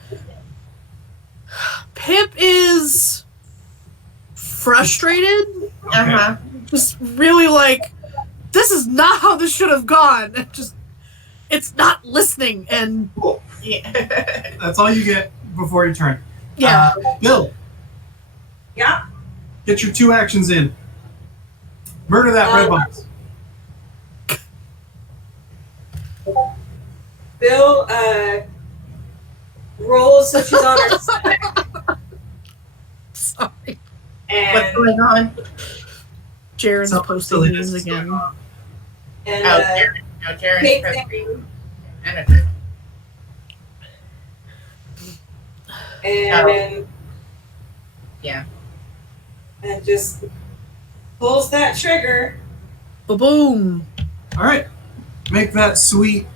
Pip is frustrated. Uh-huh. Just really like, this is not how this should have gone. Just, it's not listening. And Cool. Yeah. That's all you get before your turn. yeah. Bill, Yeah. get your 2 actions in. Murder that red box. Bill rolls so she's on her side. Sorry. What's And going on? Jaren's So- posting so news this is again. going on. and Jaren's Kate- pressing. And and yeah. and just pulls that trigger. Ba-boom. All right. Make that sweet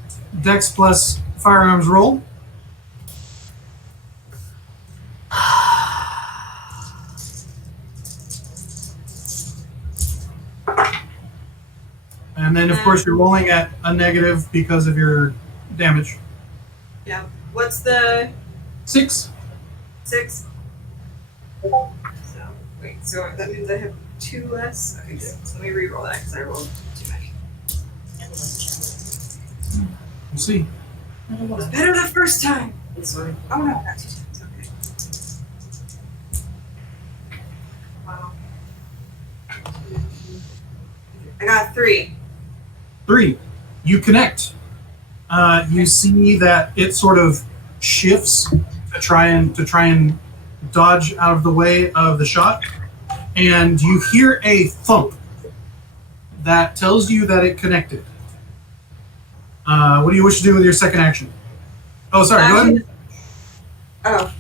Dex plus firearms roll. And then, of course, you're rolling at a negative because of your damage. Yeah. What's the 6. 6? So wait. So that means I have 2 less. Okay. So let me re-roll that because I rolled too many. We'll see. It was better the first time. Oh no, not 2 times. Okay. Wow. I got 3. 3. You connect. You see that it sort of shifts to try and dodge out of the way of the shot, and you hear a thump that tells you that it connected. What do you wish to do with your second action? Oh, sorry. Go ahead. Oh,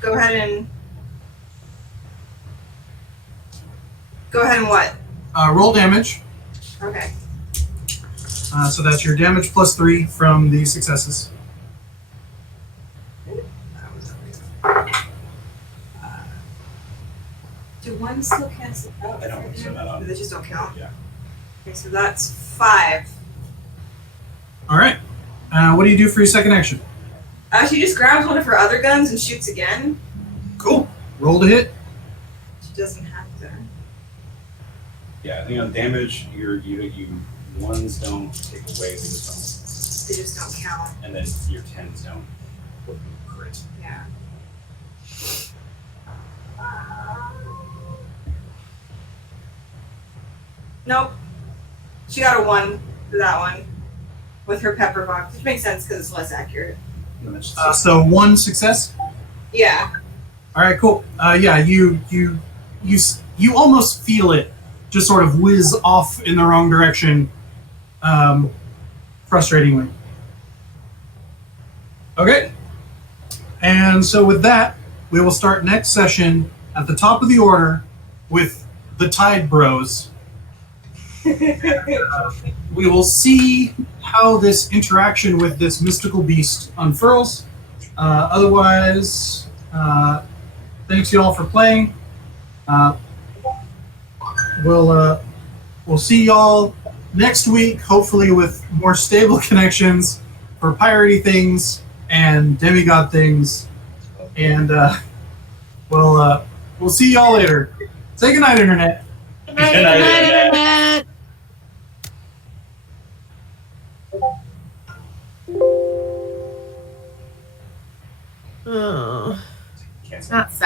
go ahead and what? Roll damage. Okay. So that's your damage plus 3 from the successes. Do one still cancel out? I don't send that on. They just don't count? Yeah. Okay, so that's 5. All right. What do you do for your second action? She just grabs one of her other guns and shoots again. Cool. Roll to hit. She doesn't have to. Yeah, I think on damage, you ones don't take away, they just They just don't count. don't, and then your 10s don't crit. Yeah. Nope. She got a 1 for that one with her pepper box, which makes sense because it's less accurate. And that's So 1 success. Yeah. All right, cool. Yeah, you almost feel it just sort of whiz off in the wrong direction, frustratingly. Okay. And so with that, we will start next session at the top of the order with the Tide Bros. We will see how this interaction with this mystical beast unfurls. Otherwise, thanks you all for playing. We'll see y'all next week, hopefully with more stable connections for piratey things and demigod things. And we'll see y'all later. Say goodnight, Internet. Good night, Internet. Oh. cancel. Not sad.